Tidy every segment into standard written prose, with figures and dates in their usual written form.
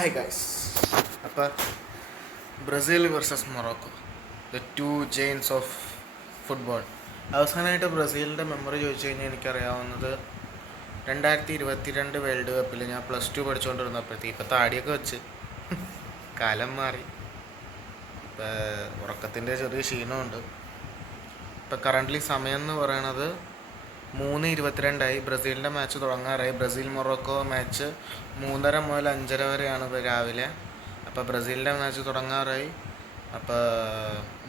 Hi guys. അപ്പോൾ Brazil versus Morocco, the two giants of football. അവസാനമായിട്ട് ബ്രസീലിൻ്റെ memory ചോദിച്ചു കഴിഞ്ഞാൽ എനിക്കറിയാവുന്നത് 2022 വേൾഡ് കപ്പിൽ ഞാൻ +2 പഠിച്ചുകൊണ്ടിരുന്നപ്പോഴത്തേക്ക് ഇപ്പോൾ താടിയൊക്കെ വെച്ച് കാലം മാറി. ഇപ്പോൾ ഉറക്കത്തിൻ്റെ ചെറിയ ക്ഷീണമുണ്ട്. ഇപ്പോൾ കറൻ്റ്ലി സമയം എന്ന് പറയണത് 3:22 ബ്രസീലിൻ്റെ മാച്ച് തുടങ്ങാറായി. ബ്രസീൽ മൊറോക്കോ മാച്ച് 3:30 മുതൽ 5:30 വരെയാണ് രാവിലെ. അപ്പോൾ ബ്രസീലിൻ്റെ മാച്ച് തുടങ്ങാറായി. അപ്പോൾ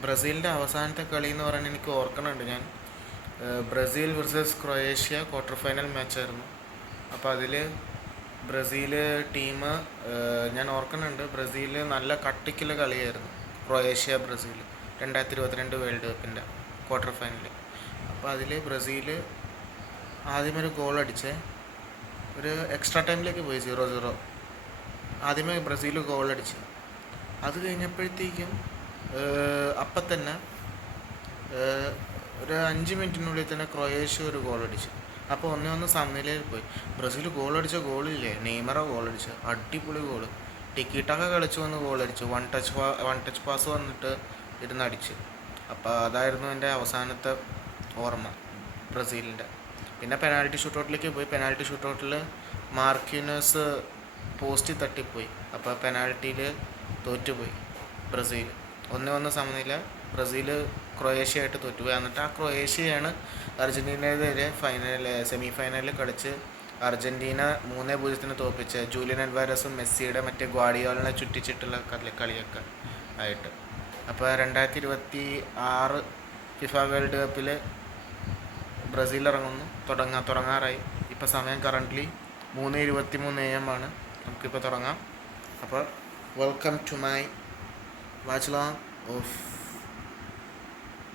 ബ്രസീലിൻ്റെ അവസാനത്തെ കളി എന്ന് പറയുന്നത് എനിക്ക് ഓർക്കണുണ്ട്. ഞാൻ Brazil versus Croatia quarter final മാച്ചായിരുന്നു. അപ്പോൾ അതിൽ ബ്രസീൽ ടീം ഞാൻ ഓർക്കുന്നുണ്ട്. ബ്രസീൽ നല്ല കട്ടിക്കുള്ള കളിയായിരുന്നു. ക്രൊയേഷ്യ ബ്രസീൽ 2022 വേൾഡ് കപ്പിൻ്റെ ക്വാർട്ടർ ഫൈനൽ. അപ്പോൾ അതിൽ ബ്രസീൽ ആദ്യമൊരു ഗോൾ അടിച്ച് ഒരു എക്സ്ട്രാ ടൈമിലേക്ക് പോയി 0-0. ആദ്യമേ ബ്രസീൽ ഗോൾ അടിച്ച് അത് കഴിഞ്ഞപ്പോഴത്തേക്കും അപ്പം തന്നെ ഒരു 5 മിനിറ്റിനുള്ളിൽ തന്നെ ക്രൊയേഷ്യ ഒരു ഗോൾ അടിച്ചു. അപ്പോൾ 1-1 സമനിലയിൽ പോയി. ബ്രസീൽ ഗോൾ അടിച്ച ഗോളില്ലേ, നെയ്മറോ ഗോൾ അടിച്ച് അടിപൊളി ഗോള്. ടിക്കീട്ടൊക്കെ കളിച്ചു വന്ന് ഗോൾ അടിച്ചു. വൺ ടച്ച് പാസ് വന്നിട്ട് ഇരുന്നടിച്ച്. അപ്പോൾ അതായിരുന്നു എൻ്റെ അവസാനത്തെ ഓർമ്മ ബ്രസീലിൻ്റെ. പിന്നെ പെനാൽറ്റി ഷൂട്ടൗട്ടിലേക്ക് പോയി. പെനാൽറ്റി ഷൂട്ടൗട്ടിൽ മാർക്കിനസ് പോസ്റ്റിൽ തട്ടിപ്പോയി. അപ്പോൾ പെനാൽറ്റിയിൽ തോറ്റുപോയി ബ്രസീൽ. 1-1 സമനില. ബ്രസീൽ ക്രൊയേഷ്യ ആയിട്ട് തോറ്റുപോയി. എന്നിട്ട് ആ ക്രൊയേഷ്യയാണ് അർജൻറ്റീനയുടെ സെമി ഫൈനലിൽ കളിച്ച് അർജൻറ്റീന 3-0 തോൽപ്പിച്ച് ജൂലിയൻ അൽവാരസും മെസ്സിയുടെ മറ്റേ ഗ്വാഡിയോളിനെ ചുറ്റിച്ചിട്ടുള്ള കളിയൊക്കെ ആയിട്ട്. അപ്പോൾ 2026 ഫിഫ വേൾഡ് കപ്പിൽ ബ്രസീൽ ഇറങ്ങുന്നു. തുടങ്ങാറായി. ഇപ്പോൾ സമയം കറൻ്റ്ലി 3:23 AM ആണ്. നമുക്കിപ്പോൾ തുടങ്ങാം. അപ്പോൾ welcome to my watch along of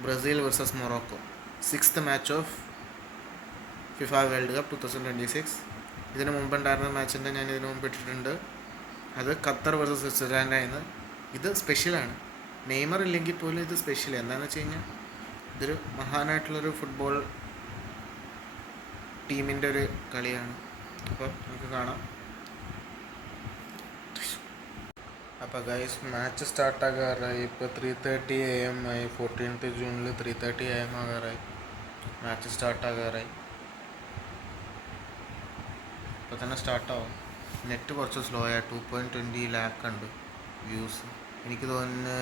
Brazil versus Morocco, 6th match of FIFA world cup 2026. ഇതിന് മുമ്പുണ്ടായിരുന്ന മാച്ചിൻ്റെ ഞാൻ ഇതിനു മുമ്പ് ഇട്ടിട്ടുണ്ട്. അത് ഖത്തർ വേഴ്സസ് സ്വിറ്റ്സർലാൻഡായിരുന്നു. ഇത് സ്പെഷ്യലാണ്. നെയ്മർ ഇല്ലെങ്കിൽ പോലും ഇത് സ്പെഷ്യൽ. എന്താണെന്ന് വെച്ച് കഴിഞ്ഞാൽ ഇതൊരു മഹാനായിട്ടുള്ളൊരു ഫുട്ബോൾ ടീമിൻ്റെ ഒരു കളിയാണ്. അപ്പോൾ നമുക്ക് കാണാം. അപ്പോൾ ഗൈസ്, മാച്ച് സ്റ്റാർട്ടാകാറായി. ഇപ്പോൾ 3:30 AM ആയി. 14th ജൂണിൽ 3:30 AM ആകാറായി. മാച്ച് സ്റ്റാർട്ടാകാറായി. ഇപ്പോൾ തന്നെ സ്റ്റാർട്ടാവും. നെറ്റ് കുറച്ച് സ്ലോ ആയി. 2.20 lakh ഉണ്ട് വ്യൂസ്. എനിക്ക് തോന്നുന്നു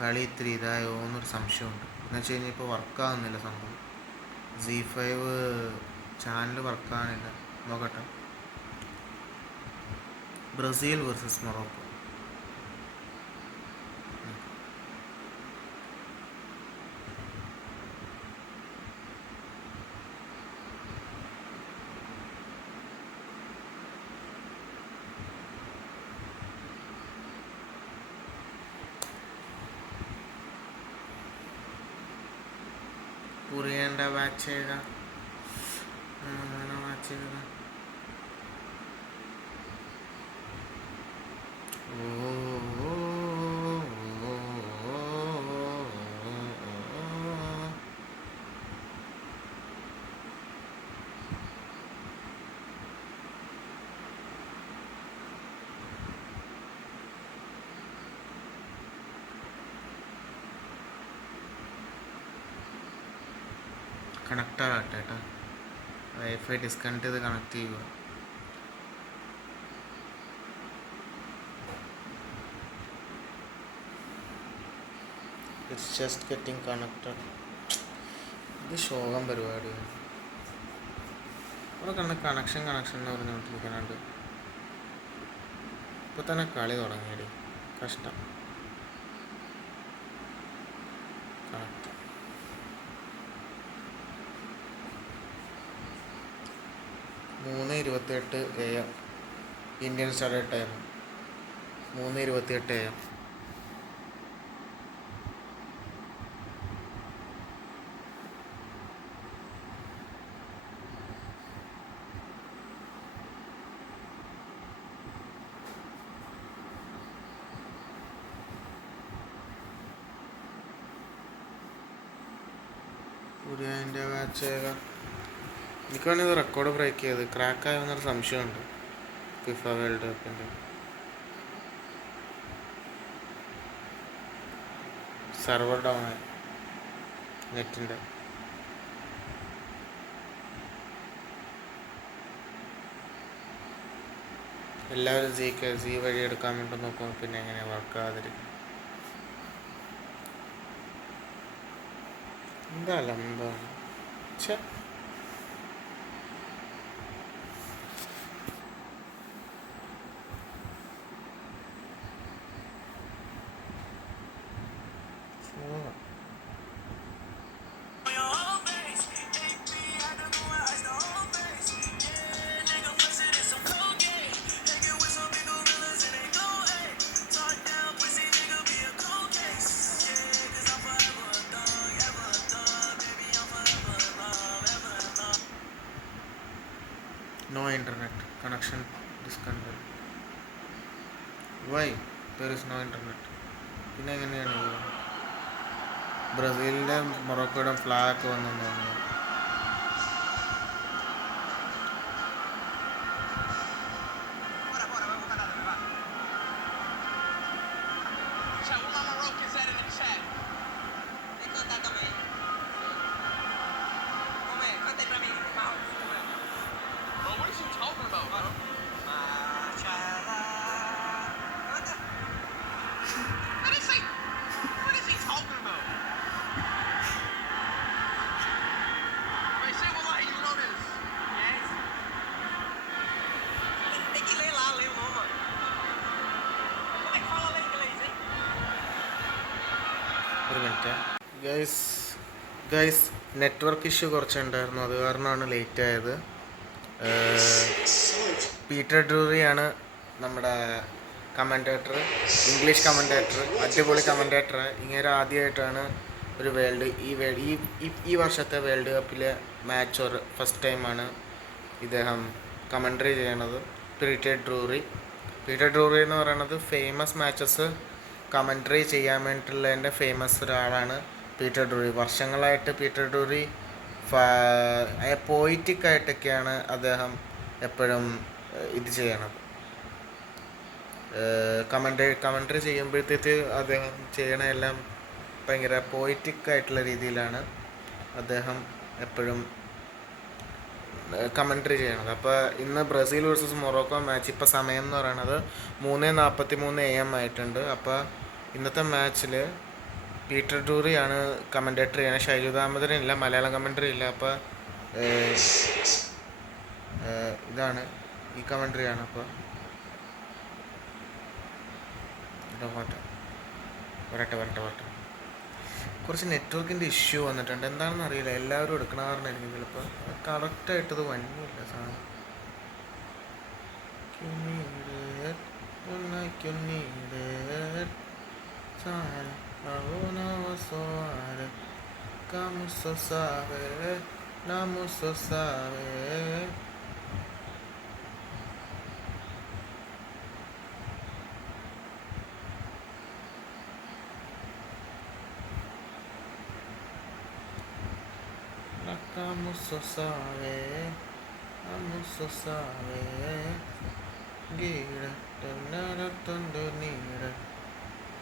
കളി ഇത്തിരി ഇതായോ എന്നൊരു സംശയമുണ്ട്. എന്ന് വെച്ച് കഴിഞ്ഞാൽ ഇപ്പോൾ വർക്കാകുന്നില്ല സംഭവം. Z5 ചാനൽ വർക്കാണില്ല. നോക്കട്ടെ. Brazil versus Morocco. പുറിയേണ്ട മാച്ച് ചെയ്ത കണക്റ്റ് ആകട്ടെ കേട്ടോ. വൈഫൈ ഡിസ്കണക്ട് ചെയ്ത് കണക്ട് ചെയ്യുക. It's just getting connected. ഇത് ശോകം പരിപാടിയാണ്. അവിടെ കണക്ഷൻ എന്ന് പറഞ്ഞുകൊണ്ടിരിക്കുന്നുണ്ട്. ഇപ്പോൾ തന്നെ കളി തുടങ്ങിയടി. കഷ്ടം. Connect 3:28 AM Indian standard time. 3:28 AM. പുതിയ മാച്ച് എനിക്ക് വേണമെങ്കിൽ ഇത് റെക്കോർഡ് ബ്രേക്ക് ചെയ്ത് ക്രാക്കായെന്നൊരു സംശയമുണ്ട്. ഫിഫ വേൾഡ് കപ്പിൻ്റെ സെർവർ ഡൗൺ ആയി നെറ്റിൻ്റെ. എല്ലാവരും സി വഴി എടുക്കാൻ വേണ്ടി നോക്കുമ്പോൾ പിന്നെ എങ്ങനെയാണ് വർക്കാതിരിക്കും? എന്താ ലംബം? ഛെ, no internet connection disconnected. Why there is no internet? പിന്നെ എങ്ങനെയാണ് ബ്രസീലിൻ്റെ മൊറോക്കോയുടെ ഫ്ലാഗ് വന്നു തോന്നുന്നു. ഒരു മിനിറ്റ് ഗൈസ് നെറ്റ്വർക്ക് ഇഷ്യൂ കുറച്ചുണ്ടായിരുന്നു, അത് കാരണമാണ് ലേറ്റ് ആയത്. പീറ്റർ ഡ്രൂറിയാണ് നമ്മുടെ കമൻറ്റേറ്റർ, ഇംഗ്ലീഷ് കമൻറ്റേറ്റർ, അടിപൊളി കമൻറ്റേറ്റർ. ഇങ്ങനെ ആദ്യമായിട്ടാണ് ഒരു ഈ വർഷത്തെ വേൾഡ് കപ്പിലെ മാച്ച് ഫസ്റ്റ് ടൈമാണ് ഇദ്ദേഹം കമൻട്രി ചെയ്യണത്. പീറ്റർ ഡ്രൂറി എന്ന് പറയുന്നത് ഫേമസ് മാച്ചസ് കമൻട്രി ചെയ്യാൻ വേണ്ടിയിട്ടുള്ളതിൻ്റെ ഫേമസ് ഒരാളാണ് പീറ്റർ ഡ്രൂറി. വർഷങ്ങളായിട്ട് പീറ്റർ ഡ്രൂറി പോയിറ്റിക്കായിട്ടൊക്കെയാണ് അദ്ദേഹം എപ്പോഴും ഇത് ചെയ്യണത്. കമൻട്രി ചെയ്യുമ്പോഴത്തേക്ക് അദ്ദേഹം ചെയ്യണതെല്ലാം ഭയങ്കര പോയിറ്റിക്കായിട്ടുള്ള രീതിയിലാണ് അദ്ദേഹം എപ്പോഴും കമൻട്രി ചെയ്യണത്. അപ്പോൾ ഇന്ന് ബ്രസീൽ വേഴ്സസ് മൊറോക്കോ മാച്ച് ഇപ്പോൾ സമയം എന്ന് പറയുന്നത് 3:43 AM ആയിട്ടുണ്ട്. അപ്പോൾ ഇന്നത്തെ മാച്ചിൽ പീറ്റർ ഡ്രൂറിയാണ് കമൻറ്റേറ്റർ ചെയ്യണത്. ഷൈജു ദാമോദരനില്ല, മലയാളം കമൻട്രി ഇല്ല. അപ്പോൾ ഇതാണ് ഈ കമൻട്രിയാണ്. അപ്പോൾ വരട്ടെ കുറച്ച് നെറ്റ്വർക്കിൻ്റെ ഇഷ്യൂ വന്നിട്ടുണ്ട്, എന്താണെന്ന് അറിയില്ല. എല്ലാവരും എടുക്കണ കാരണമായിരിക്കും ചിലപ്പോൾ. കറക്റ്റായിട്ടത് വന്നില്ല സാധനം. Vamos a saber, gira, tonara, tondonira,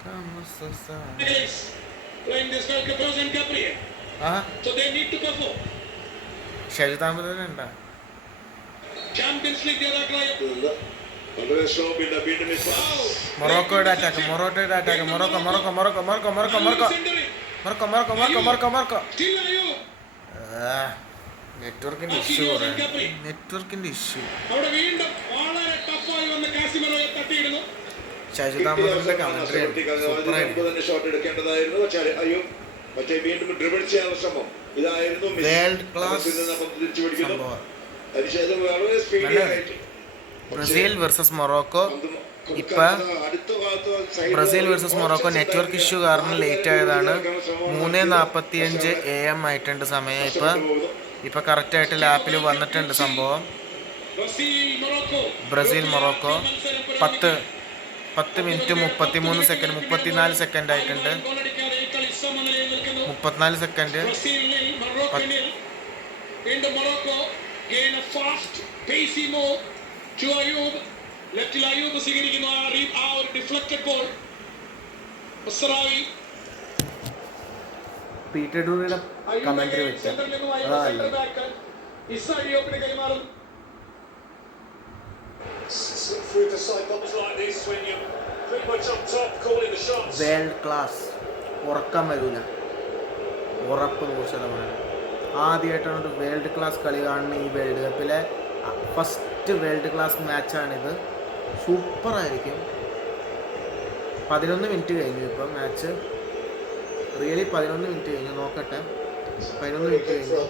vamos a saber. Playing this World Cup and Gabriel. So they need to perform. Shaiju ദാമോദരനുണ്ടോ? Champions League ജേതാക്കളായ മൊറോക്കോയുടെ അറ്റാക്ക്, മൊറോക്കോ. നെറ്റ്വർക്കിന്റെ ഇഷ്യൂ ഷൈജു ദാമോദരന്റെ കമന്ററി വേൾഡ് ക്ലാസ് സംഭവം. Brazil versus Morocco. ഇപ്പം Brazil versus Morocco network issue കാരണം late ആയതാണ്. 3:45 AM ആയിട്ടുണ്ട് സമയം. ഇപ്പം കറക്റ്റായിട്ട് ലാപ്പിൽ വന്നിട്ടുണ്ട് സംഭവം. Brazil Morocco 10 minute 33 second 34 second ആയിട്ടുണ്ട്. 34 സെക്കൻഡ്. ലെഫ്റ്റിൽ അയ്യൂബ് സ്വീകരിക്കുന്നു ആ ഒരു ഡിഫ്ലക്റ്റഡ് ബോൾ. പീറ്റർ ഡൂറിയുടെ കമന്ററി വെച്ചാൽ ഇസാഡിയോപ്പിന് കൈമാറും. വേൾഡ് ക്ലാസ്, ഉറക്കം വരൂല, ഉറപ്പ് 100%. ആദ്യമായിട്ടാണ് ഒരു വേൾഡ് ക്ലാസ് കളി കാണുന്ന ഈ വേൾഡ് കപ്പിലെ ഫസ്റ്റ് വേൾഡ് ക്ലാസ് മാച്ചാണിത്. സൂപ്പറായിരിക്കും. 11 മിനിറ്റ് കഴിഞ്ഞു ഇപ്പം മാച്ച്. റിയലി 11 മിനിറ്റ് കഴിഞ്ഞു. നോക്കട്ടെ, 11 മിനിറ്റ് കഴിഞ്ഞു.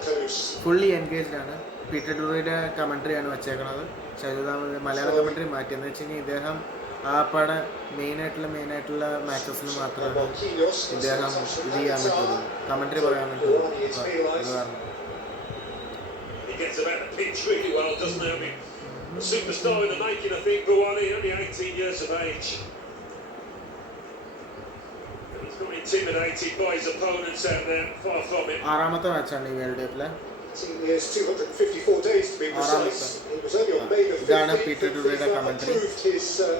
ഫുള്ളി എൻഗേജ്ഡാണ്. പീറ്റർ ഡൂറിയുടെ കമൻട്രിയാണ് വെച്ചേക്കണത്. ഷൈജുദാമ മലയാള കമൻട്രി മാറ്റിയെന്ന് വെച്ച് കഴിഞ്ഞാൽ ഇദ്ദേഹം ആ പട മെയിനായിട്ടുള്ള മാച്ചസിന് മാത്രമാണ് ഇദ്ദേഹം ഇത് ചെയ്യാൻ പറ്റുള്ളൂ, കമൻട്രി പറയാൻ പറ്റുള്ളൂ. അത് കാരണം ആറാമത്തെ മാച്ചാണ് ഈ വേൾഡ് കപ്പിലെ. ഇതാണ് പീറ്റർ ഡൂറിയുടെ കമൻട്രി.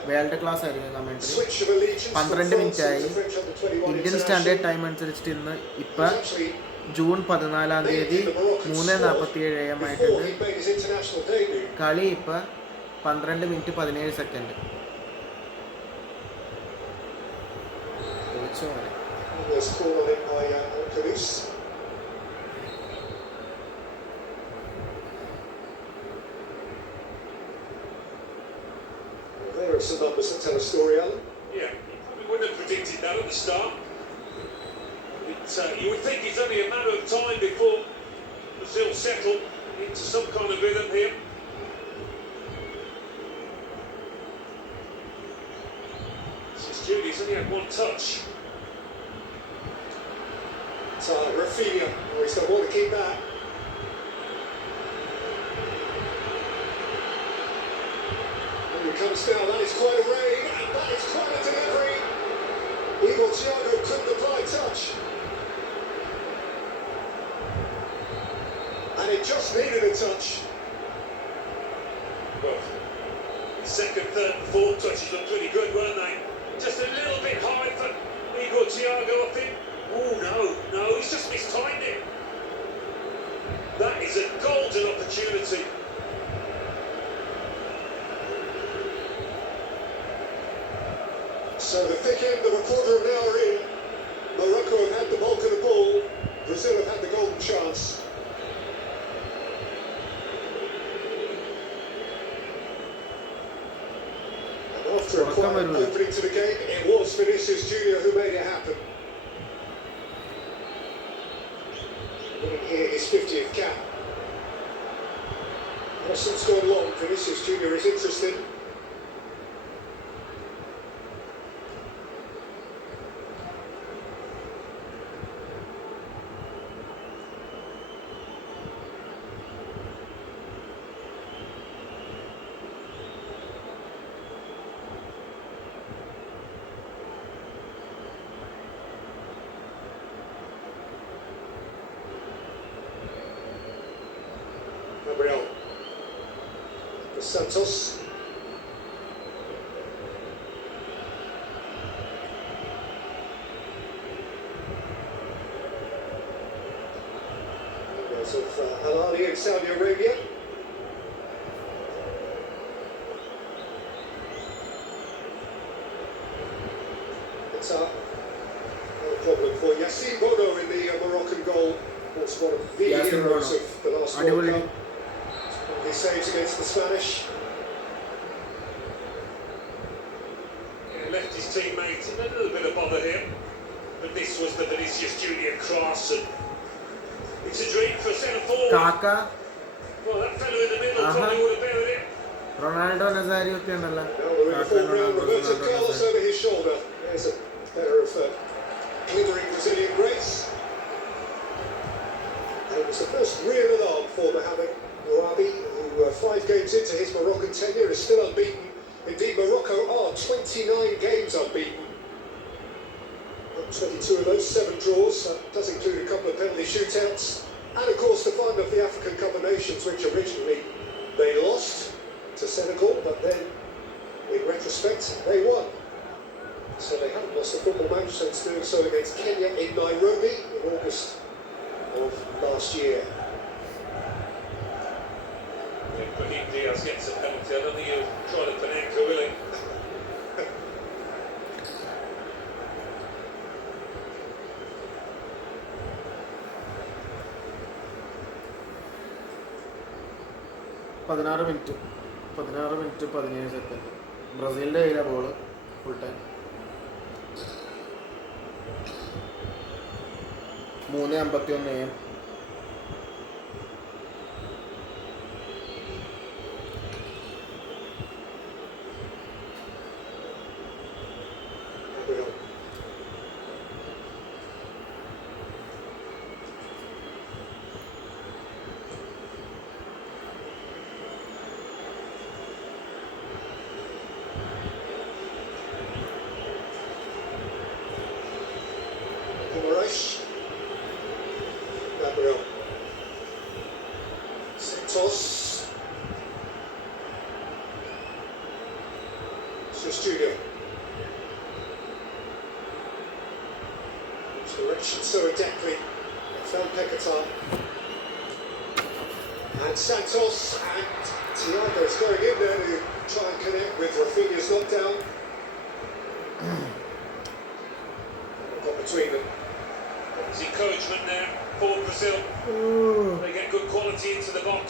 വേൾഡ് ക്ലാസ് ആയിരിക്കും കമൻട്രി. 12 മിനിറ്റ് ആയി. ഇന്ത്യൻ സ്റ്റാൻഡേർഡ് ടൈം അനുസരിച്ചിട്ട് ഇന്ന് ഇപ്പം ജൂൺ 14 തീയതി 3:47 AM ആയിട്ടുണ്ട്. കളി ഇപ്പം 12 minute 17 second. There are some numbers that tell a story, Alan. Yeah, you probably wouldn't have predicted that at the start. You would think it's only a matter of time before Brazil settle into some kind of rhythm here. This is Judy's only had one touch. It's Rafinha. Oh, he's got to want to keep that. He comes down, that is quite a raid, and that is quite a delivery. Igor Thiago couldn't apply touch. And it just needed a touch. Well, the second, third and fourth touches were pretty good, weren't they? Just a little bit high for Igor Thiago, I think. Oh, no, he's just mistimed it. That is a golden opportunity. So the thick end of a quarter of an hour in, Morocco have had the bulk of the ball, Brazil have had the golden chance. And after a quiet opening to the game, it was Vinicius Junior who made it happen. Winning here his 50th cap. Hasn't gone long, Vinicius Junior is interested. Gabriel Dos Santos. Members of Al Ahly in Saudi Arabia. It's no problem for Yassine Bono in the Moroccan goal. Was one of the heroes of the last World Cup. He saves against the Spanish. Yeah, left his teammates in a little bit of bother here, but this was the Vinicius Junior cross, and it's a dream for a centre forward. Kaka. Well, that fellow in the middle probably would have buried it. Ronaldo Nazario ഒക്കെ ഉണ്ടല്ലോ. Roberto Carlos over his shoulder. There's a pair of glittering Brazilian grace. It was the first real alarm for Mohamed Bouabi, who 5 games into his Moroccan tenure is still unbeaten. Indeed, Morocco are 29 games unbeaten. 22 of those, 7 draws. That does include a couple of penalty shootouts. And of course the final of the African Cup of Nations, which originally they lost to Senegal, but then in retrospect, they won. So they haven't lost a football match since doing so against Kenya in Nairobi in August of last year. If Brahim Diaz gets a penalty, I don't think he'll try to Panenka, will he? പതിനാറ് minute 17 ബ്രസീലിൻ്റെ കയ്യിലെ ball full time 3:51 AM. Guimaraes. Gabriel. Santos. Jesus Junior. Which direction so adeptly. Found Pekatar. And Santos. And Thiago's going in there to try and connect with Rafinha's knockdown. Got between them. There's encouragement there for Brazil. They get good quality into the box.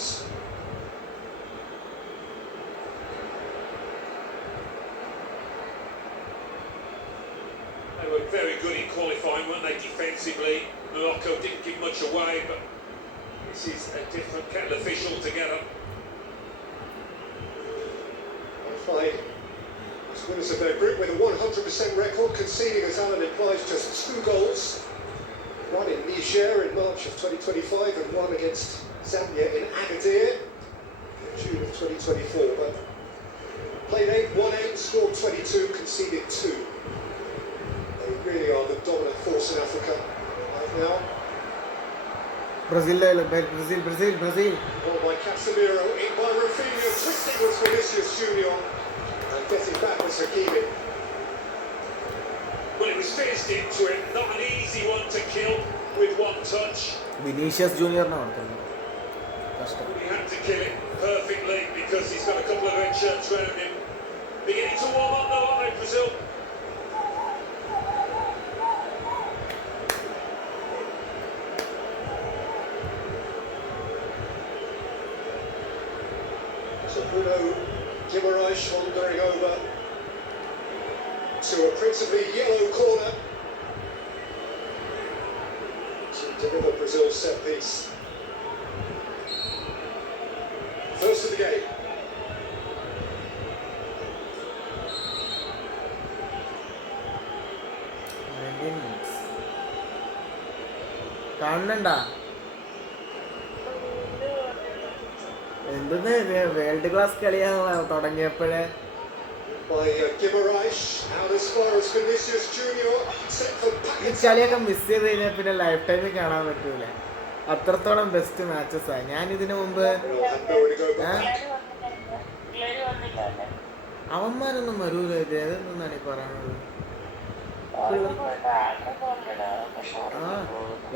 They were very good in qualifying, weren't they, defensively? Morocco didn't give much away, but this is a different kettle of fish altogether. Fine. As winners of their group with a 100% record, conceding, as Alan implies, just 2 goals. One in Niger in March of 2025 and one against Zambia in Agadir in June of 2024. But played 8, won 8, scored 22, conceded 2. They really are the dominant force in Africa right now. Brazil. Ball by Casemiro, in by Rafinha, twisting was Vinicius Junior, and getting back was Hakimi. Well, it was fizzed into him, not an easy one to kill with one touch. Vinicius ജൂനിയറിനാണ് കഷ്ടം. He had to kill it perfectly because he's got a couple of red shirts around him. Beginning to warm up though, aren't they, Brazil? So Bruno Guimaraes wandering over to a principally yellow corner to deliver Brazil's set piece. First of the game. കാണണ്ട എന്തെന്ന് world class കളിയാ തുടങ്ങിയപ്പോഴേ By Guimaraes, out as far as Vinicius Junior, set for ഈ കളിയൊക്കെ miss ചെയ്ത് കഴിഞ്ഞാൽ പിന്നെ life ടൈമിൽ കാണാൻ പറ്റൂല. അത്രത്തോളം ബെസ്റ്റ് മാച്ചസാ. ഞാൻ ഇതിനു മുമ്പ് അവന്മാരൊന്നും വരൂല. ഇത് ഏതെന്നാണ് ഈ പറയുന്നത്?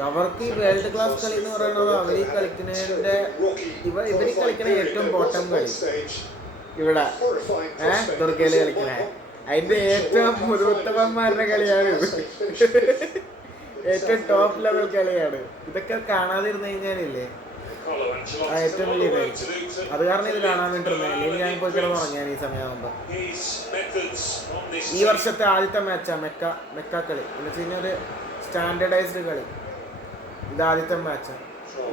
അവർക്ക് ഈ വേൾഡ് ക്ലാസ് കളി എന്ന് പറയുന്നത് അവർ ഈ കളിക്കുന്നതിന്റെ ഇവർ കളിക്കണ ഏറ്റവും ബോട്ടം കളി ഇവിടെ ദുർഗയില് കളിക്കണേ. അതിന്റെ ഏറ്റവും മുഴുവത്തവന്മാരുടെ കളിയാണ് ഇത്. ഏറ്റവും ടോപ്പ് ലെവൽ കളിയാണ്. ഇതൊക്കെ കാണാതിരുന്നു കഴിഞ്ഞാലില്ലേ ഏറ്റവും വലിയ ഇതായിരിക്കും. അത് കാരണം ഇത് കാണാൻ വേണ്ടിയിരുന്നത്. അല്ലെങ്കിൽ ഞാൻ പോയി കിടന്ന് ഉറങ്ങിയാണ് ഈ സമയമാകുമ്പോ. ഈ വർഷത്തെ ആദ്യത്തെ മാച്ചാ മെക്ക കളി എന്ന് വെച്ച് കഴിഞ്ഞാൽ ഒരു സ്റ്റാൻഡേർഡൈസ്ഡ് കളി. ഇത് ആദ്യത്തെ മാച്ചാ.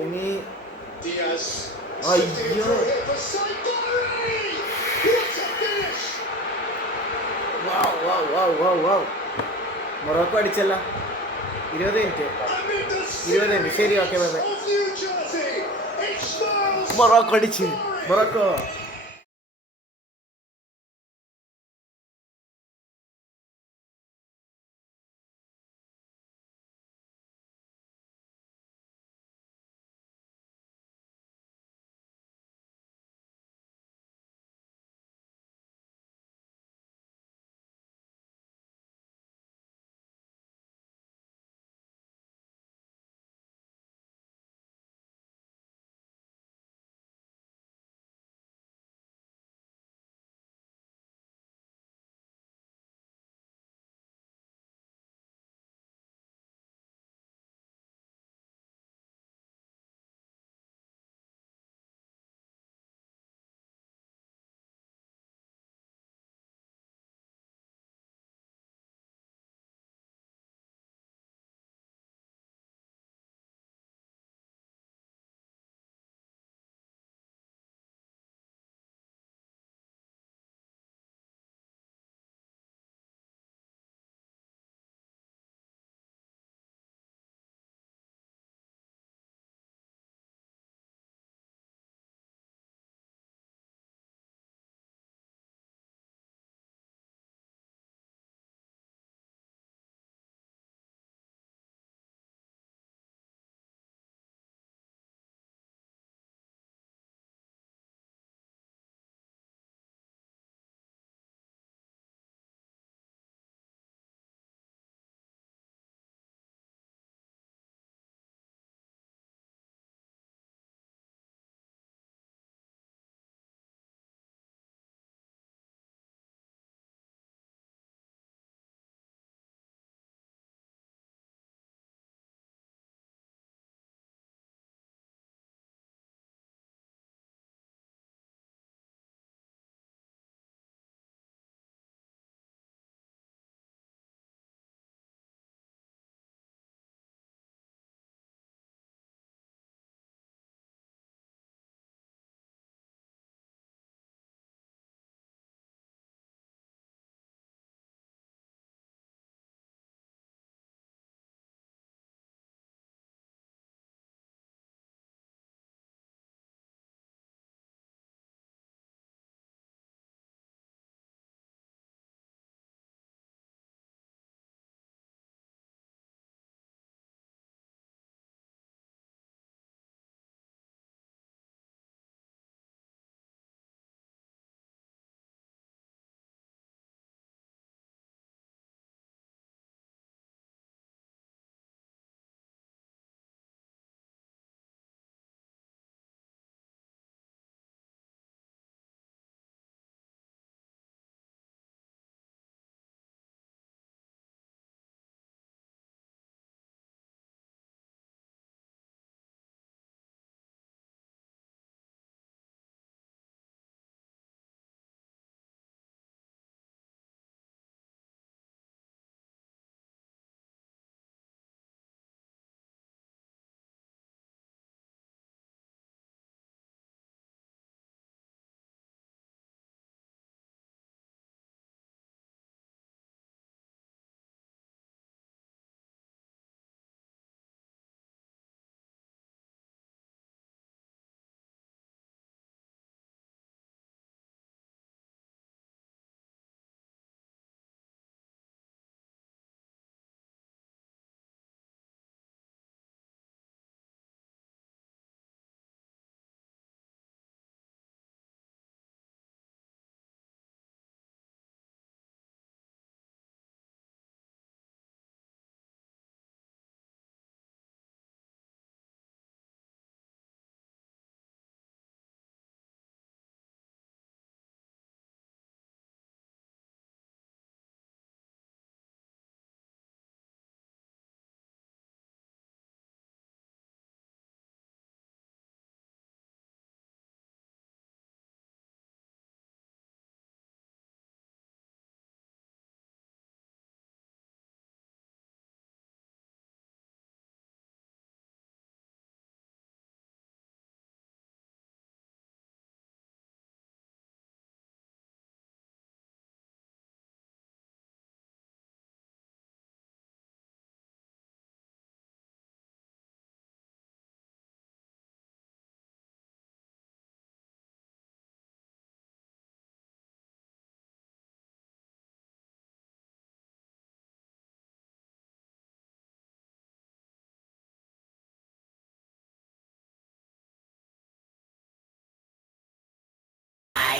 ഇനി അയ്യോ മൊറോക്കോ അടിച്ചല്ല. 20 മിനിറ്റ് ശരി. Okay bye. മൊറോക്കോ അടിച്ച് മൊറോക്കോ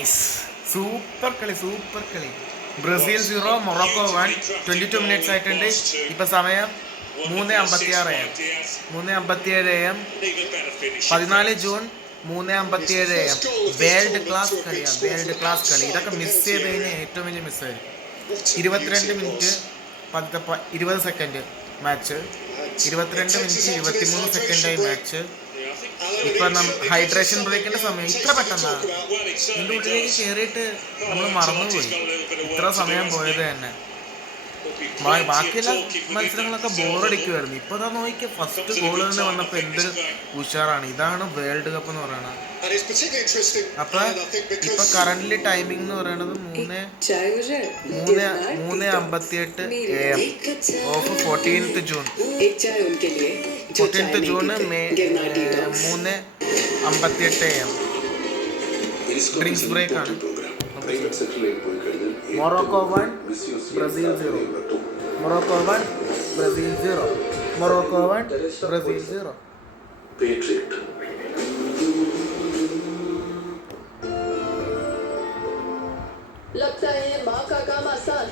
നൈസ്, സൂപ്പർ കളി. Brazil 0 Morocco 1. 22 മിനിറ്റ്സ് ആയിട്ടുണ്ട്. ഇപ്പം സമയം 3:56 AM. 3:57 AM. 14 June 3:57 AM. World class കളി. ഇതൊക്കെ മിസ് ചെയ്ത് കഴിഞ്ഞാൽ ഏറ്റവും വലിയ മിസ്സായി. 22 മിനിറ്റ് 20 സെക്കൻഡ് മാച്ച്. 22 മിനിറ്റ് 23 സെക്കൻഡായി മാച്ച്. ഇപ്പം ഹൈഡ്രേഷൻ ബ്രേക്കിൻ്റെ സമയം ഇത്ര പെട്ടെന്നാണ്. ഇതിൻ്റെ ഉള്ളിലേക്ക് കയറിയിട്ട് നമ്മൾ മറന്നുപോയി ഇത്ര സമയം പോയത് തന്നെ. ബാക്കിയുള്ള മത്സരങ്ങളൊക്കെ ബോറടിക്കുമായിരുന്നു. ഇപ്പോൾ ഇതാ നോക്കിയ ഫസ്റ്റ് ഗോൾ തന്നെ വന്നപ്പോൾ എന്തൊരു ഉഷാറാണ്. ഇതാണ് വേൾഡ് കപ്പ് എന്ന് പറയുന്നത്. അപ്പം ഇപ്പം കറൻ്റ് ടൈമിംഗ് എന്ന് പറയുന്നത് 3:58 AM of 14th June. 14th June 3:58 AM. Drinks break ആണ്. Morocco 1 Brazil 0. Morocco 1 Brazil 0. Morocco 1 Brazil 0. लगता है माँ का काम आसान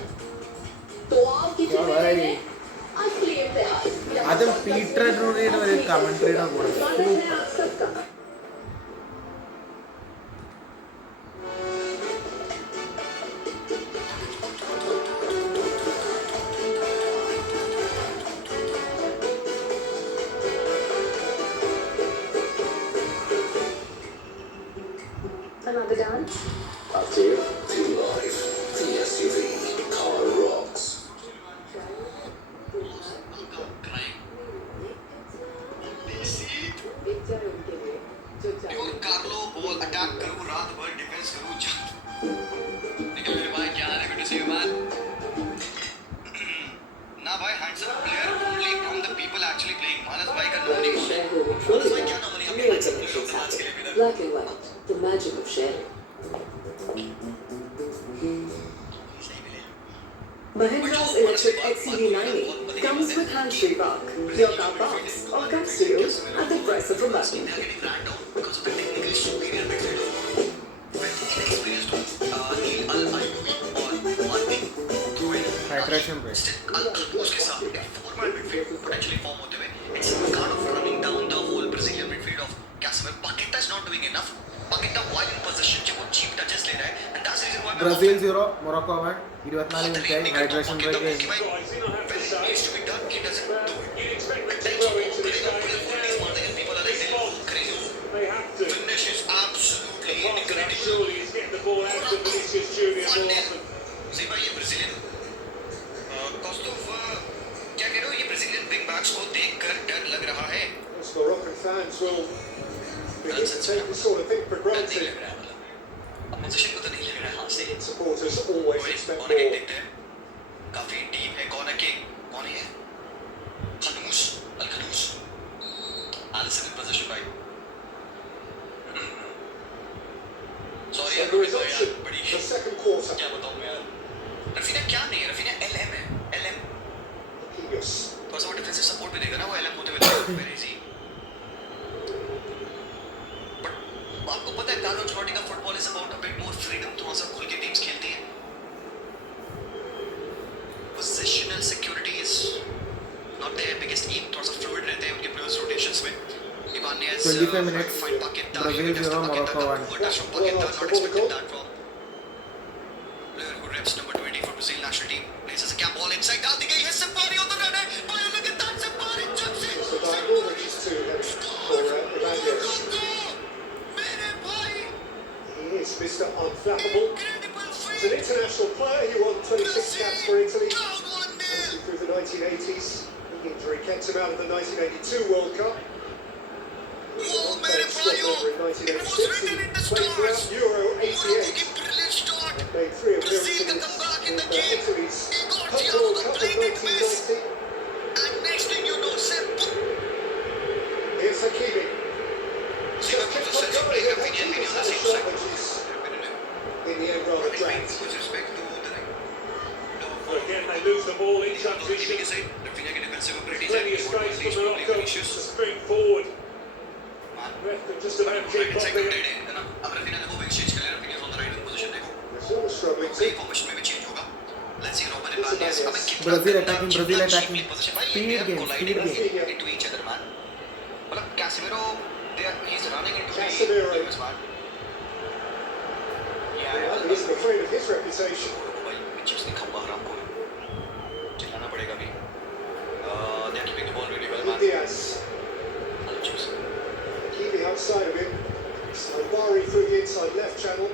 तो आप किचन में रहिए असली इम्तिहान അതും പീറ്റർ ഡ്രൂറിയുടെ ഒരു കമന്ററിയുടെ കൂടെ आप सबका Another dance? Update to life. The SUV car rocks. Picture उनके लिए जो प्योर कार्लो बॉल अटैक करूं रात भर डिफेंस करूं निकल मेरे भाई क्या हाल है good to see you man ना भाई handsome player only from the people actually playing Manas भाई का नॉमिनी मानस भाई क्या नॉमिनी अपने मैच के लिए भी Black and white, the magic of sharing. Mahindra's electric XCV90 comes with hands-free park. Your car parks or comes to you at the press of a button. They are getting ran down because of the technically superior midfield of inexperienced Neil Al-Ayoubi or one thing through in hydration break. उसके साथ four-man midfield potentially form होते हुए it's kind of running down the whole Brazilian midfield of Casemiro. Paqueta is not doing enough. Paqueta while in possession जो वो cheap touches ले रहा है and that's the reason why Brazil 0 Morocco 1. 24 മിനിറ്റായി hydration break കഴിഞ്ഞു. when it needs to be done he doesn't do it. You'd expect them to Thanks throw for into this game. people are like crazy. They have to. Finish is absolutely Part of that incredible. surely is getting the ball out of Vinicius Junior more often. See भाई ये Brazilian कॉस्टोफ क्या कह रहे हो ये Brazilian wing backs को देखकर डर लग रहा है Most Moroccan fans will begin to take this sort of thing for नहीं granted. लग रहा है मतलब अपोजिशन को तो नहीं लग रहा है हाथ से Supporters always expect corner kick more. देखते हैं काफी डीप है कॉर्नर किक कौन है खनूस अल खनूस एलिसन इन पोजीशन भाई सॉरी So यार there is भाई option यार बड़ी for second quarter. क्या बताऊं मैं यार रफीना क्या नहीं है रफीना एलएम है एलएम Marquinhos. थोड़ा सा वो डिफेंसिव सपोर्ट भी देगा ना वो एलएम होते हुए वेरी इजी बट आपको पता है कार्लो अंचेलोटी का football is about a bit more freedom थोड़ा सा खुल के टीम्स खेलती हैं positional security is not their biggest aim थोड़ा सा फ्लूइड रहते हैं उनके प्लेयर्स रोटेशंस में Ibanez 25 minutes. find Paqueta Brazil 0 Morocco 1. touch from Paqueta not expected that from player who reps number 20 for Brazil national team places a cap ball inside डाल दी गई है Sapari on the run है भाई look at that Sapari jump से So that already is too heavy for Ibanez. मेरे भाई He is Mr. Unflappable. incredible He's free an international player. He won 26 caps for Italy down 1-0 through the 1980s. The injury kept him out of the 1982 World Cup. He was Oh, not mere playing squad bhaiyo. member in It was 1986. written in the He played stars. throughout Euro Morocco 88. की brilliant start Made 3 Brazil appearances can come back in the in game. Italy's He got Cup Thiago World Cup of completed miss. 1990. And next thing you know Sepp Here's Hakimi. See, Just my kept brother on said going. something opinion Hakimi's video had a the shot, same which is side. in the end rather dragged. With respect to the But again, they lose the ball in transition. Rafinha की defensive ability Plenty of space for Morocco to spring forward. Left them just about right keep inside up to there. Dede है ना अब Rafinha ने वो exchange कर लिया Rafinha on the right wing struggling कई to. Formation में भी चेंज होगा. Let's see Robin Ibanez. अबे कितना Brazil गंदा, attacking, कितना Brazil attacking. cheaply position. भाई, Speed they are game, colliding speed game. into each other, man. मतलब Casemiro, he's running into the Casemiro. defense, man. Well, he isn't afraid of his reputation. भाई chips ने खंबा हराम को चिल्लाना पड़ेगा भी. They are keeping the ball really well, man. Diaz. Hello, chips. Keeping outside of him. Saibari through the inside left channel.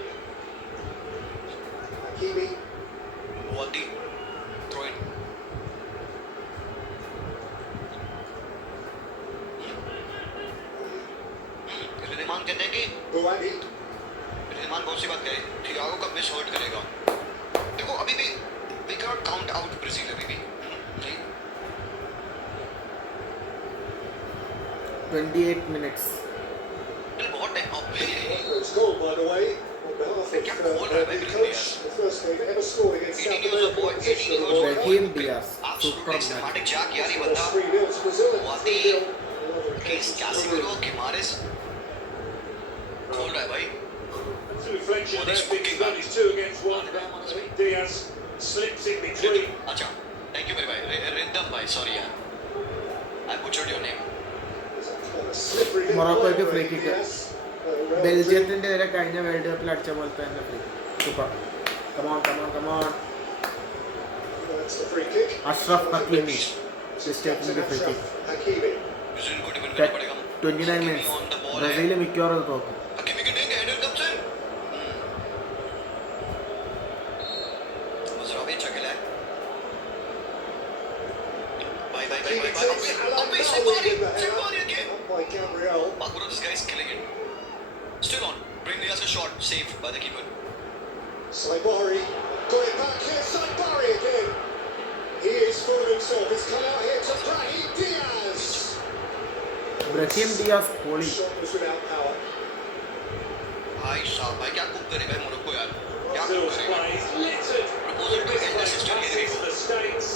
Hakimi. Waldi, throw in. रिदमान कहते हैं कि Buadi. रिदमान बहुत सी बात कहे थियागो का मिस हर्ट करेगा. देखो अभी भी we cannot count out Brazil अभी भी नहीं. 28 minutes. बहुत टाइम अभी It's goal, by the way, on behalf of the coach. The first game ever scored against South 18 years of America boy, competition 18 of the years World of Cup. Raheem Diaz. absolutely Super match. systematic jack यार ये Lost बंदा 3-0 to Brazil and Wadi, 3-0 on other case occasions. Casemiro Guimaraes खोल रहा है भाई. It's a reflection of Well, how he's big cooking, that man. is 2 against 1. Diaz slips in between. अच्छा thank you मेरे भाई रिदम भाई sorry यार I butchered your name. A slippery little Morocco play के by free kick. Diaz. Real Madrid. ബെൽജിയത്തിന്റെ വരെ കഴിഞ്ഞ world കപ്പിൽ അടിച്ച പോലത്തെ തന്നെ free. Super. Come on come on come on. That's the free kick. Ashraf ഹക്കീമി is taking the free kick. Hakimi. Brazil को defend करना पड़ेगा. 29 minutes. ബ്രസീൽ മിക്കവാറും അത് തോക്കും. हकीमी के देंगे हेडर कब से मजरावी अच्छा खेला है. Bye bye bye Hakimi by takes it. Alan अबे Bowley with the Sabari header. again. Up by Gabriel. Bro, this guy is killing it. Still on. Bring Diaz a shot. Saved by the keeper. Saibari. Got it back here. Saibari again. He is fooling himself. He's come out here to Brahim Diaz. Brahim Diaz പൊളി. Shot was without power. भाई साहब भाई क्या cook करेगा Morocco यार. क्या cook Brazil's करेगा. play is littered Proposal with to end the misplaced system. ये passes to देखो. the States.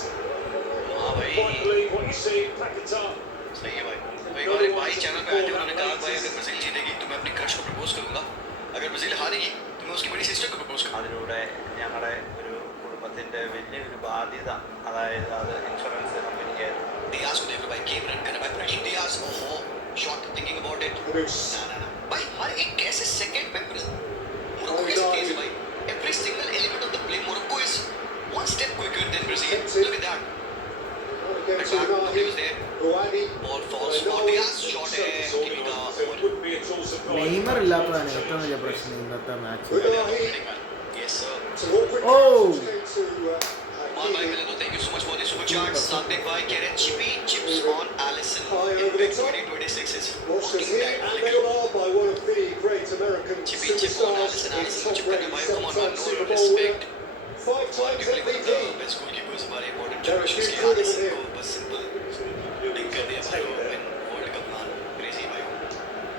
हाँ Can't भाई. believe what you see in Paquetá. सही है भाई. भाई हमारे भाई चैनल पे आए थे उन्होंने कहा भाई अगर ब्राजील जीतेगी तो मैं अपनी क्रश को प्रपोज करूंगा. अगर ब्राजील हारेगी तो मैं उसकी बड़ी सिस्टर को प्रपोज करूंगा. അതിലൂടെ ഞങ്ങളുടെ ഒരു കുടുംബത്തിൻ്റെ വലിയൊരു ബാധ്യത അതായത് അത് ഇൻഷുറൻസ് കമ്പനിക്ക് Diaz को देख लो भाई गेम रन करना भाई Brahim Diaz ओहो shot thinking about it. Loose. ना भाई हर एक कैसे सेकंड पे मोरक्को कैसे तेज है भाई. Every single element of the play Morocco is one step quicker than Brazil. Look at that. Again to Attack, nobody was Unahi. there. Buadi. Ball falls for Diaz. Shot है Hakimi का. So it wouldn't be at all surprising. Neymar ഇല്ലാത്തതാണ് ഏറ്റവും വലിയ പ്രശ്നം ഇന്നത്തെ match. Unahi. Yes sir. It's an awkward Oh. catch to मान भाई Hakimi. मिले तो thank you so much for the super chat. Sadik भाई कह रहे हैं chippy chips on Alisson. High In over the mid top. 2026 is Watched fucking as here, diabolical. and they are by one of the great American Chippy chip on superstars Alisson. in Alisson top chip करने rank. भाई come on man, 7-time no Super Bowl respect. winner, 5 times Arguably one of the MVP. best goalkeepers हमारे modern There are generations few के good in Alisson him. को बस simple dink कर दिया भाई वो in World Cup man. Crazy भाई.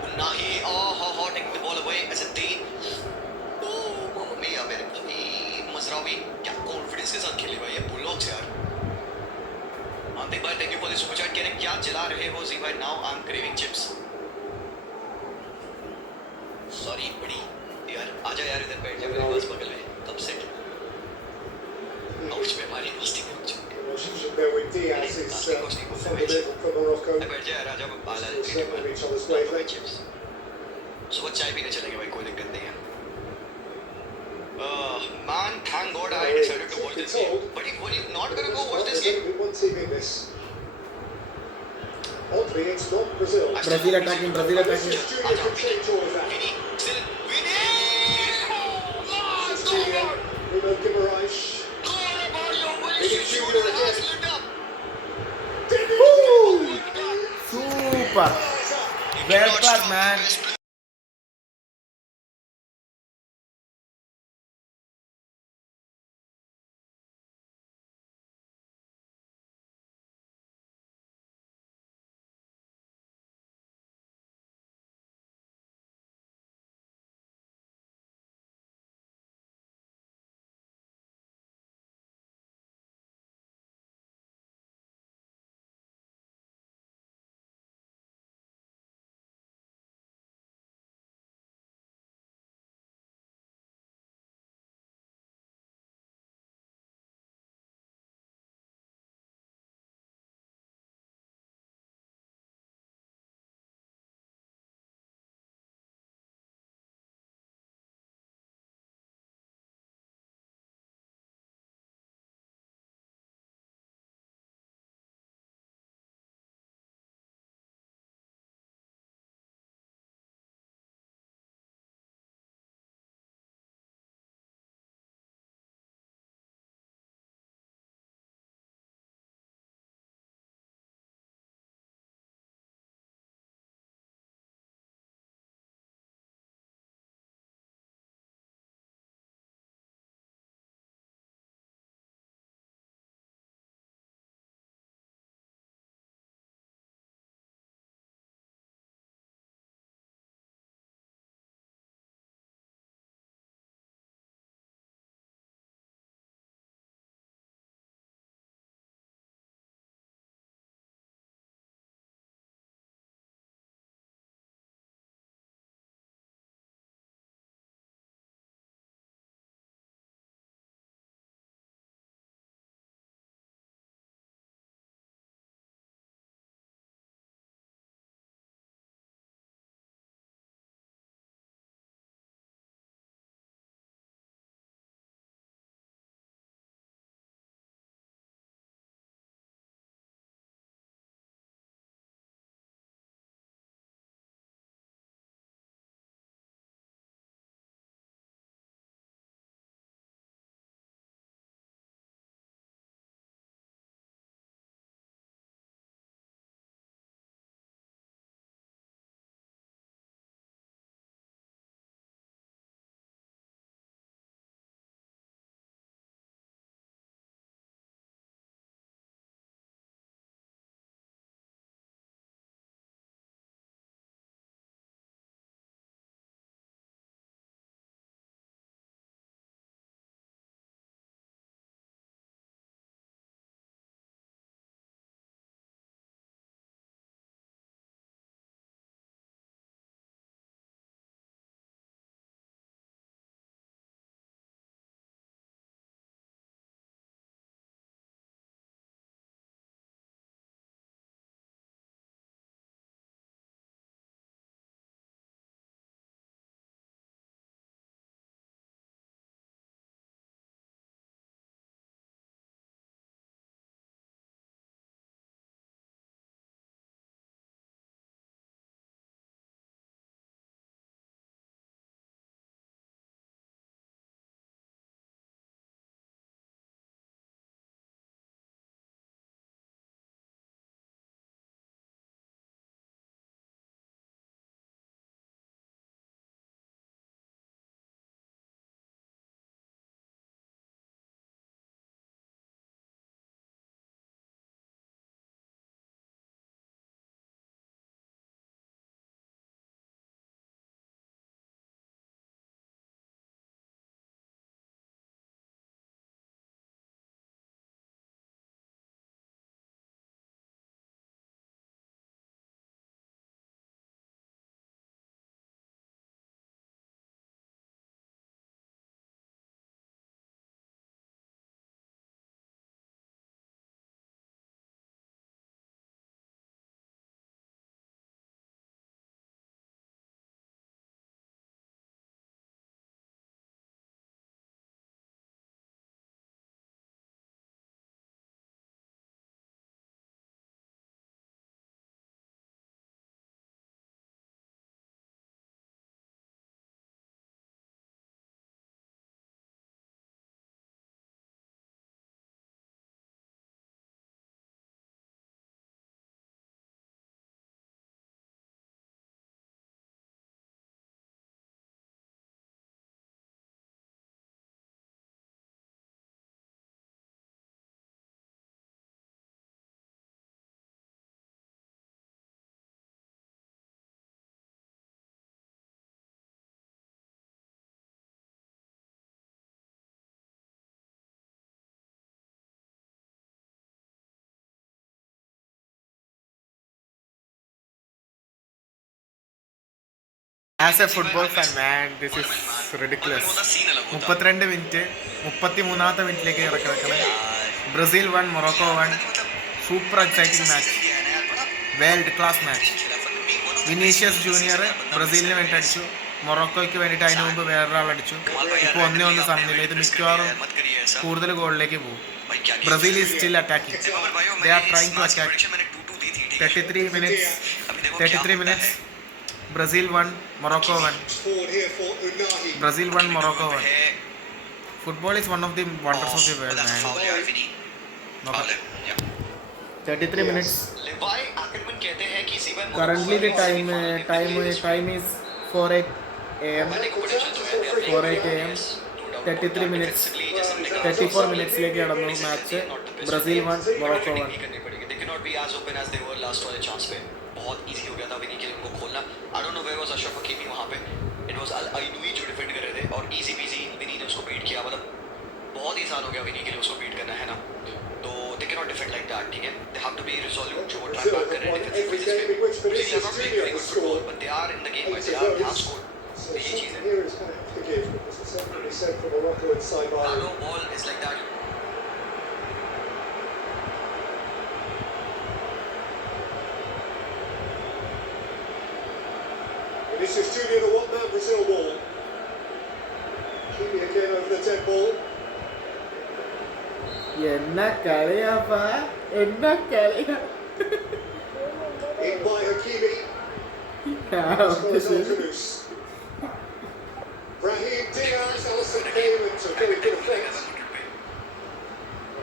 Unahi oh taking the ball away as a Dane. Oh mamma mia मेरे भाई मजरावी क्या confidence के साथ खेले भाई ये Bulldogs यार. Antik भाई thank you for the super chat. कह रहे हैं क्या जला रहे हो जी भाई now I'm craving chips. Sorry बड़ी यार आजा यार इधर बैठ जा मेरे पास बगल में कब से आउच में हमारी मस्ती कर चुके. Relationship there with Diaz is fundamental for Morocco. बैठ जा यार आजा बाला Still लेके seven of each other's मैं wavelength. चिप्स. सुबह चाय पीने चलेंगे भाई कोई दिक्कत नहीं है. Man, thank God I decided to watch this game. But if were you not gonna go watch this There's game? only been one team in this. Oddly, it's not Brazil. I still Brazil hope attacking, Brazil Brazil comes. attacking. Junior आजा can change all of that. Vini, still Vini. Junior, Bruno Guimaraes. Super. Well pass man. As a football fan man this is ridiculous. 32 minute 33ാമത്തെ മിനിറ്റിലേക്ക് കിടക്കണേ. Brazil 1 Morocco 1. Super exciting match, world class match. Vinicius Junior ബ്രസീലിന് വേണ്ടി അടിച്ചു, മൊറോക്കോയ്ക്ക് വേണ്ടിയിട്ട് അതിന് മുമ്പ് വേറൊരാൾ അടിച്ചു. ഇപ്പോൾ 1-1 സമനില. ഇത് മിക്കവാറും കൂടുതൽ ഗോളിലേക്ക് പോകും. Brazil is still attacking. They are trying to attack. 33 minutes. Brazil 1 Morocco 1. Brazil 1 Morocco 1. Football is one of the wonders of the world, man. 33 minutes. Currently the time is 4:08 a.m. 4:08 a.m. 33 minutes 34 minutes लेके कड़नु match. Brazil 1 Morocco 1. They cannot be as open as they were last वाले chance पे. बहुत easy हो गया था विनी के लिए उनको खोलना. I don't know where was Ashraf Hakimi वहाँ पे. It was Al-Ainoui जो डिफेंड कर रहे थे और easy peasy विनी ने उसको बीट किया. मतलब बहुत ही आसान हो गया विनी के लिए उसको बीट करना, है ना. तो they cannot defend like that, ठीक है. They have to be resolute जो वो ट्राई बैक कर रहे हैं defensive Every game in which Brazil are not Vinicius playing Junior very good has football, scored. but they are in the game. 8 They of have those. scored. So यही चीज़ है. something here is going to have to give, because it's certainly said from Morocco inside by Carlo ball is like that. Vinicius Junior, the one-man Brazil ball. Kimi again over the dead ball. എന്നാ കളിയാപ്പാ, എന്നാ കളിയാ. In by Hakimi. ആ, As well okay, as ശരി. Al-Khamis. Brahim Diaz, Alisson came into very good effect.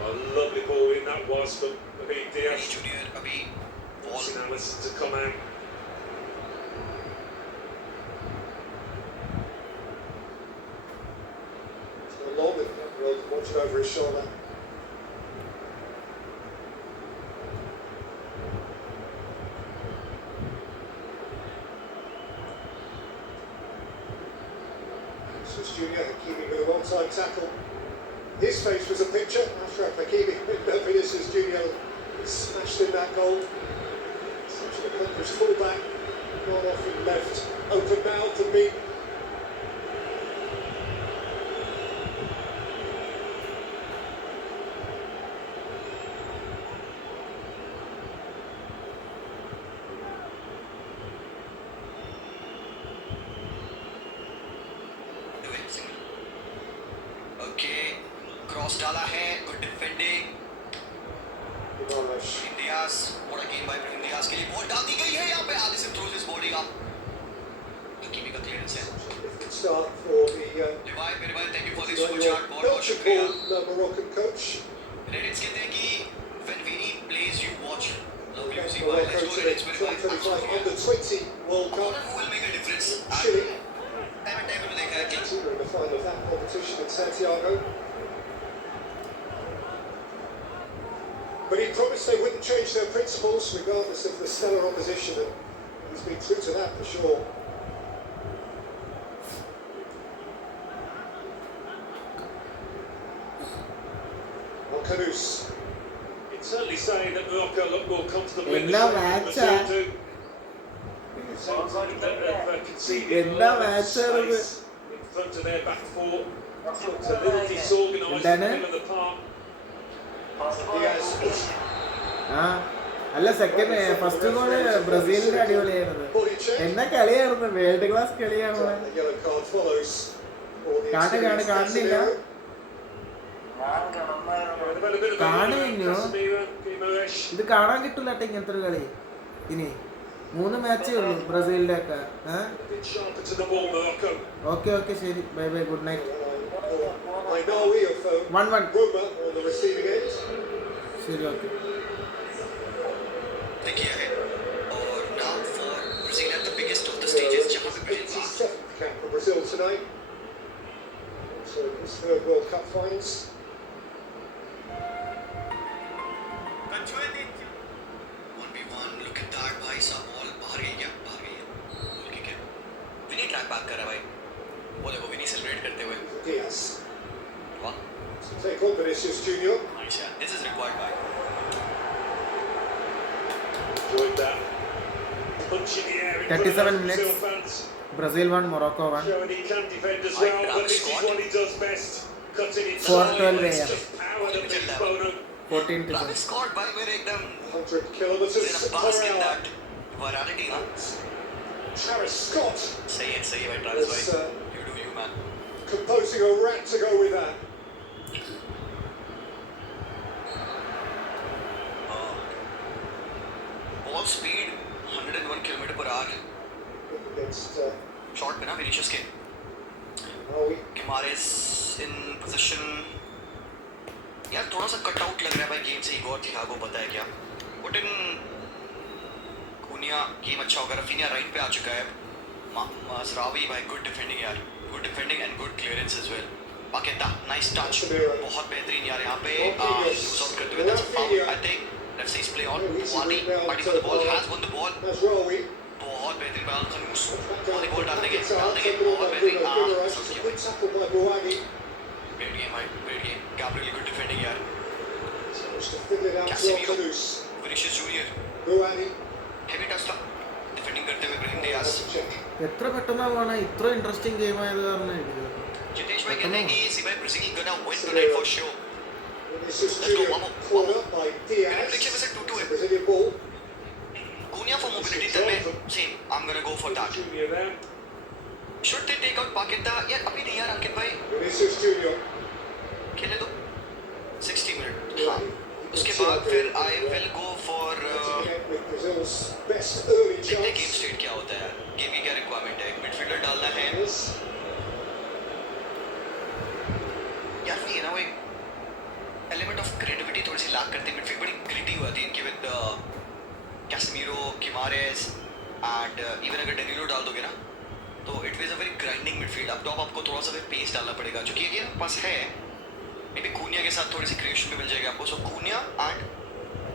A lovely ball in that was from David Vinny Diaz. Junior अभी ball Forcing Alisson to come out. It's a lob and Road watching over his shoulder. Vinicius Junior, Hakimi with a one-time tackle. His face was a picture. Ashraf Hakimi, Vinicius Junior smashed in that goal. Such an accomplished fullback, gone off and left open mouthed and beat. Okay cross डाला है. Good defending. Guimaraes. इंडियाज what a game बाय इंडियाज के लिए ball डाल दी गई है. यहाँ पे Alisson throws his body up. Hakimi का क्लियरेंस है. Good start for the लिवाई मेरे भाई thank you for this super chat. बहुत बहुत coach शुक्रिया. called the Moroccan coach. रेडिट्स कहते हैं कि when Vini plays you watch love you see Morocco why. Let's to go the Reddits मेरे भाई. 2025 Under-20 World I Cup. wonder who will make a difference. Chile, time and time पे देखा है कि Argentina in the final of that competition in Santiago. But he promised they wouldn't change their principles regardless of the stellar opposition, and he's been true to that for sure. Al-Khamis. You'd certainly say that Morocco look more comfortable in the എന്നാ shape than match-ആ. Brazil do. Sounds like they've conceded a എന്നാ lot of match-ആണ് ഇത്. space in front of their back four. Looked a little disorganised in the എന്താണ്? middle of the park. Diaz. ആ അല്ല, second first goal ബ്രസീലിന്റെ അടിപൊളിയായിരുന്നു. Body check. എന്നാ കളിയായിരുന്നു, world class കളിയാണ്. The yellow card follows for the കാണുന്നില്ല. Casemiro. They've had a bit of a കാണുന്നു. Casemiro, Guimaraes. ഇത് കാണാൻ കിട്ടില്ല ഇങ്ങനത്തെ ഒരു കളി. ഇനി 3 മാച്ചേ ഉള്ളൂ ബ്രസീലിന്റെ ഒക്കെ. A bit sharper to the ball, Morocco. Okay ശരി, bye bye, good night. Ainaoui of 1-1. Roma on the receiving end. ശരി, ഓക്കെ. किया है. और now for Brazil at the biggest of the stages जहां पे Brazil 87th cap for Brazil tonight. So his third World Cup finals. 1v1 look at that भाई साहब. Ball बाहर गई क्या? बाहर गई है. गोल किक है. विनी ट्रैक बैक कर रहा है भाई. वो देखो विनी सेलिब्रेट करते हुए. Diaz वाह to take on Vinicius Junior. Nice यार. दिस इज रिक्वायर्ड भाई. Enjoyed that. Punch in the air in front of 37 those Brazil minutes. fans. Brazil 1, Morocco 1. Showing he can defend as Right, well, but Travis this is Scott. what he does best. Cutting it 4-12 it's AM. just power that beats Bono. 14 to Travis Scott भाई मेरे एकदम 100 kilometres in a per bask in hour. that virality ना. Travis Scott सही है भाई Travis is भाई. You do you man. composing a rap to go with that. Ball speed 101 km/h. Against Shot पे ना Vinicius के. Maui. Guimaraes in position. यार थोड़ा सा कट आउट लग रहा है भाई गेम से. इगोर थियागो पता है क्या. Put in Cunha गेम अच्छा होगा. Rafinha राइट पे आ चुका है. Mazraoui भाई गुड डिफेंडिंग यार. Good defending and good clearance as well. Paqueta nice touch. बहुत बेहतरीन यार यहाँ पे लूज आउट करते हुए. That's a foul I think. Let's see his play on. Wadi for the ball has won the ball. Mazraoui. बहुत बेहतरीन बयान खनूस. वाली बॉल डाल देंगे बहुत बेहतरीन. सब किया भाई. Good tackle by Buani. Great game भाई. Great game. Gabriel good defending यार. Managed to fiddle it out to Casemiro. Alcanus. Vinicius Junior Buani. heavy touch था. Defending करते हुए Brahim Diaz. എത്ര പെട്ടെന്നാണ് ഇത്ര ഇൻട്രസ്റ്റിംഗ് ഗെയിം ആയത് കാരണം जितेश भाई कहते हैं कि सिवाय Brazil gonna win tonight for sure. Vinicius Let's go, Junior Mamo. caught up by Can I Diaz. predict if it's a 2-2 है? Brazilian ball. Cunha for mobility तब में same. I'm gonna go for that. Junior there. Should they take out Paqueta? यार अभी नहीं यार अंकित भाई. Vinicius Junior. खेलने दो. 60 मिनट. हाँ. उसके बाद फिर I will go for With Brazil's best early देखते हैं गेम chance. स्टेट क्या होता है यार. गेम की क्या रिक्वायरमेंट है. मिडफील्डर डालना है. यार ये ना वो एक एलिमेंट ऑफ क्रिएटिविटी थोड़ी सी लैक करती है. मिडफील्ड बड़ी ग्रिटी होती है इनकी विद कैसेमीरो, गिमारेस एंड इवन अगर डेनिलो डाल दोगे ना तो it is a very grinding midfield. अब तो अब आपको थोड़ा सा फिर पेस डालना पड़ेगा जो कि ये पास है. मे बी कूनिया के साथ थोड़ी सी क्रिएशन भी मिल जाएगी आपको. सो कूनिया एंड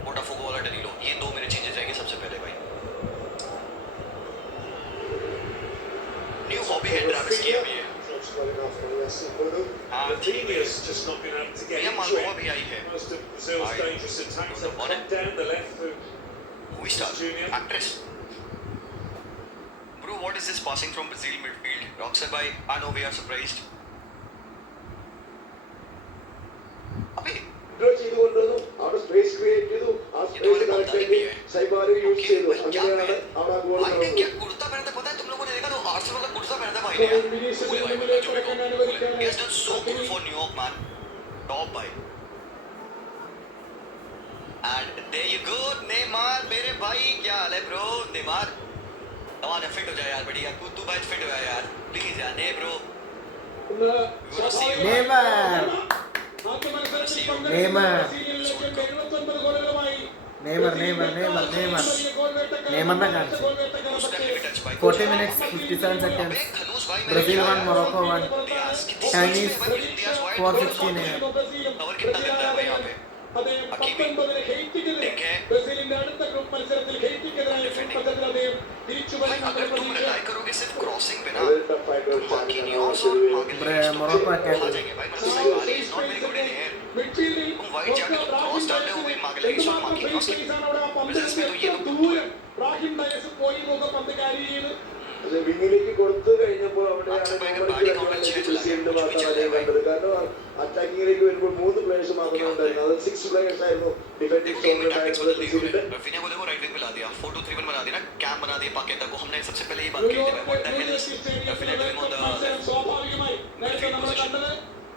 बोटाफोगो वाला डेनिलो ये दो मेरे चेंजेस रहेंगे सबसे पहले भाई. न्यू हॉबी है ट्रैविस की अभी है. Well enough for Yassin Bono. Rafinha's just not been able to get ये into मालूम it. भी आई है. Most of Brazil's Aye. dangerous attacks Good have on come it. down the left through Movie star, Junior. actress. Bro, what is this passing from Brazil midfield? Roxer by, I know we are surprised. अबे ചെയ്തുകൊണ്ടതും അവിടെ space create ചെയ്തു ആ space കറക്റ്റായിട്ട് സൈബാര് use ചെയ്തു അങ്ങനെയാണ് അവിടെ goal भाई ने क्या कुर्ता पहना था पता है तुम लोगों ने देखा तो आर्सेनल वाला कुर्ता पहना था भाई ने. Cool है भाई, जो भी कहो, cool है. He has done so good for New York man. Top भाई. And there you go, Neymar मेरे भाई क्या हाल है bro? Neymar तमाम फिट हो जाए यार बढ़िया. तू भाई फिट हो जाए यार प्लीज यार. ने bro we wanna see you. Neymar Neymar Neymar Neymar Neymar നെയ്മറിനെ കാണിച്ചു. 40 minutes 57 seconds. Brazil 1, Morocco 1. Chinese 4:15 AM. Cover कितना देता है भाई यहाँ पे. Hakimi ठीक है. भाई अगर तुम रिलाई करोगे सिर्फ क्रॉसिंग पे ना तुम मार्किनियोस और मार्किनियोस Morocco आ attack. जाएंगे भाई. मतलब Saibari is not very good in air. तुम वाइड जाके तुम क्रॉस डाल रहे हो भी मार्किनियोस और मार्किनियोस की बिजनेस में तो ये तो വിങ്ങിലേക്ക് കൊടുത്തു കഴിഞ്ഞപ്പോൾ അവിടെയാണ് ബ്രസീലിന്റെ ഭാഗത്താണ് കണ്ടത്. കാരണം അറ്റാക്കിങ്ങിലേക്ക് വരുമ്പോൾ 3 പ്ലേയേഴ്സ് മാത്രമേ ഉണ്ടായിരുന്നു. അത് 6 പ്ലേയേഴ്സ് आയിരുന്നു ഡിഫെൻഡിംഗ് देखो गेम में സ്റ്റോറിൽ टैक्टिक्स बदल दी ബ്രസീലിന്റെ. उन्होंने. रफीना को देखो राइट विंग पे ला दिया. 4-2-3-1 बना दिया ना. कैम बना दिया पाकेता को. हमने सबसे पहले ये बात कही थी what the hell is Rafina doing on the midfield position.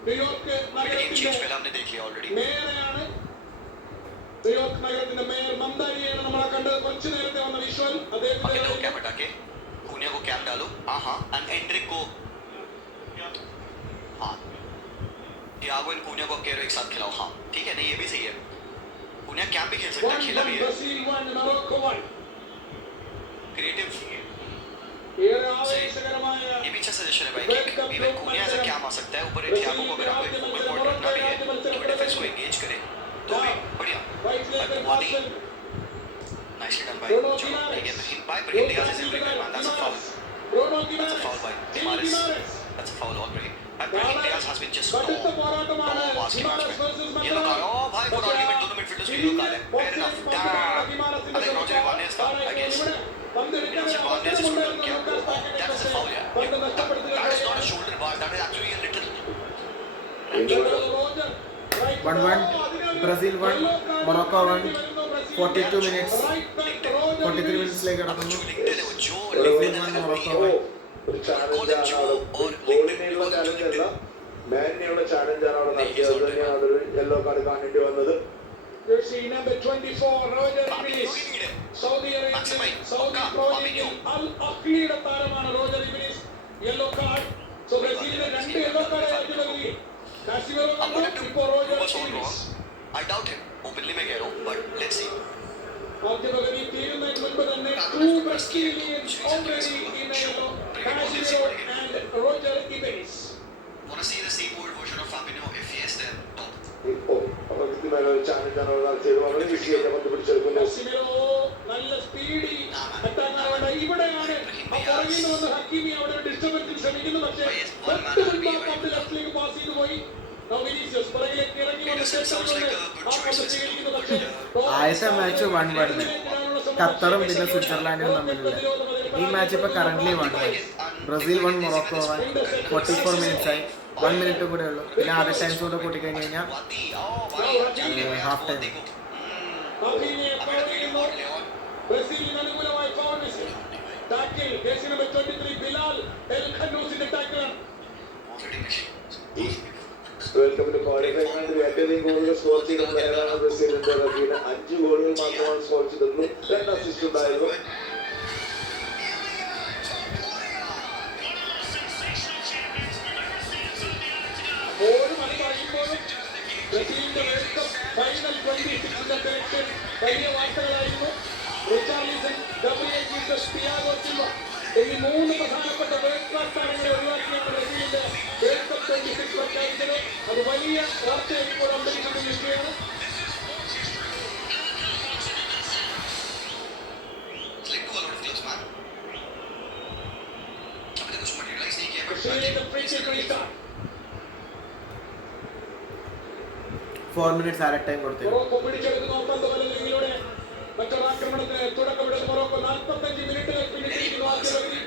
Mid game change पहले हमने देख लिया ऑलरेडी. ന്യൂയോർക്ക് നഗരത്തിന്റെ മേയർ മമതാരിയാണ് നമ്മളെ കണ്ടത്. കുറച്ചു നേരത്തെ വന്ന വിഷ്വൽ पाकेता को कैम അദ്ദേഹത്തിന്റെ हटा के कूनिया को कैम डालो. हाँ एंड एंड्रिक को हाँ थियागो एंड कूनिया को कह रहे हो एक साथ खिलाओ. हाँ ठीक है नहीं ये भी सही है. कूनिया कैम भी खेल सकता है. खेला भी है. Brazil 1 Morocco 1. क्रिएटिव ഏറെ ആവേശകരമായ ये भी अच्छा सजेशन है भाई कि even Cunha as a cam आ सकता है. ऊपर थियागो को अगर आपको एक फोकल पॉइंट रखना भी है तो डिफेंस को एंगेज करे तो भी बढ़िया. वादी nicely done by चलो ठीक है. by Brahim Diaz is everywhere man. That's a foul. Bruno That's a ഗിമാരസ്. foul by Guimaraes. That's a foul on Brahim. And Brahim Diaz has been just കടുത്ത top പോരാട്ടമാണ് last match ഗിമാരസ് में. versus ये तो മറ്റാർ. कहा ओ भाई फॉर आर्गुमेंट दोनों midfielders के लिए काले. Fair enough. I think Roger Ibanez था I guess. Roger Ibanez would have done क्या. That is a foul is actually a little. 1-1. Brazil 1, Morocco 1. 42 minutes. 43 മിനിറ്റ്സിലേക്ക് കടക്കുന്നു. Brazil 1, Morocco 1. ഒരു ചാലഞ്ചാണ് അവിടെ ബോളിനെയുള്ള ചാലഞ്ചല്ല, മാനിനെയുള്ള ചാലഞ്ചാണ് അവിടെ നടത്തിയത്. അത് തന്നെയാണ് അതൊരു യെല്ലോ കാർഡ് കാണേണ്ടി വന്നത്. Jersey number 24, Roger Ibanez. Saudi Arabia, Saudi Pro League, Al Ahliയുടെ താരമാണ് Roger Ibanez. Yellow card. So ബ്രസീലിന് 2 യെല്ലോ കാർഡ് ആയിട്ട് നൽകി. കാസിമിറോ ഇപ്പോൾ Roger Ibanez. I doubt him. Openly मैं कह रहा हूँ, but let's see. ആദ്യ പകുതി തീരുന്നതിന് മുൻപ് തന്നെ 2 Brazilians already in a yellow. Casemiro and Roger Ibanez. Wanna see the same old version of Fabinho? If yes, then top. ഇപ്പോൾ കൃത്യമായ ഒരു ചാലഞ്ചാണ് അവിടെ നടത്തിയത്. വളരെ ഈസിയായിട്ട് പന്ത് പിടിച്ചെടുക്കുന്നു. കാസിമിറോ നല്ല സ്പീഡി അറ്റാക്കാണ്. ഇവിടെയാണ് ആ പുറകിൽ നിന്ന് വന്ന് ഹക്കീമി അവിടെ ഡിസ്റ്റർബൻസിൽ ശ്രമിക്കുന്നു. പക്ഷേ പത്ത് മുൻപ് ആ പന്ത് ലെഫ്റ്റിലേക്ക് പാസ് ചെയ്തു പോയി. വിനീഷ്യസ് പുറകിലേക്ക് ഇറങ്ങി വന്ന് ആ പന്ത് സ്വീകരിക്കുന്നു. പക്ഷേ ആദ്യത്തെ മാച്ച് 1-1. ഖത്തറും പിന്നെ സ്വിറ്റ്സർലാൻഡും തമ്മിലുള്ള ഈ മാച്ച് ഇപ്പോൾ കറന്റ് 1-1. Brazil 1, Morocco 1. 44 മിനിറ്റ്സ് ആയി. 1 മിനിറ്റ് കൂടെ ഉള്ളൂ. പിന്നെ ആദ്യ ടൈംസ് കൂടെ കൂട്ടിക്കഴിഞ്ഞ് കഴിഞ്ഞാൽ ഹാഫ് ടൈം. ബ്രസീലിന് അനുകൂലമായ fouls. Tackle jersey number 23 Bilal El ഖന്നൂസിന്റെ ടാക്കിളാണ്. വേൾഡ് കപ്പിന്റെ ക്വാളിഫൈ ഏറ്റവും ഗോളുകൾ സ്കോർ ചെയ്ത പ്ലെയറാണ് ബ്രസീലിന്റെ റഫീന. 5 ഗോളുകൾ മാത്രമാണ് സ്കോർ ചെയ്തിട്ടുള്ളൂ. 2 അസിസ്റ്റ് ഉണ്ടായിരുന്നു. ഓരോ മത്സരമാകുമ്പോഴും ബ്രസീലിന്റെ വേൾഡ് കപ്പ് ഫൈനൽ 26ന്റെ സെലക്ഷൻ വലിയ വാർത്തകളായിരുന്നു. Richarlison, Gabriel Jesus, Thiago Silva എന്നീ 3 പ്രധാനപ്പെട്ട വേൾഡ് ക്ലാസ് താരങ്ങളെ ഒഴിവാക്കിയാണ് ബ്രസീലിന്റെ വേൾഡ് കപ്പ് 26 പ്രഖ്യാപിച്ചത്. അത് വലിയ വാർത്തയായി ഇപ്പോൾ അന്തരീക്ഷത്തിൽ നിൽക്കുകയാണ്. ബ്രസീലിന്റെ free kick restart. 4 minutes add time കൊടുത്തു. മൊറോക്കോ പിടിച്ചെടുക്കുന്ന ഒപ്പന്ത വലയിലൂടെ മറ്റൊരു ആക്രമണത്തിന് തുടക്കമിടുന്ന മൊറോക്കോ 45 മിനിറ്റുകൾ പിന്നിട്ടിരിക്കുന്നു. ആദ്യ പകുതി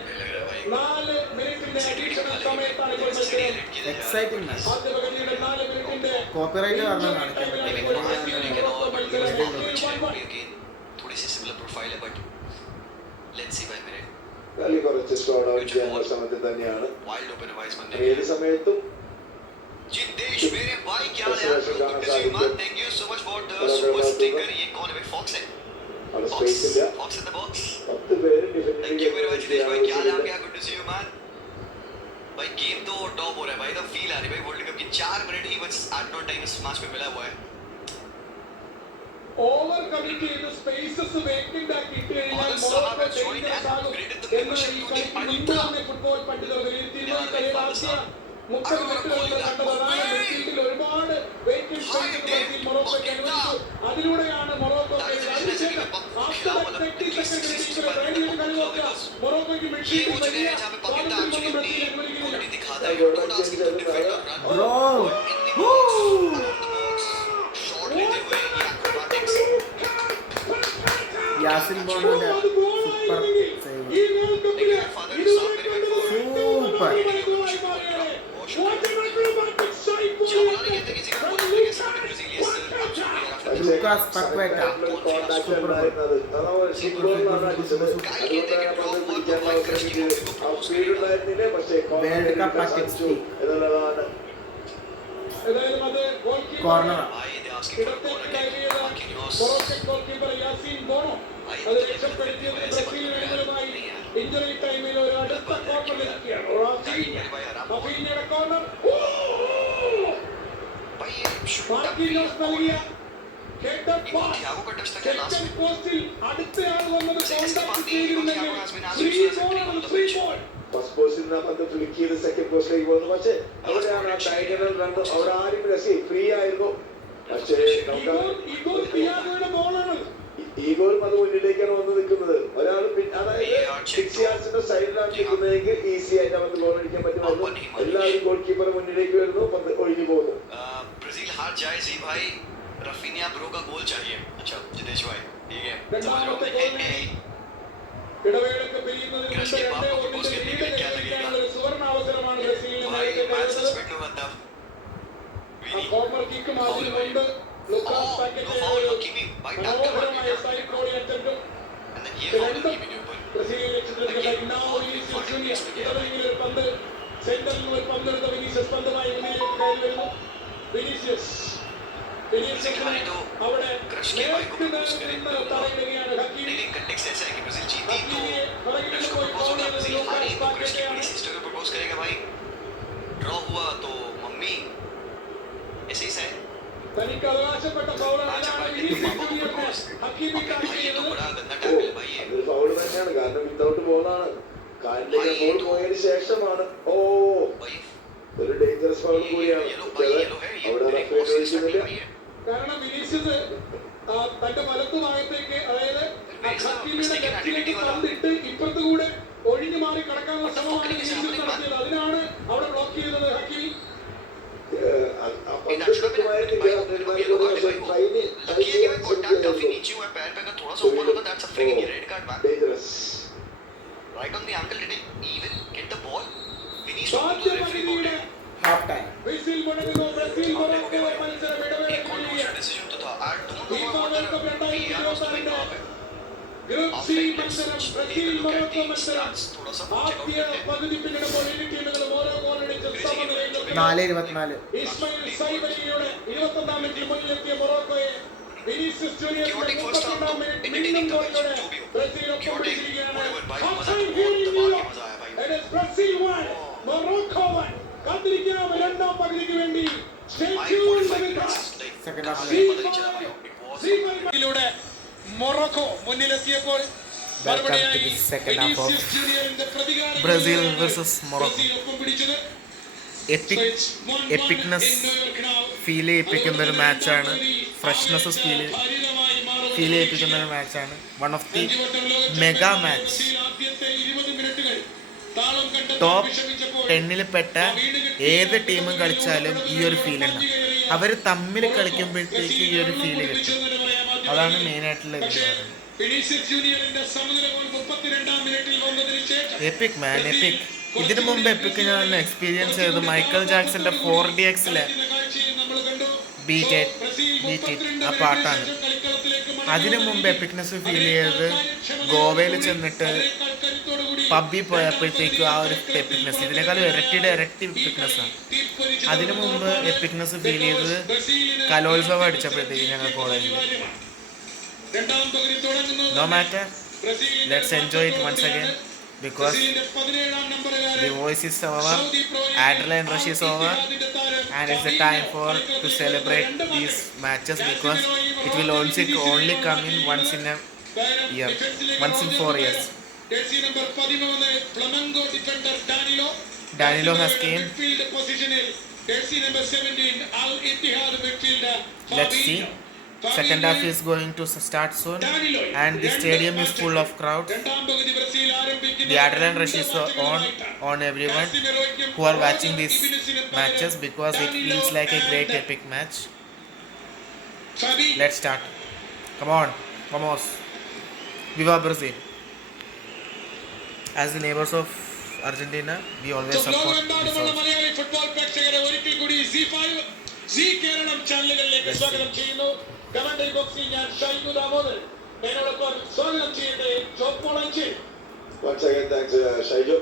4 മിനിറ്റിന്റെ അഡീഷണൽ സമയത്താണ് ഇപ്പോൾ മത്സരം. Exciting match. ആദ്യ പകുതിയുടെ 4 മിനിറ്റിന്റെ കോപ്പിറൈറ്റ് കാരണം കാണിക്കാൻ പറ്റില്ല. കളി കുറച്ച് സ്ലോ ഡൗൺ ചെയ്യാനുള്ള ശ്രമത്തിൽ തന്നെയാണ്. ഏത് സമയത്തും जितेश मेरे भाई क्या हाल है यार? Good to see you man. Thank you so much for the super sticker. ये कौन है भाई? फॉक्स है. അവിടെ സ്പേസ് ഇല്ല. Fox in the box. 10 പേര് थैंक यू मेरे भाई जितेश भाई. क्या हाल है ഡിഫെൻഡ് आपके? Good to see you man. भाई गेम तो टॉप हो रहा है भाई. द फील आ रही है भाई. वर्ल्ड कप की 4 मिनट ही बस एडिशनल टाइम इस मैच में मिला हुआ है. ഓവർ കമ്മിറ്റ് ചെയ്ത് സ്പേസസ് വേക്കന്റ് ആക്കി ഇട്ട് കഴിഞ്ഞാൽ മൊറോക്കോ ഡേഞ്ചറസ് ആകും എന്ന് ഈ കളിക്ക് മുൻപ് തന്നെ ഫുട്ബോൾ പണ്ഡിതർ വിലയിരുത്തിയിരുന്നു. ഈ കളിയുടെ ആദ്യ 30 മിനിറ്റുകളിൽ കണ്ടതാണ് മിഡ്ഫീൽഡിൽ ഒരുപാട് വേക്കന്റ് സ്പേസ് ബ്രസീൽ മൊറോക്കോയ്ക്ക് അനുവദിച്ചു. അതിലൂടെയാണ് മൊറോക്കോ അതിനുശേഷം ആഫ്റ്റർ 30 സെക്കൻഡ് കളി നോക്കുക. മൊറോക്കോയ്ക്ക് മിഡ്ഫീൽഡിൽ വലിയ സ്വാതന്ത്ര്യമൊന്നും ബ്രസീൽ അനുവദിക്കുന്നില്ല. ബ്രോ യാസിൻ ബോണോന്റെ super save. Super. Lucas Paqueta super. World cup tactics ഏതായാലും അത് കോർണർ. ഇടത്തേക്ക് കയറിയത് Moroccan goal keeper Yassine Bono. അത് രക്ഷപ്പെടുത്തിയത് ബ്രസീലിന് അനുകൂലമായി ഇഞ്ചുറി ടൈമിൽ ഒരു അടുത്ത കോർണറിലെത്തിയാണ്. റഫീനിയുടെ കോർണർ മാർക്കിനോസ് നൽകിയ ഹെഡർ പാസ്. സെക്കൻഡ് പോസ്റ്റിൽ അടുത്തയാൾ വന്നത് കോൺടാക്ട് ചെയ്തിരുന്നെങ്കിൽ ഫ്രീ ബോൾ. ഫസ്റ്റ് പോസ്റ്റിൽ നിന്ന് പന്ത് ഫ്ലിക്ക് ചെയ്ത് സെക്കൻഡ് പോസ്റ്റിലേക്ക് പോകുന്നു. പക്ഷേ അവിടെയാണ് ആ ഡയഗണൽ റൺ. അവിടെ ആരും ഫ്രീ ആയിരുന്നു. പക്ഷേ ഈഗോയും അത് മുന്നിലേക്കാണ് വന്ന് നിൽക്കുന്നത്. ഒരാൾ അതായത് 6 യാർഡ്സിന്റെ സൈഡിലാണ് നിൽക്കുന്നതെങ്കിൽ ഈസി ആയിട്ട് അവർക്ക് ഗോൾ അടിക്കാൻ പറ്റുമായിരുന്നു. എല്ലാവരും ഗോൾ കീപ്പർ മുന്നിലേക്ക് വരുന്നു, പന്ത് ഒഴിഞ്ഞു പോകുന്നു. ब्राजील हार जाए जी भाई. रफीनिया ब्रो का गोल चाहिए. अच्छा जितेश भाई ठीक है. ഇടവേളക്ക് പിരിയുന്നതിന് മുമ്പ് 2-1 ലീഡ് കൈവരിക്കാനുള്ള ഒരു സുവർണ അവസരമാണ് ബ്രസീലിന്. കോർണർ കിക്ക് മാറ്റിയിട്ടുണ്ട്. ലുക്കാസ് പാക്കറ്റ് മനോഹരമായ സൈഡ് ബോഡി അറ്റംപ്റ്റും രണ്ടും ബ്രസീലിയൻ ലക്ഷ്യത്തിലേക്ക്. Now Vinicius Junior ഇടതുവശങ്ങളിൽ ഒരു പന്ത്, സെന്ററിൽ നിന്ന് ഒരു പന്തെടുത്ത വിനീഷ്യസ് പന്തുമായി മുന്നിലേക്ക് കയറി വരുന്നു. വിനീഷ്യസ് അവിടെ നിന്ന് തടയിടുകയാണ് ഹക്കീമി. ഹക്കീമിയെ പുറകിൽ പോയി ഫോളോ ചെയ്ത് ലൂക്കാസ് പാക്കറ്റെയാണ്. തനിക്ക് അവകാശപ്പെട്ട ഫൗളാണ് വിനീഷ്യസ് ജൂനിയറിന് ഹക്കീമി കാണിക്കുന്നത്. അതൊരു ഫൗള് തന്നെയാണ്, കാരണം വിത്തൗട്ട് ബോളാണ്. കാലിലേക്ക് ബോൾ പോയതിനു ശേഷമാണ് ഒരു ഡേഞ്ചറസ് ഫൗൾ കൂടിയാണ്. അവിടെ റഫറി ചോദിക്കുന്നില്ല. കാരണം വിനീഷ്യസ് തന്റെ വലത്തു ഭാഗത്തേക്ക്, അതായത് ഹക്കീമിയുടെ ലെഫ്റ്റിലേക്ക് പന്തിട്ട് ഇപ്പുറത്ത് കൂടെ ഒഴിഞ്ഞു മാറി കടക്കാനുള്ള ശ്രമമാണ് വിനീഷ്യസ് നടത്തിയത്. അതിനാണ് അവിടെ ബ്ലോക്ക് ചെയ്തത് ഹക്കീമി. Half time. ബ്രസീൽ മുടങ്ങുന്നു. ബ്രസീൽ മൊറോക്കോ മത്സരം ഇടവേളയ്ക്ക് FIFA world cup 2026 group C മത്സരം, ബ്രസീൽ മൊറോക്കോ മത്സരം. ആദ്യ പകുതി പിന്നിടുമ്പോൾ ഇരു ടീമുകളും ഓരോ ഗോളടിച്ച് സമനിലയിൽ. 4-24. ഇസ്മായിൽ സൈബലിയുടെ 21-ാം മിനിറ്റിൽ മുന്നിലെത്തിയ മൊറോക്കോയെ വിനീഷ്യസ് ജൂനിയറിന്റെ 32-ാം മിനിറ്റ് മിന്നും ഗോളിലൂടെ ബ്രസീൽ ഒപ്പം പിടിച്ചിരിക്കുകയാണ്. Brazil 1 Morocco 1. കാത്തിരിക്കാം രണ്ടാം പകുതിക്ക് വേണ്ടി. മൊറോക്കോ മുന്നിലെത്തിയപ്പോൾ Brazil versus Morocco. Epicness feel ചെയ്യിപ്പിക്കുന്ന ഒരു മാച്ചാണ്. ഫ്രഷ്നെസ് ഫീൽ ചെയ്യിപ്പിക്കുന്ന ഒരു മാച്ചാണ്. One of the mega match. Top 10 പെട്ട ഏത് ടീമും കളിച്ചാലും ഈ ഒരു ഫീൽ ഉണ്ടാവും. അവർ തമ്മിൽ കളിക്കുമ്പോഴത്തേക്ക് ഈ ഒരു ഫീല് കിട്ടും. അതാണ് മെയിനായിട്ടുള്ള ഇത്. EPIC man, EPIC. ഇതിനു മുമ്പ് എപ്പിക് ഞാൻ എക്സ്പീരിയൻസ് ചെയ്തത് മൈക്കൽ ജാക്സന്റെ 4DXലെ ബീറ്റ് ആ പാട്ടാണ്. അതിനു മുമ്പ് എപ്പിക്നെസ് ഫീൽ ചെയ്തത് ഗോവയിൽ ചെന്നിട്ട് പബ്ബിൽ പോയപ്പോഴത്തേക്കും ആ ഒരു എപ്പിക്നെസ്, ഇതിനേക്കാളും ഇരട്ടിയുടെ ഇരട്ടി എപ്പിക്നെസ്സാണ്. അതിനു മുമ്പ് എപ്പിക്നെസ് ഫീൽ ചെയ്തത് കലോത്സവം അടിച്ചപ്പോഴത്തേക്കും ഞങ്ങൾ കോളേജിൽ. No matter, let's enjoy it once again because the voice is over, adrenaline rush is over, and it's the time to celebrate these matches because it will only come in once in a year, once in 4 years. Danilo has came. Let's see. Second half is going to start soon and the stadium is full of crowd. The adrenaline rush is on everyone who are watching these matches because it feels like a great epic match. Let's start. Come on, vamos. Viva Brazil. As the neighbors of Argentina, we always support this. Football പ്രേക്ഷകരെ ഒരിക്കൽ കൂടി C Keralam ചാനലുകളിലേക്ക് സ്വാഗതം ചെയ്യുന്നു. Commentary ബോക്സിൽ ഞാൻ ഷൈനു ദാമോദരൻ, എന്നോടൊപ്പം സ്വാഗതം ചെയ്യട്ടെ ജോപ്പോളഞ്ചി. ഷൈജു,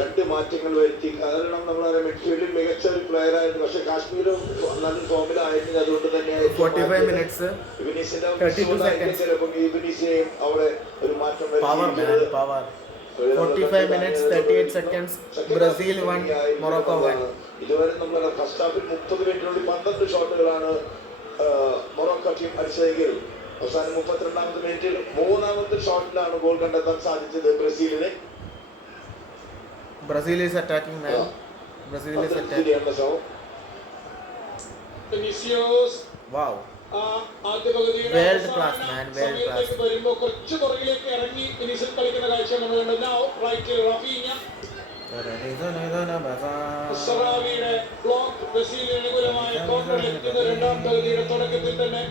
രണ്ട് മാറ്റങ്ങൾ വരുത്തി. കാരണം നമ്മളെ മിഡ്ഫീൽഡിൽ മികച്ച ഒരു പ്ലെയർ ആയിരുന്നു, പക്ഷെ കാശ്മീരും നല്ല ഫോമിലായിരുന്നു. അതുകൊണ്ട് തന്നെ 45 minutes 32 അവിടെ ഒരു മാറ്റം വരുത്തി. 45 minutes 38 seconds. Brazil 1, Morocco 1. ഇതുവരെ നമ്മൾ ഫസ്റ്റ് ഹാഫിൽ 30 മിനിറ്റിനുള്ളിൽ 12 ഷോട്ടുകളാണ് മൊറോക്കോ ടീം അടിച്ചതെങ്കിൽ അവസാനം 32ാമത്തെ മിനിറ്റിൽ 3ാമത്തെ ഷോട്ടിലാണ് ഗോൾ കണ്ടെത്താൻ സാധിച്ചത് ബ്രസീലിന്. Brazil is attacking now. Brazil is attacking. Wow. World class man, world class. വരുമ്പോൾ കുറച്ച് പുറകിലേക്ക് ഇറങ്ങി ഫിനിഷിൽ കളിക്കുന്ന കാഴ്ച നമ്മൾ കണ്ടു. Now right റഫീഞ്ഞ സറാവിയുടെ ബ്ലോക്ക് ബ്രസീലിന് അനുകൂലമായ കോർണറിൽ എത്തുന്ന രണ്ടാം പകുതിയുടെ തുടക്കത്തിൽ തന്നെ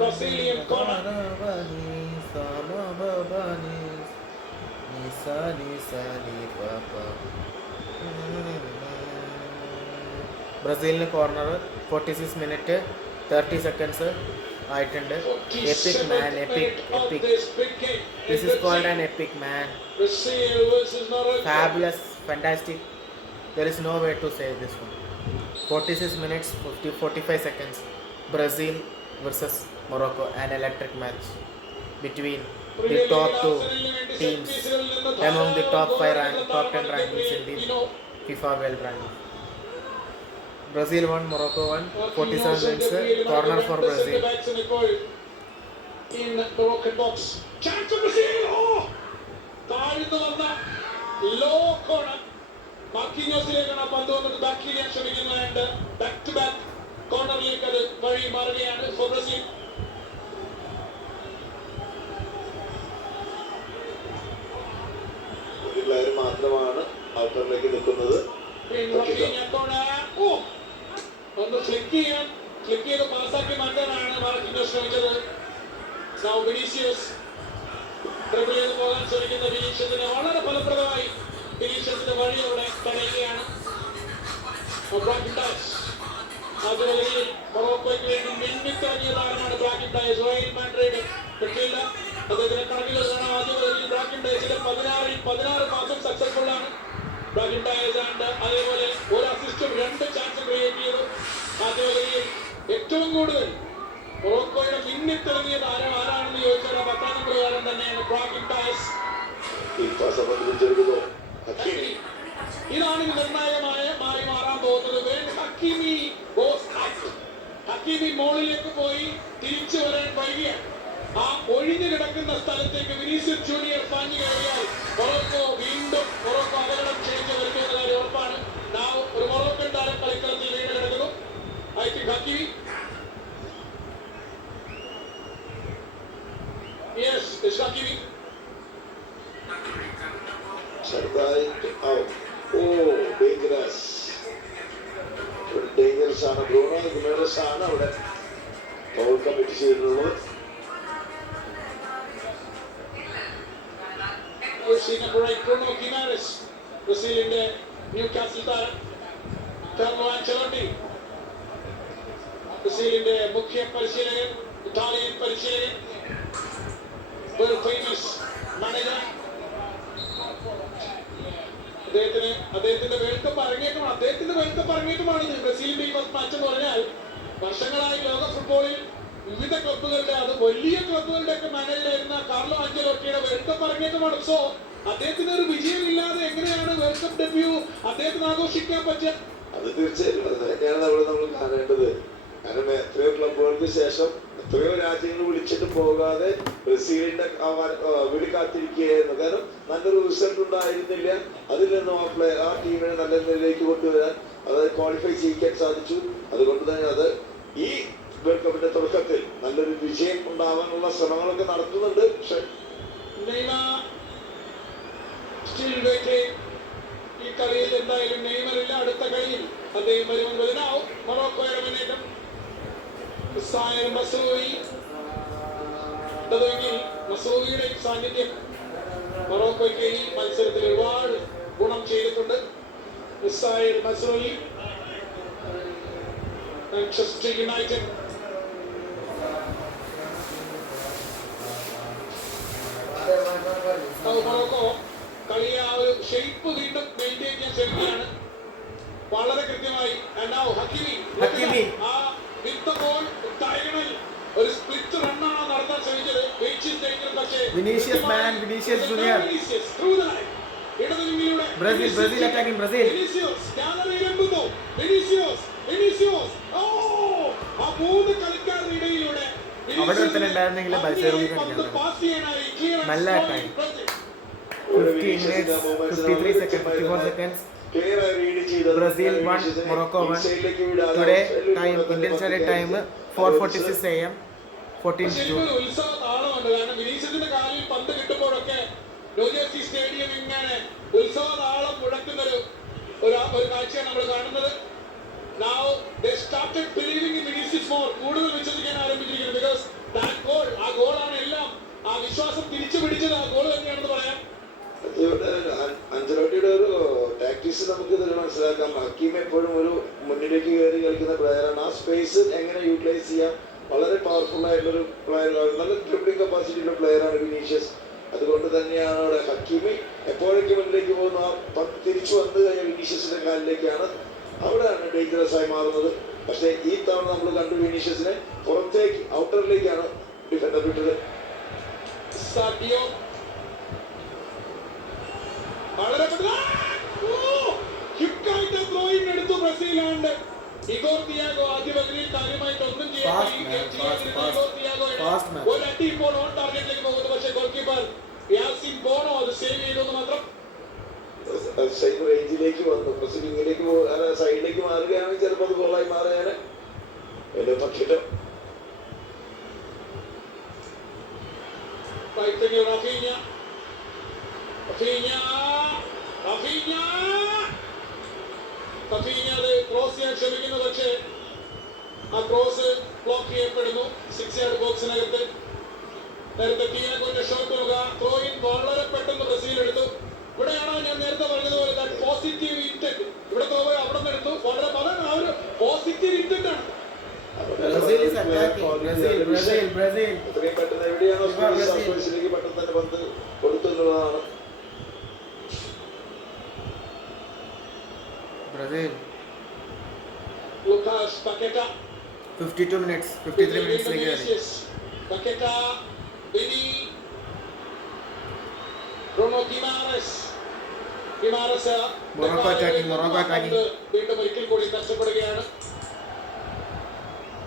ബ്രസീലിയൻ കോർണർ. ബ്രസീലിന് കോർണർ 46 മിനിറ്റ് 30 സെക്കൻഡ്സ് ആയിട്ടുണ്ട്. Epic man, epic. This is called an epic man. Fabulous, fantastic. There is no way to say this one. 46 minutes 45 seconds. Brazil versus Morocco, an electric match between the top two teams among the top 10 rankings in the FIFA World Ranking. Brazil won, Morocco won. 47 minutes, corner for Brazil. In the Moroccan box. Chance for Brazil! Oh! താഴ്ന്നു വന്ന law corner മാർക്കിഞ്ഞോസിലേക്കാണ് പന്ത് വന്നത്. Back ചെയ്യാൻ ശ്രമിക്കുന്നു. And back to back കോർണറിലേക്ക് അത് വഴി മാറുകയാണ് for Brazil. ഒരു പ്ലെയർ മാത്രമാണ് ഔട്ടറിലേക്ക് നിൽക്കുന്നത്. ഒന്ന് ക്ലിക്ക് ചെയ്ത് പാസ്സാക്കി മാറ്റാനാണ് മാർക്കിഞ്ഞോസ് ശ്രമിച്ചത്. വിനീഷ്യസ് ഡ്രിബിൾ ചെയ്ത് പോകാൻ ശ്രമിക്കുന്ന വിനീഷ്യസിനെ വളരെ ഫലപ്രദമായി വിനീഷ്യസിന്റെ വഴിയോടെ തടയുകയാണ്. അതുവഴി മൊറോക്കോയ്ക്ക് വേണ്ടി മിന്നിത്തിറങ്ങിയ താരമാണ് ബ്രാക്കിൻ ഡയസ്. Real Madrid midfielder. അദ്ദേഹത്തിന്റെ കണക്കിൽ കാണാം. ആദ്യ പകുതിയിൽ ബ്രാക്കിൻ ഡയസിലെ 16 പാസും സക്സസ്ഫുൾ ആണ് ബ്രാക്കിൻ ഡയസ്. ആൻഡ് അതേപോലെ ഒരു അസിസ്റ്റും 2 ചാൻസും ക്രിയേറ്റ് ചെയ്തു. ആദ്യ പകുതിയിൽ ഏറ്റവും കൂടുതൽ മൊറോക്കോയുടെ മിന്നിത്തിറങ്ങിയ താരം ആരാണെന്ന് ചോദിച്ചാൽ 10ാം നമ്പർ താരം തന്നെയാണ് ബ്രാക്കിൻ ഡയസ്. ഇതാണ് നിർണായകമായി മാറാൻ പോകുന്നത്. ഹക്കീമി മോളിലേക്ക് പോയി തിരിച്ചു വരാൻ വൈകിയാണ്. ആ ഒഴിഞ്ഞു കിടക്കുന്ന സ്ഥലത്തേക്ക് വിനീഷ്യസ് ജൂനിയർ പാഞ്ഞു കയറിയാൽ മൊറോക്കോ അപകടം ക്ഷണിച്ചു വരുന്ന കാര്യം ഉറപ്പാണ്. ഒരു മൊറോക്കൻ താരം കളിക്കളത്തിൽ വീണ് കിടക്കുന്നു. I think ഹക്കീമി. Yes, it's ഹക്കീമി. Dangerous ആണ്. ബ്രൂണോ ഗിമേറസ് ആണ് അവിടെ ഫൗൾ കമ്മിറ്റ് ചെയ്തിട്ടുള്ളത്. ബ്രസീലിന്റെ ന്യൂ കാസിൽ താരം കാർലോ ആൻചെലോട്ടി, ബ്രസീലിന്റെ മുഖ്യ പരിശീലകൻ, ഇറ്റാലിയൻ പരിശീലകൻ, ഫേമസ് മാനേജർ. അദ്ദേഹത്തിന്റെ വേൾഡ് കപ്പ് അരങ്ങേറ്റമാണ് ഇത്. ബ്രസീലിന്റെ ഈ ഫസ്റ്റ് മാച്ച് എന്ന് പറഞ്ഞാൽ വർഷങ്ങളായി ലോക ഫുട്ബോളിൽ വിവിധ ക്ലബ്ബുകളുടെ, അത് വലിയ ക്ലബ്ബുകളുടെ ഒക്കെ മാനേജറായിരുന്ന കാർലോ ആൻചെലോട്ടിയുടെ വേൾഡ് കപ്പ് അരങ്ങേറ്റമാണ്. സോ അദ്ദേഹത്തിന് ഒരു വിജയമില്ലാതെ എങ്ങനെയാണ് വേൾഡ് കപ്പ് ഡെബ്യൂ അദ്ദേഹത്തിന് ആഘോഷിക്കാൻ പറ്റുക? അത് തീർച്ചയായിട്ടും അത് തന്നെയാണ് നമ്മൾ കാണേണ്ടത്. കാരണം എത്രയോ ക്ലബ്ബുകൾക്ക് ശേഷം എത്രയോ രാജ്യങ്ങൾ വിളിച്ചിട്ട് പോകാതെ ബ്രസീലിന്റെ വിളി കാത്തിരിക്കുകയായിരുന്നു. കാരണം നല്ലൊരു റിസൾട്ട് ഉണ്ടായിരുന്നില്ല. അതിൽ നിന്നും ആ ടീമിനെ നല്ല നിലയിലേക്ക് കൊണ്ടുവരാൻ, അതായത് ക്വാളിഫൈ ചെയ്യിക്കാൻ സാധിച്ചു. അതുകൊണ്ട് തന്നെ അത് ഈ വേൾഡ് കപ്പിന്റെ തുടക്കത്തിൽ നല്ലൊരു വിജയം ഉണ്ടാവാനുള്ള ശ്രമങ്ങളൊക്കെ നടത്തുന്നുണ്ട്. പക്ഷെ ഈ കളിയിൽ എന്തായാലും നെയ്മറില്ല. അടുത്ത കളിയിൽ അദ്ദേഹം വരുമെന്നതിനാവും. മൊറോക്കോയുടെ മുന്നേറ്റം. മസൂദിയുടെ സാന്നിധ്യം മൊറോക്കോയ്ക്ക് ഈ മത്സരത്തിൽ ഒരുപാട് ഗുണം ചെയ്തിട്ടുണ്ട്. മാഞ്ചസ്റ്റർ യുണൈറ്റഡ് മൊറോക്കോ കളിയെ ആ ഒരു ഷേപ്പ് വീണ്ടും മെയിൻറ്റെയിൻ ചെയ്യാൻ ശ്രമിക്കുകയാണ് വളരെ കൃത്യമായി. ഹക്കീമി ആ വിത്ത് ബോൾ ഡയഗണൽ ഒരു സ്പ്ലിറ്റ് റണ്ണാണ് നടത്താൻ ശ്രമിച്ചത്. പക്ഷേ Vinicius man, Vinicius Junior. ഇടതു വിങ്ങിലൂടെ Brazil attacking Brazil. ഓ ആ മൂന്ന് കളിക്കാരുടെ ഇടയിലൂടെ അവിടെ ഉണ്ടായിരുന്നെങ്കിൽ നല്ല time. 15 minutes 53 seconds 54 seconds. Brazil won, Morocco won. Today time, Indian Standard Time 4:46 AM 14 June. ഉത്സവ താളമുണ്ട്. കാരണം വിനീഷ്യസിന്റെ കാലിൽ പന്ത് കിട്ടുമ്പോഴൊക്കെ ന്യൂജേഴ്സി സ്റ്റേഡിയം ഇങ്ങനെ ഉത്സവ താളം മുഴക്കുന്ന ഒരു കാഴ്ചയാണ് നമ്മൾ കാണുന്നത്. Now they started believing in Vinicius more. കൂടുതൽ വിശ്വസിക്കാൻ ആരംഭിച്ചിരിക്കുന്നു. Because that goal, ആ ഗോളാണ് എല്ലാം. ആ വിശ്വാസം തിരിച്ചു പിടിച്ചത് ആ ഗോൾ തന്നെയാണെന്ന് പറയാം. അഞ്ചലോട്ടിയുടെ ഒരു ടാക്ടിക്സ് പ്രാക്ടീസ് നമുക്ക് ഇതിൽ മനസ്സിലാക്കാം. ഹക്കീം എപ്പോഴും ഒരു മുന്നിലേക്ക് കയറി കളിക്കുന്ന പ്ലെയറാണ്. ആ സ്പേസ് എങ്ങനെ യൂട്ടിലൈസ് ചെയ്യാം, വളരെ പവർഫുൾ ആയിട്ടുള്ളൊരു പ്ലെയറാണ്. നല്ല ഡ്രിബ്ലിംഗ് കപ്പാസിറ്റി ഉള്ള പ്ലെയറാണ് വിനീഷ്യസ്. അതുകൊണ്ട് തന്നെയാണ് അവിടെ ഹക്കീമി എപ്പോഴേക്കും മുന്നിലേക്ക് പോകുന്ന ആ പന്ത് തിരിച്ചു വന്നു കഴിഞ്ഞാൽ വിനീഷ്യസിന്റെ കാലിലേക്കാണ്, അവിടെയാണ് ഡേഞ്ചറസ് ആയി മാറുന്നത്. പക്ഷേ ഈ തവണ നമ്മൾ കണ്ടു വിനീഷ്യസിനെ പുറത്തേക്ക് ഔട്ടറിലേക്കാണ് ഡിഫൻഡർ വിട്ടത്. വളരെ എടുത്തു ബ്രസീലാണ്ട്. ഇഗോർ തിയാഗോ ആദ്യ പകുതിയിൽ കാര്യമായിട്ട് ഒന്നും ഒരു അടി ഇപ്പോൾ ഓൺ ടാർഗറ്റിലേക്ക് പോകുന്നു. പക്ഷേ ഗോൾ കീപ്പർ യാസിൻ ബോണോ അത് സേവ് ചെയ്തെന്ന് മാത്രം. റേഞ്ചിലേക്ക് വന്നു. ബ്രസീൽ ഇങ്ങനെയൊക്കെ സൈഡിലേക്ക് മാറുകയാണെങ്കിൽ ചിലപ്പോൾ അത് ഗോളായി മാറുകയാണ്. പക്ഷേ അത് ക്രോസ് ചെയ്യാൻ ശ്രമിക്കുന്നു. പക്ഷേ ആ ക്രോസ് ബ്ലോക്ക് ചെയ്യപ്പെടുന്നു 6 യാർഡ് ബോക്സിനകത്ത്. നേരത്തെ തിയാഗോന്റെ ഷോട്ട് നോക്കുക. ത്രോയിൻ വളരെ പെട്ടെന്ന് ബ്രസീൽ എടുത്തു. ഇവിടെയാണ് ഞാൻ നേരത്തെ പറഞ്ഞതുപോലെ പോസിറ്റീവ് ഇന്റന്റ്. ഇവിടെ ത്രോ അവിടെ നിന്ന് എടുത്തു. വളരെ ആ ഒരു പോസിറ്റീവ് ഇന്റന്റ് ആണ്. എത്രയും പെട്ടെന്ന് എവിടെയാണോ പെട്ടെന്ന് തന്നെ പന്ത് കൊടുത്തുള്ളതാണ്. Brazil. Lucas Paqueta. 52 minutes, 53 minutes ലേക്ക്. Paqueta, Vini, Bruno Guimaraes. Morocco attacking. വീണ്ടും ഒരിക്കൽ കൂടി നഷ്ടപ്പെടുകയാണ്.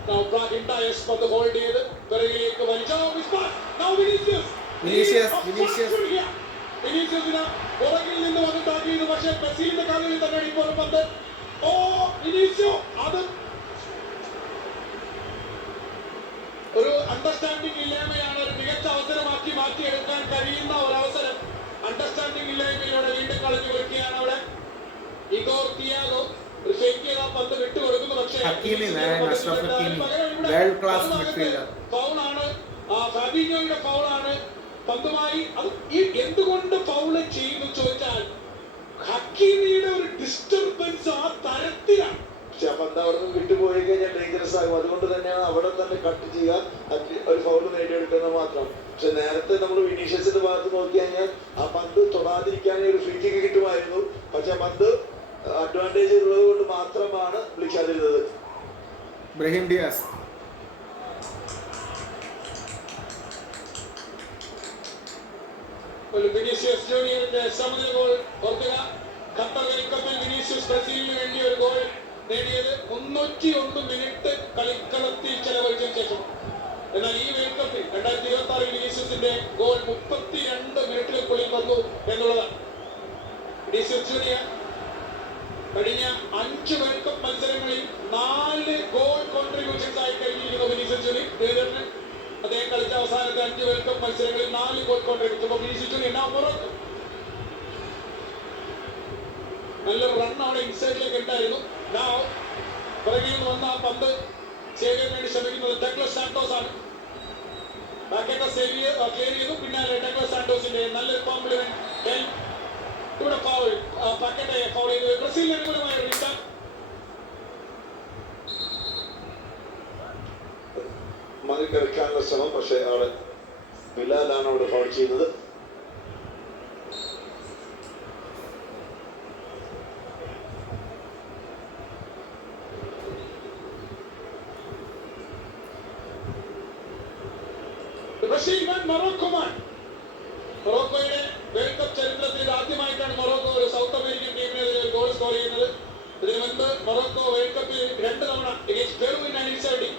Now Brahim Dias പന്ത് ഹോൾഡ് ചെയ്ത് പിറകിലേക്ക് വലിച്ചു. Now വിനീഷ്യസിന് പുറകിൽ നിന്ന് വന്ന് ടാക്ക് ചെയ്തു. പക്ഷേ ബ്രസീലിന്റെ കാലുകളിൽ തന്നെ ഇപ്പോൾ പന്ത്. വിനീഷ്യോ അത് ഒരു അണ്ടർസ്റ്റാൻഡിംഗ് ഇല്ലായ്മയാണ്. ഒരു മികച്ച അവസരമാക്കി മാറ്റിയെടുക്കാൻ കഴിയുന്ന ഒരു അവസരം അണ്ടർസ്റ്റാൻഡിംഗ് ഇല്ലായ്മയിലൂടെ വീണ്ടും കളഞ്ഞു കൊടുക്കുകയാണ് അവിടെ. ഇഗോർ തിയാഗോ ഒരു ഷേക്ക് ചെയ്ത പന്ത് വിട്ടുകൊടുക്കുന്നു. പക്ഷേ ഫൗളാണ്, ഫാബിഞ്ഞോയുടെ ഫൗളാണ്. പന്തുമായി അത് എന്തുകൊണ്ട് ഫൗള് ചെയ്തു ചോദിച്ചാൽ ഹക്കീമിയുടെ ഒരു ഡിസ്റ്റർബൻസ് ആ തരത്തിലാണ്. പക്ഷെ ആ പന്ത് അവിടെ നിന്ന് വിട്ടുപോയി കഴിഞ്ഞാൽ ഡേഞ്ചറസ് ആകും. അതുകൊണ്ട് തന്നെയാണ് അവിടെ തന്നെ കട്ട് ചെയ്യുക, ഒരു ഫൗള് നേടിയെടുക്കുന്നത് മാത്രം. പക്ഷെ നേരത്തെ നമ്മൾ വിനീഷ്യസിന്റെ ഭാഗത്ത് നോക്കി കഴിഞ്ഞാൽ ആ പന്ത് തൊടാതിരിക്കാനേ ഒരു ഫ്രീ കിക്ക് കിട്ടുമായിരുന്നു. പക്ഷെ ആ പന്ത് അഡ്വാൻറ്റേജ് ഉള്ളത് കൊണ്ട് മാത്രമാണ് വിളിക്കാതിരുന്നത്. ബ്രഹീം ഡിയാസ് വിനീഷ്യസ് ജൂനിയറിന്റെ സമനില ഗോൾ ഓർക്കുക. ഖത്തർ വേൾഡ് കപ്പിൽ വിനീഷ്യസ് ബ്രസീലിന് വേണ്ടി ഒരു ഗോൾ നേടിയത് 301 മിനിറ്റ് കളിക്കളത്തിൽ ചെലവഴിച്ചതിന് ശേഷം. എന്നാൽ ഈ വേൾഡ് കപ്പിൽ 2026 വിനീഷ്യസിന്റെ ഗോൾ 32 മിനിറ്റിനുള്ളിൽ വന്നു എന്നുള്ളതാണ്. വിനീഷ്യസ് ജൂനിയർ കഴിഞ്ഞ 5 വേൾഡ് കപ്പ് മത്സരങ്ങളിൽ 4 ഗോൾ കോൺട്രിബ്യൂഷൻസ് ആയി കഴിഞ്ഞിരിക്കുന്നു. വിനീഷ്യസ് ജൂനിയറിന് അദ്ദേഹം കളിച്ച അവസാനത്തെ 5 വേൾഡ് കപ്പ് മത്സരങ്ങളിൽ 4 ഗോൾ കോൺട്രിബ്യൂഷൻ. വിനീഷ്യസ് ജൂനിയർ നല്ലൊരു റൺ അവിടെ ഇൻസൈഡിലേക്ക് ഉണ്ടായിരുന്നു. പുറകിൽ നിന്ന് വന്ന ആ പന്ത് സേവ് ചെയ്യാൻ വേണ്ടി ശ്രമിക്കുന്നത് ഡഗ്ലസ് സാന്റോസ് ആണ്. പാക്കറ്റ ക്ലിയർ ചെയ്തു. പിന്നാലെ ഡഗ്ലസ് സാന്റോസിന്റെ നല്ലൊരു കോംപ്ലിമെന്റ്. ഇവിടെ ഫൗൾ, പാക്കറ്റയെ ഫൗൾ ചെയ്തു. ബ്രസീലിന് അനുകൂലമായ റീസൺ. മറികടക്കാനുള്ള ശ്രമം, പക്ഷേ അവിടെ ബിലാലാണ് അവിടെ ഫൗൾ ചെയ്യുന്നത്. മൊറോക്കോയുടെ വേൾഡ് കപ്പ് ചരിത്രത്തിൽ ആദ്യമായിട്ടാണ് മൊറോക്കോ ഒരു സൗത്ത് അമേരിക്കൻ ടീമിനെതിരെ ഗോൾ സ്കോർ ചെയ്യുന്നത്. ഇതിനു മുൻപ് മൊറോക്കോ വേൾഡ് കപ്പിൽ 2 തവണ പെറു in 1970,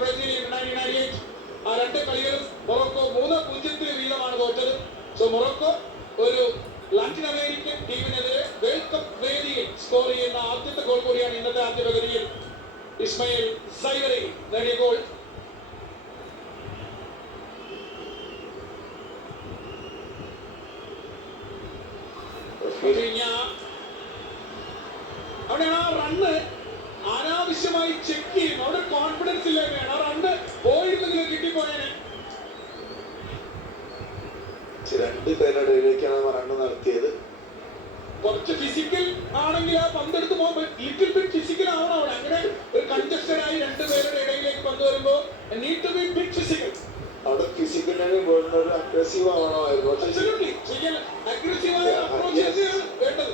ബ്രസീൽ in 1998. ആ 2 കളികളും മൊറോക്കോ 3-0 വീതമാണ് തോറ്റത്. സോ മൊറോക്കോ ഒരു ലാറ്റിൻ അമേരിക്കൻ ടീമിനെതിരെ വേൾഡ് കപ്പ് വേദിയിൽ സ്കോർ ചെയ്യുന്ന ആദ്യത്തെ ഗോൾ കൂടിയാണ് ഇന്നത്തെ ആദ്യ പകുതിയിൽ ഇസ്മയിൽ സൈവറി നേടിയ ഗോൾ. അവിടെയാണ് ആ റണ്ണ് അനാവശ്യമായി ചെക്ക് ചെയ്യും. അവിടെ കോൺഫിഡൻസ് ഇല്ലായ്മയാണ്. ആ റണ്ണ് പോയിരുന്നെങ്കിൽ കിട്ടിപ്പോയേനെ. 2 പേരുടെ ഇടയിലേക്കാണ് റണ്ണ് നടത്തിയത്. കുറച്ച് ഫിസിക്കൽ ആണെങ്കിൽ ആ പന്തെടുത്ത് പോകുമ്പോൾ ലിറ്റിൽ ബിറ്റ് ഫിസിക്കൽ ആവണം അവിടെ. അങ്ങനെ ഒരു കൺജസ്റ്റഡ് ആയി രണ്ടുപേരുടെ ഇടയിലേക്ക് പന്ത് വരുമ്പോൾ need to be bit physical. അവിടെ ഫിസിക്കലി വേണ്ടത് അഗ്രസീവ് ആവണമായിരുന്നു. അഗ്രസീവായ അപ്രോച്ച് വേണ്ടത്.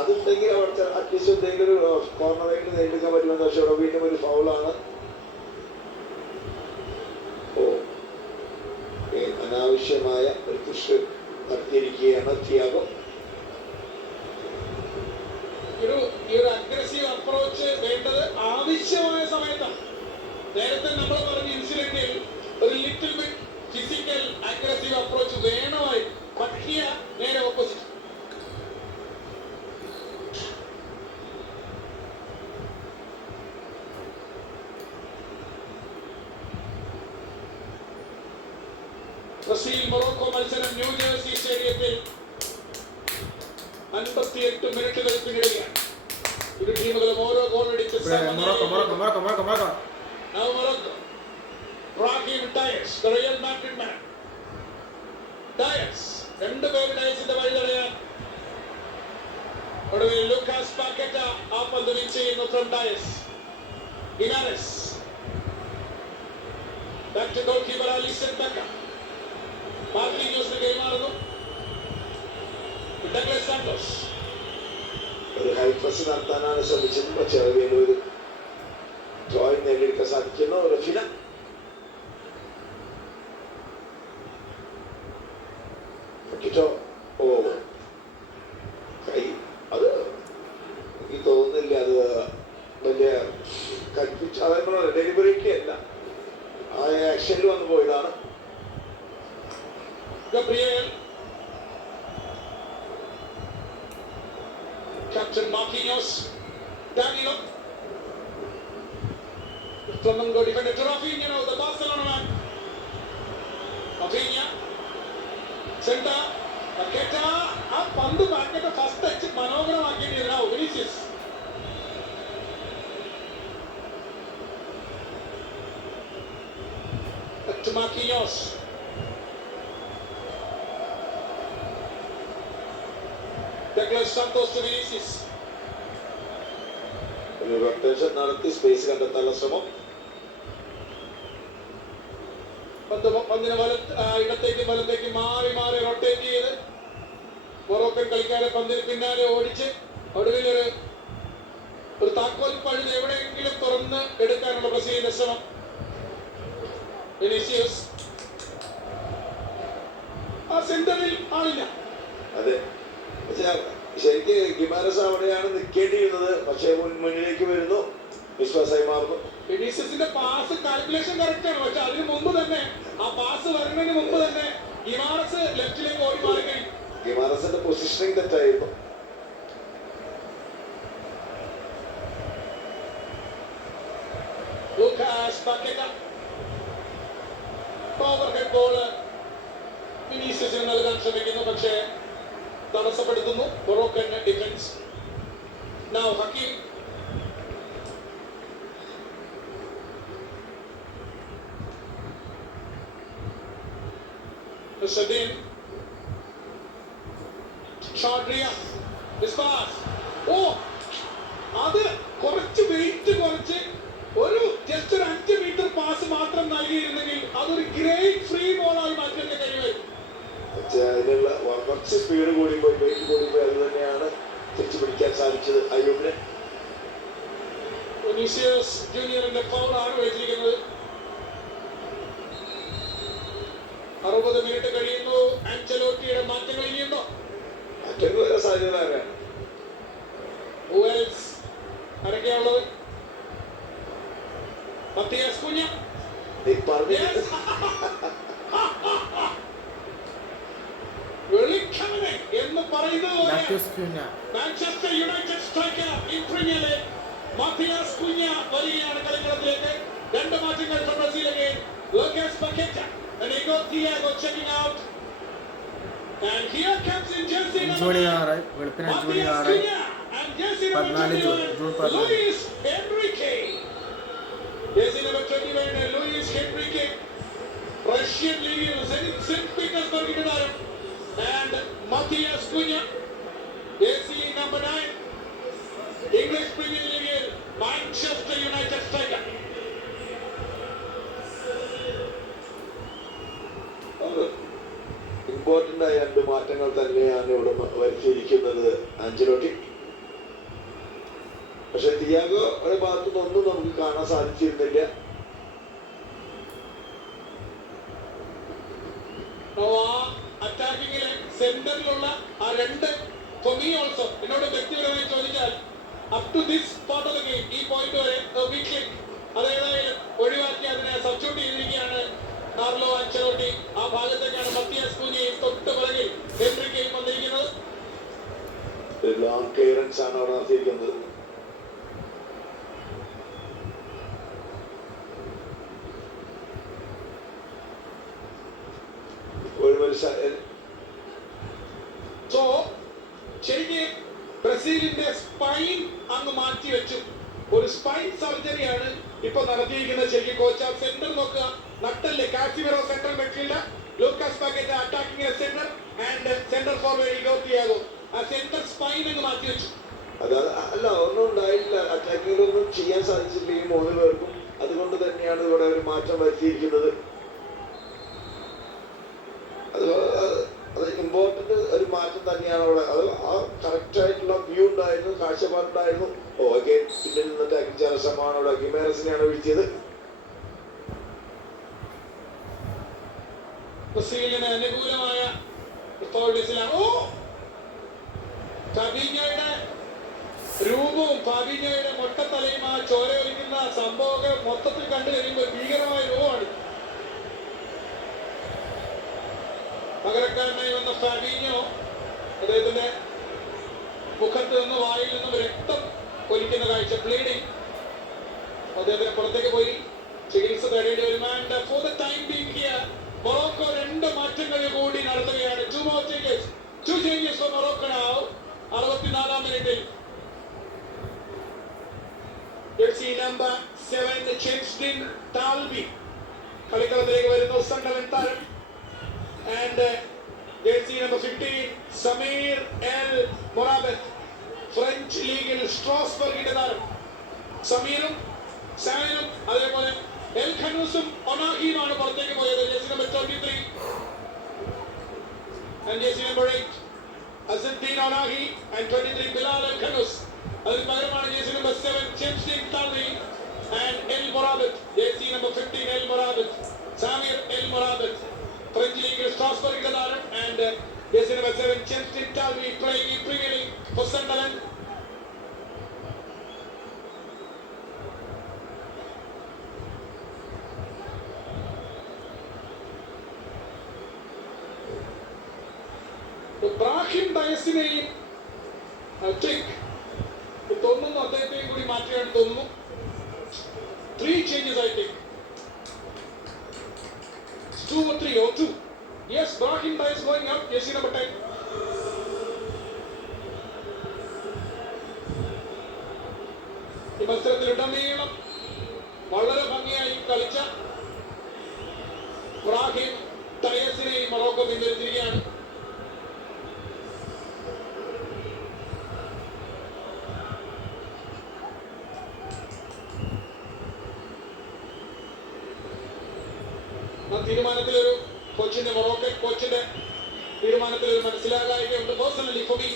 അതുണ്ടെങ്കിൽ അവിടുത്തെ അറ്റ്ലീസ്റ്റ് എന്തെങ്കിലും ഒരു കോർണറായിട്ട് നേടിയെടുക്കാൻ പറ്റുമെന്ന്. പക്ഷെ അവിടെ വീണ്ടും ഒരു ഫൗളാണ്. അനാവശ്യമായ ഒരു പുഷ് നടത്തിയിരിക്കുകയാണ് ത്യാഗോ. ഈ ഒരു അഗ്രസീവ് അപ്രോച്ച് വേണ്ടത് ആവശ്യമായ സമയത്താണ്. നേരത്തെ നമ്മൾ പറഞ്ഞ ഇൻസിഡന്റിൽ ഒരു little bit physical aggressive approach വേണമായി. പക്ഷിയ നേരെ ഓപ്പോസിറ്റ്. ബ്രസീൽ മൊറോക്കോ മത്സരം ന്യൂജേഴ്സി സ്റ്റേഡിയത്തിൽ 58 മിനിറ്റുകൾ പിന്നിടുകയാണ്. ഇരു ടീമുകളും ഓരോ ഗോൾ അടിച്ച് റിയൽ മാഡ്രിഡ് മാൻ ഡയസ് രണ്ടുപേര് ഡയസിന്റെ വഴി തടയാൻ ഒടുവിൽ ലൂക്കാസ് പാക്കറ്റ ആ പന്ത് വിൻ ചെയ്യുന്നു from Diaz. Guimaraes back to goal keeper Alisson Becker. മാർക്കിനിയോസിന് കൈമാറുന്നു. ഡഗ്ലസ് സാന്റോസ് ഒരു ഹൈ പ്രസ് നടത്താനാണ് ശ്രമിച്ചത്. പക്ഷേ അതിന് ഒരു ഡ്രോയിങ് നേടിയെടുക്കാൻ സാധിക്കുന്നു. റഫീന കൈ അത് എനിക്ക് തോന്നുന്നില്ല അത് വലിയ കൽപ്പിച്ച അതേപോലെ ഡെലിവറിക്ക് അല്ല, ആ ആക്ഷനിൽ വന്നു പോയതാണ്. Gabriel, Captain Marquinhos, Danilo, Flamengo defender Rafinha, now the Barcelona man. Rafinha, center, Paqueta, ആ പന്ത് പാക്കറ്റ് ഫസ്റ്റ് ടച്ച് മനോഹരമാക്കിയിട്ടില്ല. Vinicius Marquinhos. Douglas Santos to Vinicius. ഒരു റൊട്ടേഷൻ നടത്തി സ്പേസ് കണ്ടെത്താനുള്ള ശ്രമം. പന്തിന് ഇടത്തേക്ക് വലത്തേക്ക് മാറി മാറി റൊട്ടേറ്റ് ചെയ്ത് മൊറോക്കൻ കളിക്കാരെ പന്തിന് പിന്നാലെ ഓടിച്ച് ഒടുവിൽ ഒരു താക്കോൽ പഴുത് എവിടെയെങ്കിലും തുറന്ന് എടുക്കാനുള്ള ബ്രസീലിന്റെ ശ്രമം. വിനീഷ്യസ് ആ സെന്ററിൽ ആളില്ല. അതെ, ശരിക്ക് ഗിമാരസ് അവിടെയാണ് നിൽക്കേണ്ടിയിരുന്നത്. പക്ഷേ മുന്നിലേക്ക് വരുന്നു, വിശ്വാസമായി മാറുന്നു. വിനീഷ്യസിന്റെ പാസ് കാൽക്കുലേഷൻ കറക്റ്റ് ആണ്. പക്ഷെ അതിന് മുമ്പ് തന്നെ ആ പാസ് വരുന്നതിന് മുമ്പ് തന്നെ ഗിമാരസ് ലെഫ്റ്റിലേക്ക് ഓടി മാറി കഴിഞ്ഞു. ഗിമാരസിന്റെ പൊസിഷനിങ് തെറ്റായിരുന്നു. ലൂക്കാസ് പാക്കറ്റ ഓവർഹെഡ് ബോൾ വിനീഷ്യസിന് നൽകാൻ ശ്രമിക്കുന്നു, പക്ഷേ തടസ്സപ്പെടുത്തുന്നു Moroccan defence. Now Hakim. Sadin. Shadria. This pass. Oh! അത് കുറച്ച് വെയിറ്റ് കുറച്ച് ഒരു ജസ്റ്റ് ഒരു 5 മീറ്റർ പാസ് മാത്രം നൽകിയിരുന്നെങ്കിൽ അതൊരു ഗ്രേറ്റ് ഫ്രീ ബോളായി മാറ്റാൻ കഴിയുമായിരുന്നു. അതിനുള്ള കുറച്ച് സ്പീഡ് കൂടിപ്പോയി, വെയിറ്റ് കൂടിപ്പോയി. അത് തന്നെയാണ് തിരിച്ചു പിടിക്കാൻ സാധിച്ചത് അയ്യൂബിനെ. വിനീഷ്യസ് ജൂനിയറിന്റെ ഫൗളാണ് വെച്ചിരിക്കുന്നത്. 60 മിനിറ്റ് കഴിയുന്നു. ആൻചലോട്ടിയുടെ മാറ്റങ്ങൾ ഇനിയുണ്ടോ? മാറ്റങ്ങൾ വരാൻ സാധ്യത ആരൊക്കെയാണുള്ളത്? മത്തിയാസ് കുഞ്ഞ വെളിക്കവനെ എന്ന് പറയുന്നത് Manchester United striker in Premier League Matheus Cunha വരികയാണ് കളിക്കളത്തിലേക്ക്. 2 മാറ്റങ്ങൾ for Brazil again. Lucas Paqueta and Igor Thiago checking out. And here comes in jersey number 9. Matias Cunha and jersey number 21 Luis Enrique. Jersey number 21 Luis Enrique. Russian League Zenit St. Petersburg താരം. And Matias Cunha Jersey number 9, English Premier League, Manchester United striker. Important ആയ 2 മാറ്റങ്ങൾ തന്നെയാണ് ഇവിടെ വരുത്തിയിരിക്കുന്നത് Ancelotti. പക്ഷെ തിയാഗോയുടെ ഭാഗത്തുനിന്നൊന്നും നമുക്ക് കാണാൻ സാധിച്ചിരുന്നില്ല. അറ്റാക്കിങ്ങിലെ സെന്ററിലുള്ള ആ 2 for me also എന്നോട് വ്യക്തിപരമായി ചോദിച്ചാൽ up to this part of the game ഈ പോയിന്റ് വരെ വീക്കിൽ അതേതായാലും ഒഴിവാക്കി അതിനെ സബ്സ്റ്റിറ്റ്യൂട്ട് ചെയ്തിരിക്കുകയാണ് കാർലോ ആൻചലോട്ടി. ആ ഭാഗത്തേക്കാണ് മത്തിയാസ് കുഞ്ഞയും തൊട്ട് പിറകിൽ ഹെൻറിക്കയും വന്നിരിക്കുന്നത്. ലോങ് ക്ലിയറൻസ് ആണ് അവിടെ നടത്തിയിരിക്കുന്നത്. സോ ശരിക്കും ബ്രസീലിന്റെ സ്പൈൻ അങ്ങ് മാറ്റി വെച്ചു. ഒരു സ്പൈൻ സർജറിയാണ് ഇപ്പൊ നടത്തിയിരിക്കുന്നത്. ശരിക്കും കോച്ച് ആ സെന്റർ നോക്കുക, നട്ടല്ലേ Casemiro central midfielder, Lucas Paqueta attacking centre and centre forward Igor Thiago. ആ സെന്റർ സ്പൈൻ അങ്ങ് മാറ്റി വെച്ചു. അല്ല, ഒന്നും ഉണ്ടായില്ല. അറ്റാക്കിങ്ങിലൊന്നും ചെയ്യാൻ സാധിച്ചില്ല ഈ 3 പേർക്കും. അതുകൊണ്ട് തന്നെയാണ് ഇവിടെ ഒരു മാറ്റം വരുത്തിയിരിക്കുന്നത്. അത് ഇമ്പോർട്ടന്റ് ഒരു മാറ്റം തന്നെയാണ് അവിടെ. അത് ആ കറക്റ്റ് ആയിട്ടുള്ള വ്യൂ ഉണ്ടായിരുന്നു, കാഴ്ചപ്പാടുണ്ടായിരുന്നു. ഓക്കെ, പിന്നെ നിന്നിട്ട് അടിച്ചാൽ ശ്രമമാണ് അവിടെ. ഗിമേറസിനെയാണ് വീഴ്ത്തിയത്. ബ്രസീലിന് അനുകൂലമായ ഫാബീഞ്ഞോയുടെ രൂപവും ഫാബീഞ്ഞോയുടെ മൊട്ടത്തലയും ആ ചോര ഒലിക്കുന്ന സംഭവമൊക്കെ മൊത്തത്തിൽ കണ്ടു കഴിയുമ്പോൾ ഭീകരമായ രൂപമാണ്. പകരക്കാരനായി വന്ന ഫാബീഞ്ഞോ അദ്ദേഹത്തിന്റെ മുഖത്ത് നിന്ന് വായിൽ നിന്നും രക്തം ഒലിക്കുന്ന കാഴ്ച, ബ്ലീഡിങ്. അദ്ദേഹത്തിന് പുറത്തേക്ക് പോയി ചികിത്സ തേടേണ്ടി വരും. And for the time being here Morocco 2 മാറ്റങ്ങൾ കൂടി നടത്തുകയാണ്. 2 more changes. 2 changes for Morocco now. 64-ാം മിനിറ്റിൽ jersey number 7 Chemstin Talbi കളിക്കളത്തിലേക്ക് വരുന്നു. സണ്ടർലൻഡ് താരം. And jersey number 15 Samir El Morabet, French ലീഗിൽ സ്ട്രോസ്ബർഗിന്റെ താരം. സമീറും സായനും അതേപോലെ എൽ ഖനൂസും ഒനാഹിയുമാണ് പുറത്തേക്ക് പോയത്. jersey number 23 and jersey number 8 Azuddin Onahi and 23 Bilal El Khanous. അതിന് പകരമാണ് jersey number 7 Chemstin Talbi and El Morabet. jersey number 15 El Morabet, Samir El Morabet, French ലീഗിൽ സ്ട്രോസ്ബർഗിന്റെ താരം. and jersey number 7 Chemstin Talbi playing in Premier League for Sunderland. Brahim ഡയസിനെയും തോന്നുന്നു അദ്ദേഹത്തെയും കൂടി മാറ്റുകയാണ് തോന്നുന്നു. 3 changes I think. 2 or 3 or 2. Yes, Brahim Dias going out. Jersey number 10. ഈ മത്സരത്തിലുടനീളം വളരെ ഭംഗിയായി കളിച്ച ബ്രാഹിം ഡയസിനെയും മൊറോക്കോ പിന്തുണച്ചിരിക്കുകയാണ്. തീരുമാനത്തിലൊരു കോച്ചിന്റെ മൊറോക്കൻ കോച്ചിന്റെ തീരുമാനത്തിലൊരു മനസ്സിലാകായികയുണ്ട്. Personally for me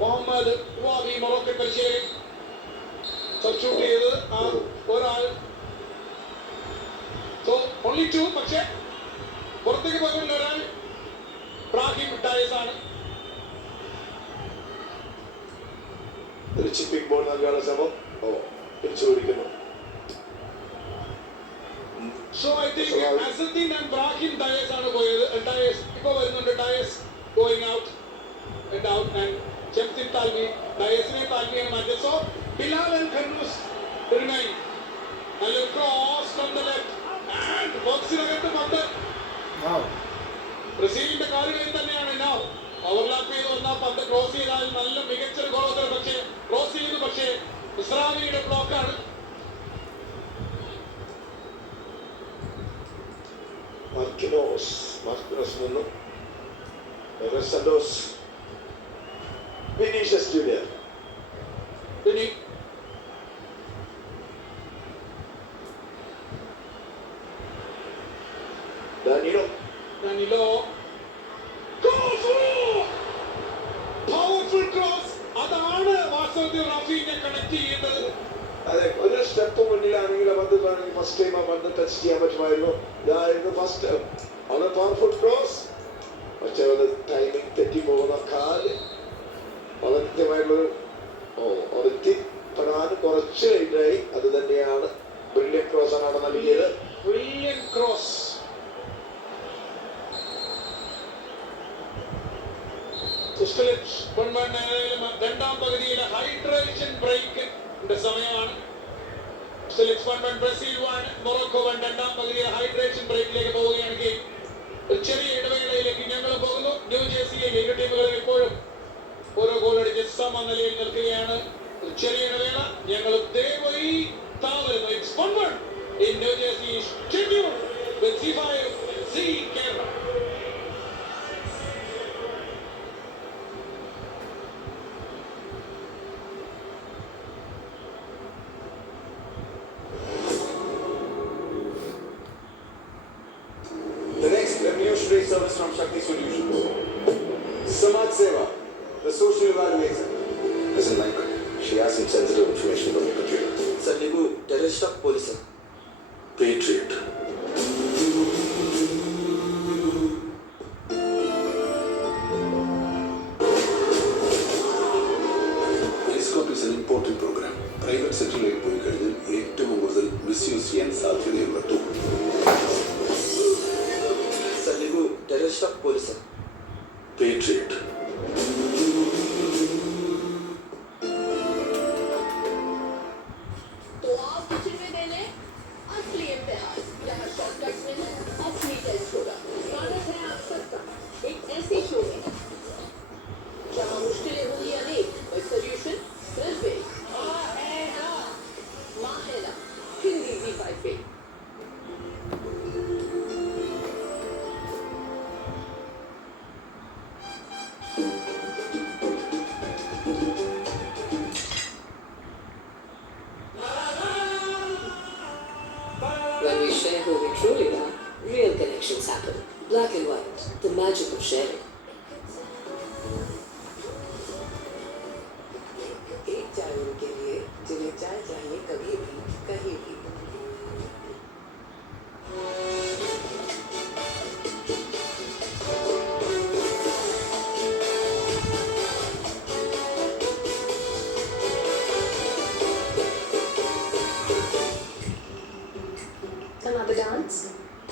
Mohamed Ouahbi Moroccan പരിശീലകൻ സബ്സ്റ്റിറ്റ്യൂട്ട് ചെയ്ത് ആ ഒരാൾ. So only 2. പക്ഷേ പുറത്തേക്ക് പോയുള്ള ഒരാൾ ബ്രാഹിം ഡയസ് ആണ്. ഒരു ചിപ്പിംഗ് ബോൾ നൽകാനുള്ള ശ്രമം തിരിച്ചു പിടിക്കുന്നു. So I think Azuddin and Brahim Dias are going. Dias ഇപ്പോൾ വരുന്നുണ്ട്. Dias going out and Chemstin Talbi Diasനെ താൽവിയാണ് മാറ്റിയത്. So Bilal El Khanous remain. And a cross from the left and ബോക്സിനകത്ത് പന്ത് ബ്രസീലിന്റെ കാലുകളിൽ തന്നെയാണ്. now ഓവർലാപ്പ് ചെയ്ത് വന്ന പന്ത് ക്രോസ് ചെയ്താൽ നല്ല മികച്ചൊരു ഗോളോത്തരം. പക്ഷേ ക്രോസ് ചെയ്തു, പക്ഷേ ഇസ്രായേലിയുടെ ബ്ലോക്കാണ്. മാർക്കിനോസ് നിന്നു. Vinicius junior. പിന്നെ ഡാനിലോ. Powerful cross. അതാണ് വാസ്തവത്തിൽ റഫീനെ കണക്ട് ചെയ്യുന്നത്. അതെ, ഒരു സ്റ്റെപ്പ് മുന്നിലാണെങ്കിൽ പന്ത് ഫസ്റ്റ് ടൈം ആ പന്ത് ടച്ച് ചെയ്യാൻ പറ്റുമായിരുന്നു. ഇതായിരുന്നു ഫസ്റ്റ്. വളരെ പവർഫുൾ ക്രോസ്. പക്ഷെ അത് ടൈമിംഗ് തെറ്റിപ്പോകുന്ന കാല് വളരെ കൃത്യമായിട്ടുള്ളൊരു ഒരെത്തിപ്പെടാൻ കുറച്ച് ലേറ്റായി. അത് തന്നെയാണ് ബ്രില്യൻ ക്രോസ് ആണ് അവിടെ നൽകിയത്. Brilliant cross. രണ്ടാം പകുതിയിലെ ഹൈഡ്രേഷൻ ബ്രേക്കിന്റെ സമയമാണ്. Brazil 1 Morocco 1. രണ്ടാം പകുതിയിലെ ഹൈഡ്രേഷൻ ബ്രേക്കിലേക്ക് പോവുകയാണെങ്കിൽ ഒരു ചെറിയ ഇടവേളയിലേക്ക് ഞങ്ങൾ പോകുന്നു. ന്യൂജേഴ്സിയിലെ ഇരു ടീമുകളും ഇപ്പോഴും ഓരോ ഗോൾ അടിച്ച് സമനിലയിൽ നിൽക്കുകയാണ്. ഒരു ചെറിയ ഇടവേള. ഞങ്ങൾ ദയവായി താമരുന്നു. It's 1-1 in New Jersey schedule with C5 Kerala. The next revolutionary service from Shakti Solutions. Samaj Seva, the social evaluator. Listen, Mike. She has some sensitive information from your computer. Sir, Nibu, terrorist of police. Patriot. Periscope is an important program. Private sector-like പോയി കഴിഞ്ഞാൽ ഏറ്റവും കൂടുതൽ misuse ചെയ്യാൻ സാധ്യതയുള്ള tool. Sir, Nibu, terrorist of police. Patriot. तो आप kitchen में ले लें असली इम्तिहान। यहाँ शॉर्टकट में असली टेस्ट होगा। स्वागत है आप सबका एक ऐसे शो में जहाँ मुश्किलें होंगी अनेक पर सॉल्यूशन सिर्फ एक। माहेरा हिंदी Z5 पे। When we share who we truly are, real connections happen. Black and white, the magic of sharing. एक चाय उनके लिए जिन्हें चाय चाहिए कभी भी कहीं भी। Another dance?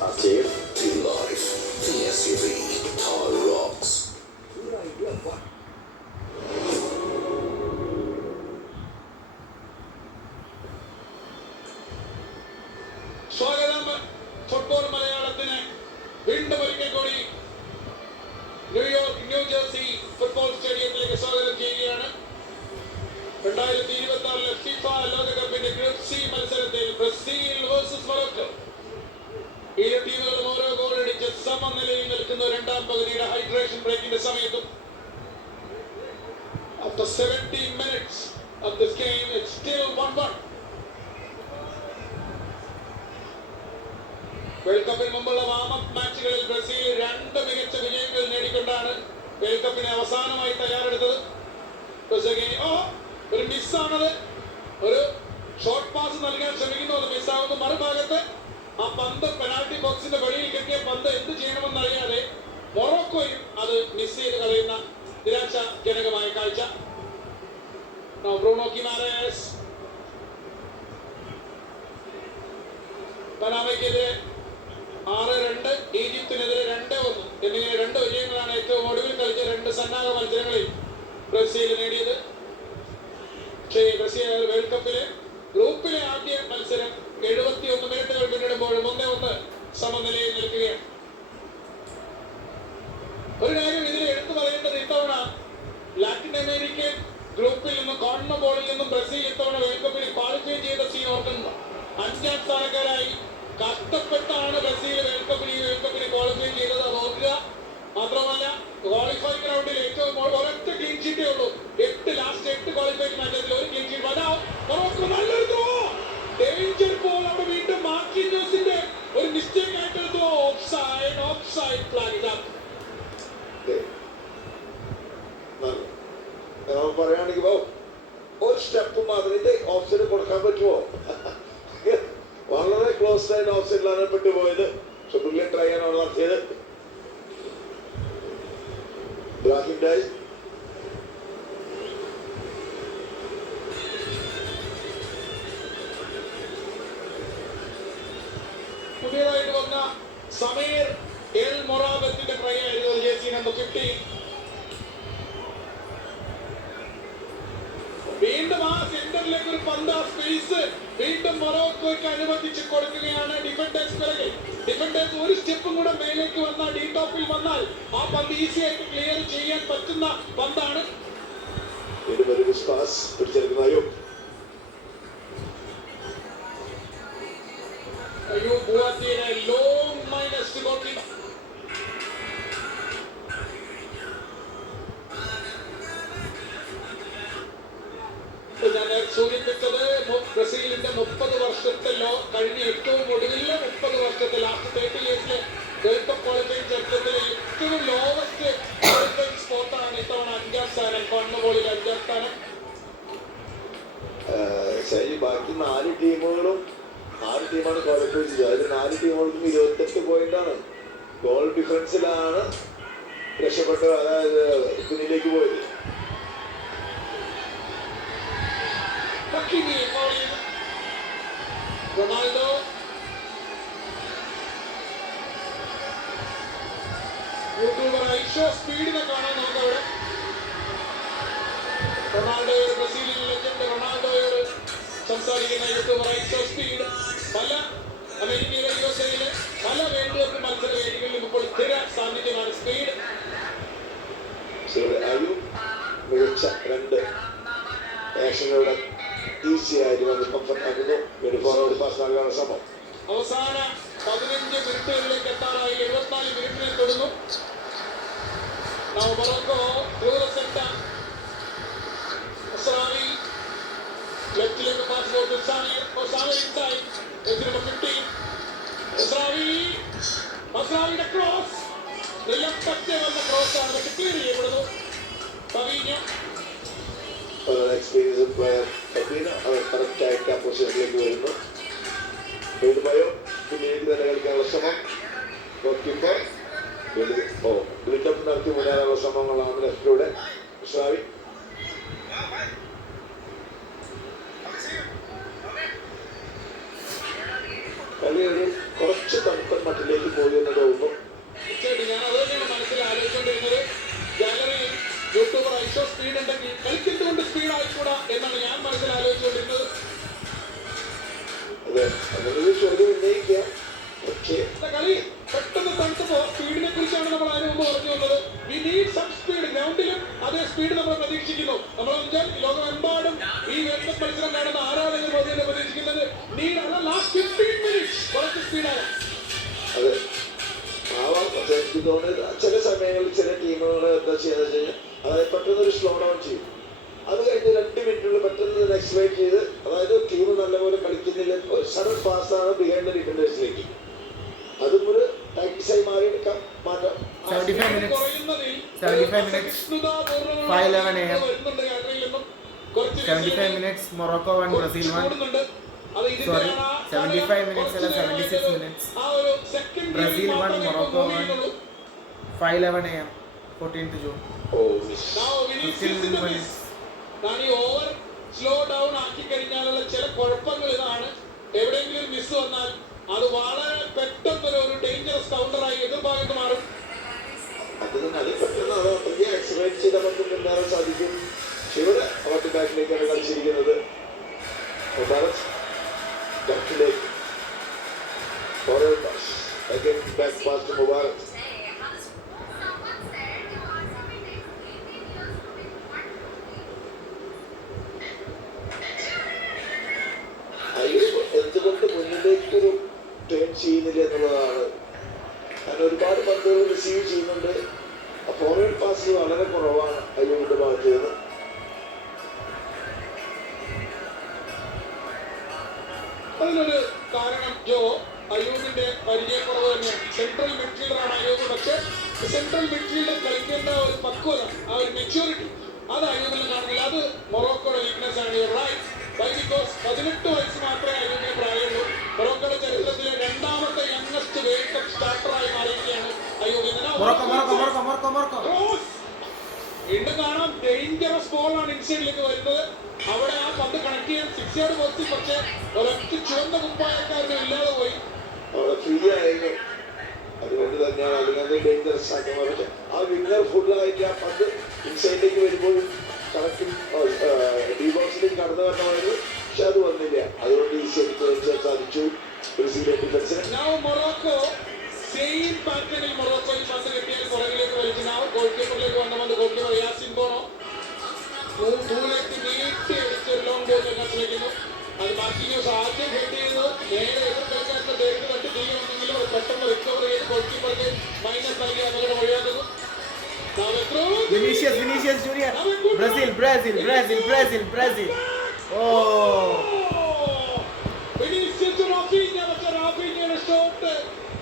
Active. To life. The SUV. Tar rocks. സ്വാഗതം ഫുട്ബോൾ മലയാളത്തിന് വീണ്ടും ഒരിക്കൽ കൂടി ന്യൂജേഴ്സി ഫുട്ബോൾ സ്റ്റേഡിയത്തിലേക്ക് സ്വാഗതം ചെയ്യുകയാണ്. 2026 ഫിഫ ലോകകപ്പിന്റെ ഗ്രൂപ്പ് സി മത്സരത്തിൽ ബ്രസീൽ വേഴ്സസ് മൊറോക്കോ. ഇരു ടീമുകളും ഓരോ ഗോൾ അടിച്ച് സമനിലയിൽ നിൽക്കുന്ന രണ്ടാം പകുതിയുടെ ഹൈഡ്രേഷൻ ബ്രേക്കിന്റെ സമയത്തും after 17 minutes of this game it's still 1-1. World കപ്പിന് മുമ്പുള്ള വാമപ്പ് മാച്ചുകളിൽ ബ്രസീൽ 2 മികച്ച വിജയങ്ങൾ നേടിക്കൊണ്ടാണ് വേൾഡ് കപ്പിന് അവസാനമായി തയ്യാറെടുത്തത്. ഒരു മിസ്സാണത്. ഒരു ഷോർട്ട് പാസ് നൽകാൻ ശ്രമിക്കുന്നു, അത് മിസ്സാകുന്നു. മറുഭാഗത്ത് ആ പന്ത് പെനാൽറ്റി ബോക്സിന്റെ വെളിയിൽ കിട്ടിയ പന്ത് എന്ത് ചെയ്യണമെന്നറിയാതെ മൊറോക്കോയും അത് മിസ് ചെയ്ത് കളയുന്ന നിരാശാജനകമായ കാഴ്ച. ബ്രൂണോ ഗിമാരസ് പനാമയ്ക്കെതിരെ 6-2, ഈജിപ്തിനെതിരെ 2-1 എന്നിങ്ങനെ 2 വിജയങ്ങളാണ് ഏറ്റവും ഒടുവിൽ കളിച്ച 2 സന്നാഹ മത്സരങ്ങളിൽ ബ്രസീൽ നേടിയത്. പക്ഷേ ബ്രസീൽ വേൾഡ് കപ്പിലെ ഗ്രൂപ്പിലെ ആദ്യ മത്സരം 71 മിനിറ്റുകൾ പിന്നിടുമ്പോൾ 1-1 സമനിലയിൽ നിൽക്കുകയാണ്. ഒരു കാര്യം ഇതിൽ എടുത്തു പറയേണ്ടത്, ഇത്തവണ ലാറ്റിൻ അമേരിക്കൻ ഗ്രൂപ്പിൽ നിന്നും കോൺമബോളിൽ നിന്നും ബ്രസീൽ ഇത്തവണ വേൾഡ് കപ്പിൽ ക്വാളിഫൈ ചെയ്ത സീൻ ഓർക്കുന്നു. 5ാം സ്ഥാനക്കാരായി കഷ്ടപ്പെട്ടാണ് ബ്രസീൽ വേൾഡ് കപ്പിന് ക്വാളിഫൈ ചെയ്തത്, അത് ഓർക്കുക. മാത്രമല്ല ക്വാളിഫൈ റൗണ്ടിൽ ഏറ്റവും ഒരൊറ്റ ക്ലീൻ ഷീറ്റേ ഉള്ളൂ പറയുകയാണെങ്കിൽ ഒരു സ്റ്റെപ്പ് മാത്രം ഇത് ഓഫ് സൈഡ് കൊടുക്കാൻ പറ്റുമോ? വളരെ ക്ലോസ് ആയിട്ട് ഓഫ് സൈഡിലാണ് പെട്ടുപോയത്. പക്ഷെ ബ്രില്യൻ ട്രൈ ആണ് അവിടെ നടത്തിയത്. ഇബ്രാഹിം ഡൈസ് പുതിയതായിട്ട് വന്ന സമീർ എൽ മൊറാബത്തിന്റെ ട്രൈ ആയിരുന്നു ജേഴ്സി നമ്പർ 15. വീണ്ടും ആ സെന്ററിലേക്ക് ഒരു പന്ത്, ആ സ്പേസ് വീണ്ടും മൊറോക്കോയ്ക്ക് അനുവദിച്ച് കൊടുക്കുകയാണ് ഡിഫൻഡേഴ്സ് പിറകെ. ഡിഫൻഡേഴ്സ് ഒരു സ്റ്റെപ്പും കൂടെ മേലേക്ക് വന്നാൽ, ഡി ടോപ്പിൽ വന്നാൽ ആ പന്ത് ഈസി ആയിട്ട് ക്ലിയർ ചെയ്യാൻ പറ്റുന്ന പന്താണ്. അയ്യോ, ബുവാറ്റിയുടെ ലോങ് മൈനസ് ഗോൾ. ഞാൻ സൂചിപ്പിച്ചത് ബ്രസീലിന്റെ 30 വർഷത്തെ കഴിഞ്ഞ ഏറ്റവും ഒടുവിലെ 30 വർഷത്തെ ലാസ്റ്റ് 30 ഇയേഴ്സിലെ വേൾഡ് കപ്പ് ക്വാളിഫയിങ് ചരിത്രത്തിലെ ഏറ്റവും ലോവസ്റ്റ് ക്വാളിഫയിങ് സ്പോട്ടാണ് ഇത്തവണ 5ാം സ്ഥാനം. കോൺമബോളിൽ 5ാം സ്ഥാനം. ബാക്കി 4 ടീമാണ് ക്വാളിഫൈ ചെയ്തത്. അതിൽ 4 ടീമുകൾക്കും 28 പോയിന്റാണ്. ഗോൾ ഡിഫറൻസിലാണ് രക്ഷപ്പെട്ടത്, അതായത് പിന്നിലേക്ക് പോയത്. റൊണാൾഡോ യൂട്യൂബർ ഐഷോ സ്പീഡിനെ കാണാൻ നമുക്ക് അവിടെ. റൊണാൾഡോയോട്, ബ്രസീലിയൻ ലെജൻഡ് റൊണാൾഡോയോട് സംസാരിക്കുന്ന യൂട്യൂബർ ഐഷോ സ്പീഡ് പല അമേരിക്കയിലെ യുഎസ്എയിലെ പല വേൾഡ് കപ്പ് മത്സര വേദികളിലും ഇപ്പോൾ സ്ഥിര സാന്നിധ്യമാണ് സ്പീഡ്. മികച്ച 2 ആക്ഷനുകളുടെ ഈസിയായിട്ട് വന്ന് കംഫർട്ട് ആക്കുന്നു. യൂണിഫോമോട് പാസ് നൽകാനുള്ള ശ്രമം. അവസാന 15 മിനിറ്റുകളിലേക്ക് എത്താറായി. 74 മിനിറ്റിനെ തൊടുന്നു. Morocco through the center. Masraoui ലെഫ്റ്റിലേക്ക് പാസ് കൊടുത്തു. Masraoui inside. number 15. Masraouiയുടെ ക്രോസ് ലെഫ്റ്റ് വന്ന ക്രോസ് ആണ്, പക്ഷെ ക്ലിയർ ചെയ്യപ്പെടുന്നു. ഫബീഞ്ഞോ എക്സ്പീരിയൻസ് പ്ലെയർ അവർ കറക്റ്റായിട്ട് ആ പൊസിഷനിലേക്ക് വരുന്നു. ബയോ പിന്നീട് തന്നെ കളിക്കാനുള്ള ശ്രമം. ഗോൾകീപ്പർ ബിൽഡപ്പ് നടത്തി മുന്നേറാനുള്ള ശ്രമങ്ങളാണ് ലെഫ്റ്റിലൂടെ. മസ്രാവി കളി ഒരു കുറച്ച് തണുപ്പൻ മട്ടിലേക്ക് പോയി എന്ന് തോന്നുന്നു. ഞാൻ അത് തന്നെയാണ് മനസ്സിൽ ആലോചിച്ചുകൊണ്ടിരുന്നത്. ഗാലറിയിൽ യൂട്യൂബർ ഐഷോ സ്പീഡ് ഉണ്ടെങ്കിൽ കളിക്കുന്നതുകൊണ്ട് സ്പീഡ് ആയിക്കൂടാ എന്നാണ് ഞാൻ മനസ്സിൽ ആലോചിച്ചുകൊണ്ടിരുന്നത്. അതെ, അങ്ങനൊരു ചോദ്യം ഉന്നയിക്കാം. പക്ഷേ കളി പെട്ടെന്ന് തണുത്തപ്പോ സ്പീഡിനെ കുറിച്ചാണ് നമ്മൾ അതിന് മുമ്പ് പറഞ്ഞു വന്നത്. We need some speed. ഗ്രൗണ്ടിലും അതേ സ്പീഡ് നമ്മൾ പ്രതീക്ഷിക്കുന്നു. നമ്മളെന്നുവെച്ചാൽ ലോകമെമ്പാടും ഈ വേൾഡ് കപ്പ് മത്സരം കാണുന്ന ആരാധകർ മുതലേ പ്രതീക്ഷിക്കുന്നത് നീഡ് അല്ല ലാസ്റ്റ് 15 മിനിറ്റ്സ് കുറച്ച് സ്പീഡാണ്. അതെ, ആവാം. പക്ഷേ എനിക്ക് തോന്നുന്നത് ചില സമയങ്ങളിൽ ചില ടീമുകൾ എന്താ ചെയ്യുന്നത് വെച്ച് കഴിഞ്ഞാൽ, അതായത് പെട്ടെന്നൊരു സ്ലോ ഡൗൺ ചെയ്യും. അത് കഴിഞ്ഞ് 2 മിനിറ്റുകൾ പെട്ടെന്ന് എക്സ്പ്ലൈൻ ചെയ്ത്, അതായത് ടീം നല്ലപോലെ കളിക്കുന്നില്ല, ഒരു സഡൻ പാസ്സാണ് ബിഹൈൻഡ് ദ ഡിഫൻഡേഴ്സിലേക്ക്. അതും ഒരു ടാക്ടിക്സായി മാറിയെടുക്കാം, മാറ്റാം. 75 minutes 5:11 AM. 75 minutes Morocco 1 Brazil 1. Sorry, 75 minutes അല്ല 76 minutes. Brazil 1 Morocco 1. 5:11 AM 14th June. 15 minutes. ഈ ഓവർ സ്ലോ ഡൗൺ ആക്കി കഴിഞ്ഞാലുള്ള ചില കുഴപ്പങ്ങൾ ഇതാണ്. എവിടെയെങ്കിലും മിസ് വന്നാൽ അത് വളരെ പെട്ടെന്നൊരു ഡേഞ്ചറസ് കൗണ്ടറായി എതിർഭാഗത്ത് മാറും. അത് തന്നെ, അത് പെട്ടെന്ന് അത്രയ്ക്ക് എക്സ്പ്ലൈൻ ചെയ്താൽ നമുക്ക് മുന്നേറാൻ സാധിക്കും. ഇവിടെ അവർക്ക് ബാക്കിലേക്കാണ് കളിച്ചിരിക്കുന്നത്. ലെഫ്റ്റിലേക്ക് ബാക്ക് പാസ് ടു മുബാറക്. എന്തുകൊണ്ട് മുന്നിലേക്കൊരു ടേൺ ചെയ്യുന്നില്ല എന്നുള്ളതാണ്. കാരണം ഒരുപാട് പന്തുകൾ റിസീവ് ചെയ്യുന്നുണ്ട്. ഫോർവേഡ് പാസ് വളരെ കുറവാണ് അയ്യൂബിന്റെ ഭാഗത്ത് നിന്ന്. അതിനൊരു കാരണം ജോ അയ്യൂബിന്റെ പരിചയക്കുറവ് തന്നെയാണ്. സെൻട്രൽ മിഡ്ഫീൽഡറാണ് അയ്യൂബ്. പക്ഷേ സെൻട്രൽ മിഡ്ഫീൽഡർ കളിക്കേണ്ട ഒരു പക്വത, ആ ഒരു മെച്യൂരിറ്റി അത് അയ്യൂബിലും കാണുന്നില്ല. അത് മൊറോക്കോയുടെ വീക്ക്നെസ് ആണ്. റൈറ്റ് ബൈ ബിക്കോസ് 18 വയസ്സ് മാത്രമേ അയ്യൂബിന് പ്രായമുള്ളൂ. മൊറോക്കോയുടെ ചരിത്രത്തിലെ രണ്ടാമത്തെ യങ്ങസ്റ്റ് വേൾഡ് കപ്പ് സ്റ്റാർട്ടറായി മാറിയിരിക്കുകയാണ് അയ്യൂബ്. വീണ്ടും കാണാം, ഡേഞ്ചറസ് ബോളാണ് ഇൻസൈഡിലേക്ക് വരുന്നത്. അവിടെ ആ പന്ത് കണക്ട് ചെയ്യാൻ 6 യാർഡ് ബോക്സിൽ, പക്ഷേ ഒരൊറ്റ ചുവന്ന കുപ്പായക്കാരനും ഇല്ലാതെ പോയി. അവിടെ ഫ്രീ ആയിരുന്നു, അതുകൊണ്ട് തന്നെയാണ് അതിനകത്ത് ഡേഞ്ചറസ് ആക്കാൻ പറഞ്ഞത്. ആ വിന്നർ ഫുള്ളായിട്ട് ആ പന്ത് ഇൻസൈഡിലേക്ക് വരുമ്പോഴും കറക്റ്റും ഡി ബോക്സിലേക്ക് കടന്നു വരണമായിരുന്നു, പക്ഷെ അത് വന്നില്ല. അതുകൊണ്ട് ഈസി ആയിട്ട് ചെയ്യാൻ സാധിച്ചു ബ്രസീലിയൻ ഡിഫൻസിന്. മൊറോക്കോ സെയിം പാറ്റേണിൽ മൊറോക്കോയിൽ പന്ത് കിട്ടിയാൽ പുറകിലേക്ക് വലിച്ചിനാവും. ഗോൾ കീപ്പറിലേക്ക് വന്ന ഗോൾ കീപ്പർ യാസിൻ ബോണോ ദൂരേക്ക് നീട്ടി അടിച്ച് ലോങ് ബോൾ വെക്കാൻ ശ്രമിക്കുന്നു. അത് മാർക്കിന്യോസ് ആദ്യം ഹെഡ് ചെയ്തത് നേരെ എതിർ കളിക്കാരുടെ ദേഹത്ത് തട്ടി തിരികെയാണെങ്കിലും അത് പെട്ടെന്ന് റിക്കവർ ചെയ്ത് ഗോൾ കീപ്പർക്ക് മൈനസ് നൽകി അപകടം ഒഴിവാക്കുന്നു. Vinicius Junior. Brazil. Oh. റാഫീഞ്ഞയുടെ ഷോട്ട്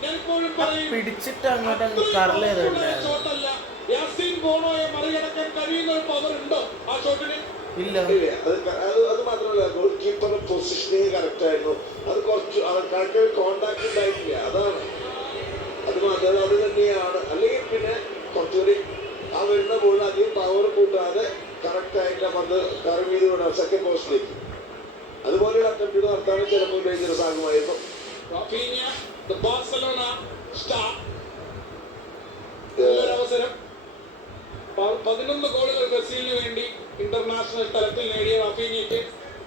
ഞാൻ ഇപ്പോഴും പറയും, പിടിച്ചിട്ട് അങ്ങോട്ട് കറൽ ചെയ്തിട്ടുണ്ട്. ഷോട്ടല്ല. യാസിൻ ബോണോയെ മറികടക്കാൻ കഴിയുന്ന ഒരു പവർ ഉണ്ടോ ആ ഷോട്ടിന്? ഇല്ല. അത് മാത്രമല്ല, ഗോൾ കീപ്പറുടെ പൊസിഷനിങ് കറക്റ്റ് ആയിരുന്നു. അത് കുറച്ച് കറക്റ്റ് കോണ്ടാക്ട് ഉണ്ടായിട്ടില്ല, അതാണ്. അത് മാത്രമല്ല, അത് തന്നെയാണ്. അല്ലെങ്കിൽ പിന്നെ കുറച്ചുകൂടി ആ വരുന്ന ബോൾ അധികം പവർ കൂട്ടാതെ കറക്റ്റായിട്ട് പന്ത് കറവ് ചെയ്ത് വിടാം സെക്കൻഡ് പോസ്റ്റിലേക്ക്. അതുപോലെയുള്ള അറ്റംപ്റ്റ് നടത്താൻ ചിലപ്പോൾ ഡേഞ്ചറസ് ആകുമായിരുന്നു. അവസരം 11 ഗോളുകൾ ബ്രസീലിന് വേണ്ടി ഇന്റർനാഷണൽ തലത്തിൽ നേടിയ റാഫീഞ്ഞയ്ക്ക്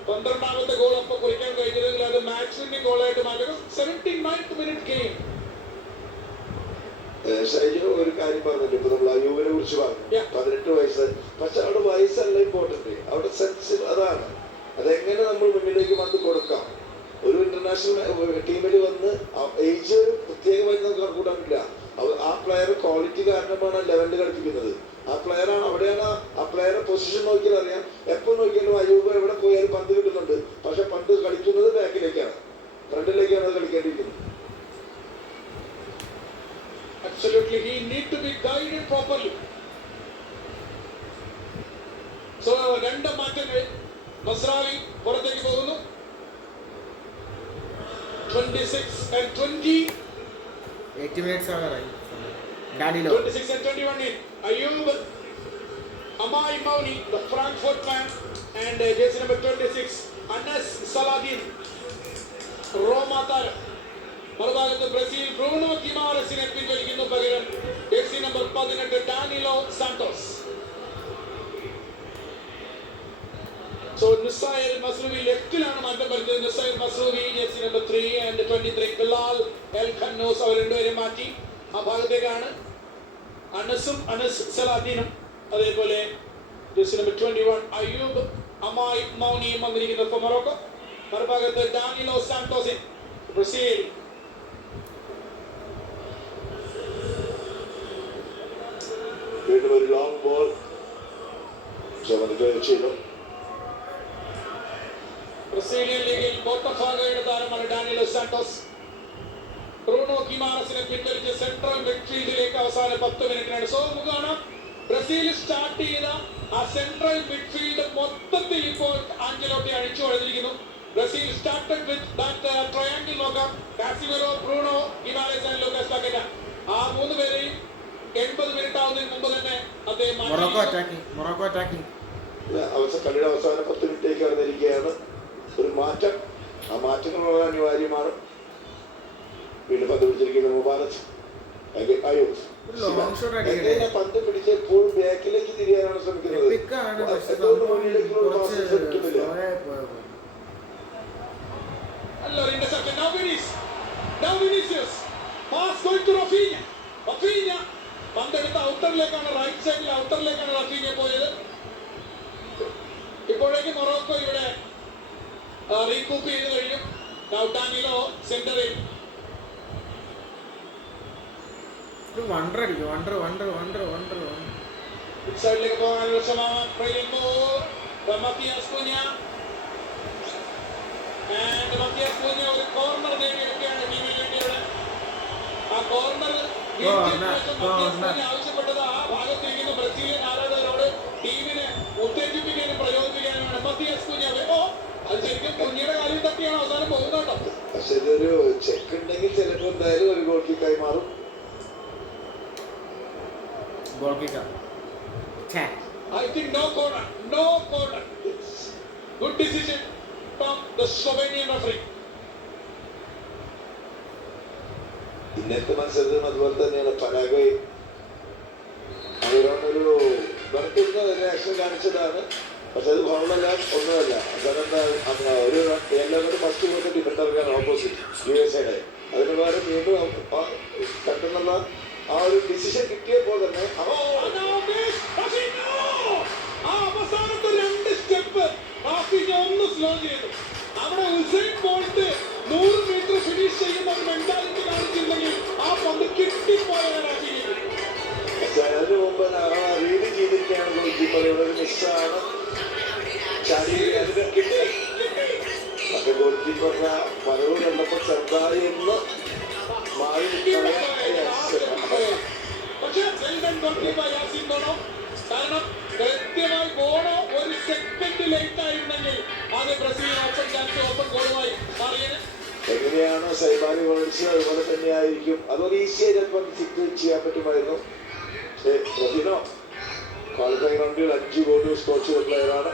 12ാമത്തെ ഗോൾ അപ്പോൾ കുറിക്കാൻ കഴിഞ്ഞില്ലെങ്കിൽ അത് മാച്ച് വിന്നിംഗ് ഗോളായിട്ട് മാറ്റും. 79th minute game. ഷൈജു ഒരു കാര്യം പറഞ്ഞിട്ട് ഇപ്പൊ നമ്മൾ അയ്യൂബിനെ കുറിച്ച് പറഞ്ഞു, 18 വയസ്സ്. പക്ഷെ അവിടെ വയസ്സല്ല ഇമ്പോർട്ടന്റ്, അവിടെ സെൻസ് അതാണ്. അതെങ്ങനെ നമ്മൾ മുന്നിലേക്ക് വന്ന് കൊടുക്കാം. ഒരു ഇന്റർനാഷണൽ ടീമിൽ വന്ന് ഏജ് പ്രത്യേകമായി നമുക്ക് കണക്കൂട്ടാൻ പറ്റില്ല. ആ പ്ലെയർ ക്വാളിറ്റി കാരണമാണ് ലെവലിൽ കളിപ്പിക്കുന്നത്. ആ പ്ലെയറാണ്, അവിടെയാണ് ആ പ്ലെയറെ പൊസിഷൻ നോക്കിയാൽ അറിയാം. എപ്പോൾ നോക്കിയാലും അയ്യൂബ് എവിടെ പോയാലും പന്ത് കിട്ടുന്നുണ്ട്, പക്ഷെ പന്ത് കളിക്കുന്നത് ബാക്കിലേക്കാണ്, ഫ്രണ്ടിലേക്കാണ് അത് കളിക്കേണ്ടിയിരിക്കുന്നത്. Absolutely, he need to be guided properly. So, രണ്ട് മാറ്റങ്ങൾ. മസ്രാവി പുറത്തേക്ക് പോകുന്നു. 26 and 20. 80 minutes ആകാറായി. Danilo 26 and 21 in. Ayoub Amai Mauni, the Frankfurt man, and jersey number 26, Anas Saladin, Roma താരം. മറുഭാഗത്ത് ബ്രസീൽ ബ്രൂണോ ഗിമാറസിനെ പിൻവലിക്കുന്നു. പകരം jersey number 18 Danilo Santos. So നിസായൽ മസ്രൂവി ലെഫ്റ്റിലാണ് മാറ്റം വരുന്നത്. നിസായൽ Masraoui jersey number 3 and 23 Bilal El Khannouss അവർ രണ്ടുപേരും മാറ്റി ആ ഭാഗത്തേക്കാണ്. അനസ് സലാദീനും അതേപോലെ ജേഴ്സി നമ്പർ 21 അയ്യൂബ് അമായി മൗനിയും വന്നിരിക്കുന്നത് ഫോർ മൊറോക്കോ. മറുഭാഗത്ത് ഡാനിലോ സാന്റോസിൻ ബ്രസീൽ. വീണ്ടും ഒരു ലോങ് ബോൾ ചെയ്തു. ബ്രസീലിയൻ ലീഗിൽ ബോട്ടഫാഗോയുടെ താരമാണ് ഡാനിലോ സാന്റോസ്. ബ്രൂണോ ഗിമാറസിനെ പിൻവലിച്ച് സെൻട്രൽ മിഡ്ഫീൽഡിലേക്ക് അവസാന 10 മിനിറ്റിനാണ്. സോ നമുക്ക് കാണാം, ബ്രസീൽ സ്റ്റാർട്ട് ചെയ്ത ആ സെൻട്രൽ മിഡ്ഫീൽഡ് മൊത്തത്തിൽ ഇപ്പോൾ ആഞ്ചലോട്ടി അഴിച്ചു കൊടുത്തിരിക്കുന്നു. Brazil started with that triangle. നോക്കാം, Casemiro, Bruno Guimaraes and Lucas Paqueta. ആ 3 പേരെയും 80 മിനിറ്റ് ആവുന്നതിന് മുമ്പ് തന്നെ അദ്ദേഹം കളിയുടെ അവസാന 10 മിനിറ്റേക്ക് കടന്നിരിക്കുകയാണ്. ഒരു മാറ്റം, ആ മാറ്റങ്ങൾ വളരെ അനിവാര്യമാണ്. വീണ്ടും പന്ത് പിടിച്ചിരിക്കുന്ന മുബാറക് അയ്യൂബ് പന്ത് പിടിച്ച് എപ്പോഴും ബാക്കിലേക്ക് തിരിയാനാണ് ശ്രമിക്കുന്നത്. പന്തെടുത്ത ഔട്ടറിലേക്കാണ്, റൈറ്റ് സൈഡിൽ ഔട്ടറിലേക്കാണ് റഫീഞ്ഞ പോയത്. ഇപ്പോഴേക്ക് മൊറോക്കോ ഇവിടെ റീകൂപ്പ് ചെയ്ത് കഴിഞ്ഞു. ഡാനിലോ സെന്ററിൽ സൈഡിലേക്ക് പോകാനുള്ള ശ്രമമാണ്. മത്തിയാസ് കുഞ്ഞ ഒരു കോർണർ നേടിയെടുക്കുകയാണ് ടീമിന് വേണ്ടിയുടെ. ആ കോർണർ ആവശ്യപ്പെട്ടത് ആ ഭാഗത്തിരിക്കുന്ന ബ്രസീലിയൻ ആരാധകരോട് ടീമിന് ഒരു ചെക്ക് ഉണ്ടെങ്കിൽ ചിലപ്പോൾ എന്തായാലും ഒരു ഗോൾ കിക്കായി മാറും. Goal കിക്കാ. I think no corner. Good decision from the Slovenian referee. ഇന്നത്തെ മത്സരത്തിലും അതുപോലെ തന്നെയാണ് പരാഗ്വേ അവരൊരു വെറുക്കുന്ന റിയാക്ഷൻ കാണിച്ചതാണ്. പക്ഷെ അത് ഫൗളല്ല, ഒന്നുമല്ല. അതെന്താ ഒരു എല്ലാവരും ഫസ്റ്റ് പോയിട്ട് ഡിഫൻഡർക്കാണ് ഓപ്പോസിറ്റ് USA. അതിന് പകരം വീണ്ടും പെട്ടെന്നുള്ള ആ ഒരു ഡിസിഷൻ കിട്ടിയപ്പോൾ തന്നെ അവസാനത്തെ 2 സ്റ്റെപ്പ് ഒന്ന് സ്ലോ ചെയ്തു. അവിടെ ഉസൈൻ ബോൾട്ട് 100 മീറ്റർ ഫിനിഷ് ചെയ്യുന്ന ഒരു മെന്റാലിറ്റി കാണിച്ചില്ലെങ്കിൽ ആ പന്ത് കിട്ടിപ്പോയാണ്. അതിന് മുമ്പ് റീഡ് ചെയ്തിരിക്കുകയാണ് ഗോൾ കീപ്പർ. ഇവിടെ ഒരു മിസ്സാണ്. പക്ഷെ ഗോൾ കീപ്പറിന് വരവ് കണ്ടപ്പോൾ ചെറുതായി ഒന്ന് മാറി കാരണം കൃത്യമായി ഗോളോ ഒരു സെക്കൻഡ് ലേറ്റ് ആയിരുന്നെങ്കിൽ അത് ബ്രസീൽ ഓപ്പൺ ഗോളുമായി മാറിയത്. എങ്ങനെയാണോ സൈബാനി ഗോൾസ് അതുപോലെ തന്നെയായിരിക്കും. അതുപോലെ ഈസിയായി ചിലപ്പോൾ ഫിറ്റ് ചെയ്യാൻ പറ്റുമായിരുന്നു. പക്ഷേ റഫീനോ ക്വാളിഫയിങ് റൗണ്ടിൽ 5 ഗോൾ സ്കോർ ചെയ്ത പ്ലെയറാണ്.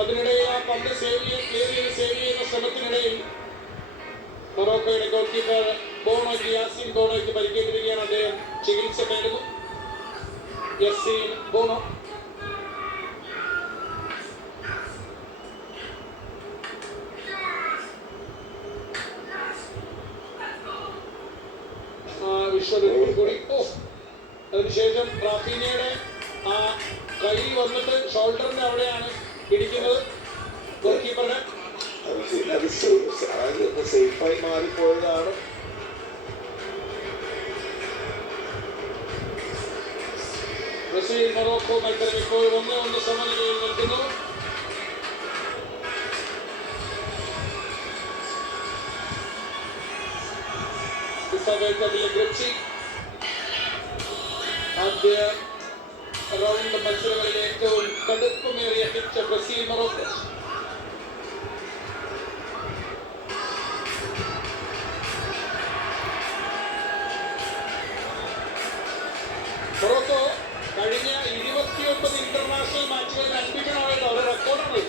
അതിനിടയിൽ ആ പന്ത് സേവ് ചെയ്യുന്ന ശ്രമത്തിനിടയിൽ മൊറോക്കോയുടെ ഗോൾ കീപ്പർ യാസിൻ ബോണോയ്ക്ക് പരിക്കേറ്റിരിക്കുകയാണ്. അദ്ദേഹം ചികിത്സ നേടുന്നു. യാസിൻ ബോണോ കൂടി. അതിനുശേഷം റാഫീനയുടെ ആ കൈ വന്നിട്ട് ഷോൾഡറിന്റെ അവിടെയാണ് ഇടിക്കുന്നത് ഗോൾ കീപ്പറിനെ. സേഫായി മാറിപ്പോയതാണ്. ബ്രസീൽ മൊറോക്കോ മത്സരം ഇപ്പോൾ 1-1 സമനിലയിൽ നിൽക്കുന്നു. ആദ്യ റൗണ്ട് മത്സരങ്ങളിൽ ഏറ്റവും കടുപ്പമേറിയ പിച്ച് ബ്രസീൽ മൊറോക്കോ. മൊറോക്കോ കഴിഞ്ഞ 29 ഇന്റർനാഷണൽ മാച്ചുകളിൽ അൻപിക്കണമായിട്ട് അവരുടെ റെക്കോർഡാണ്.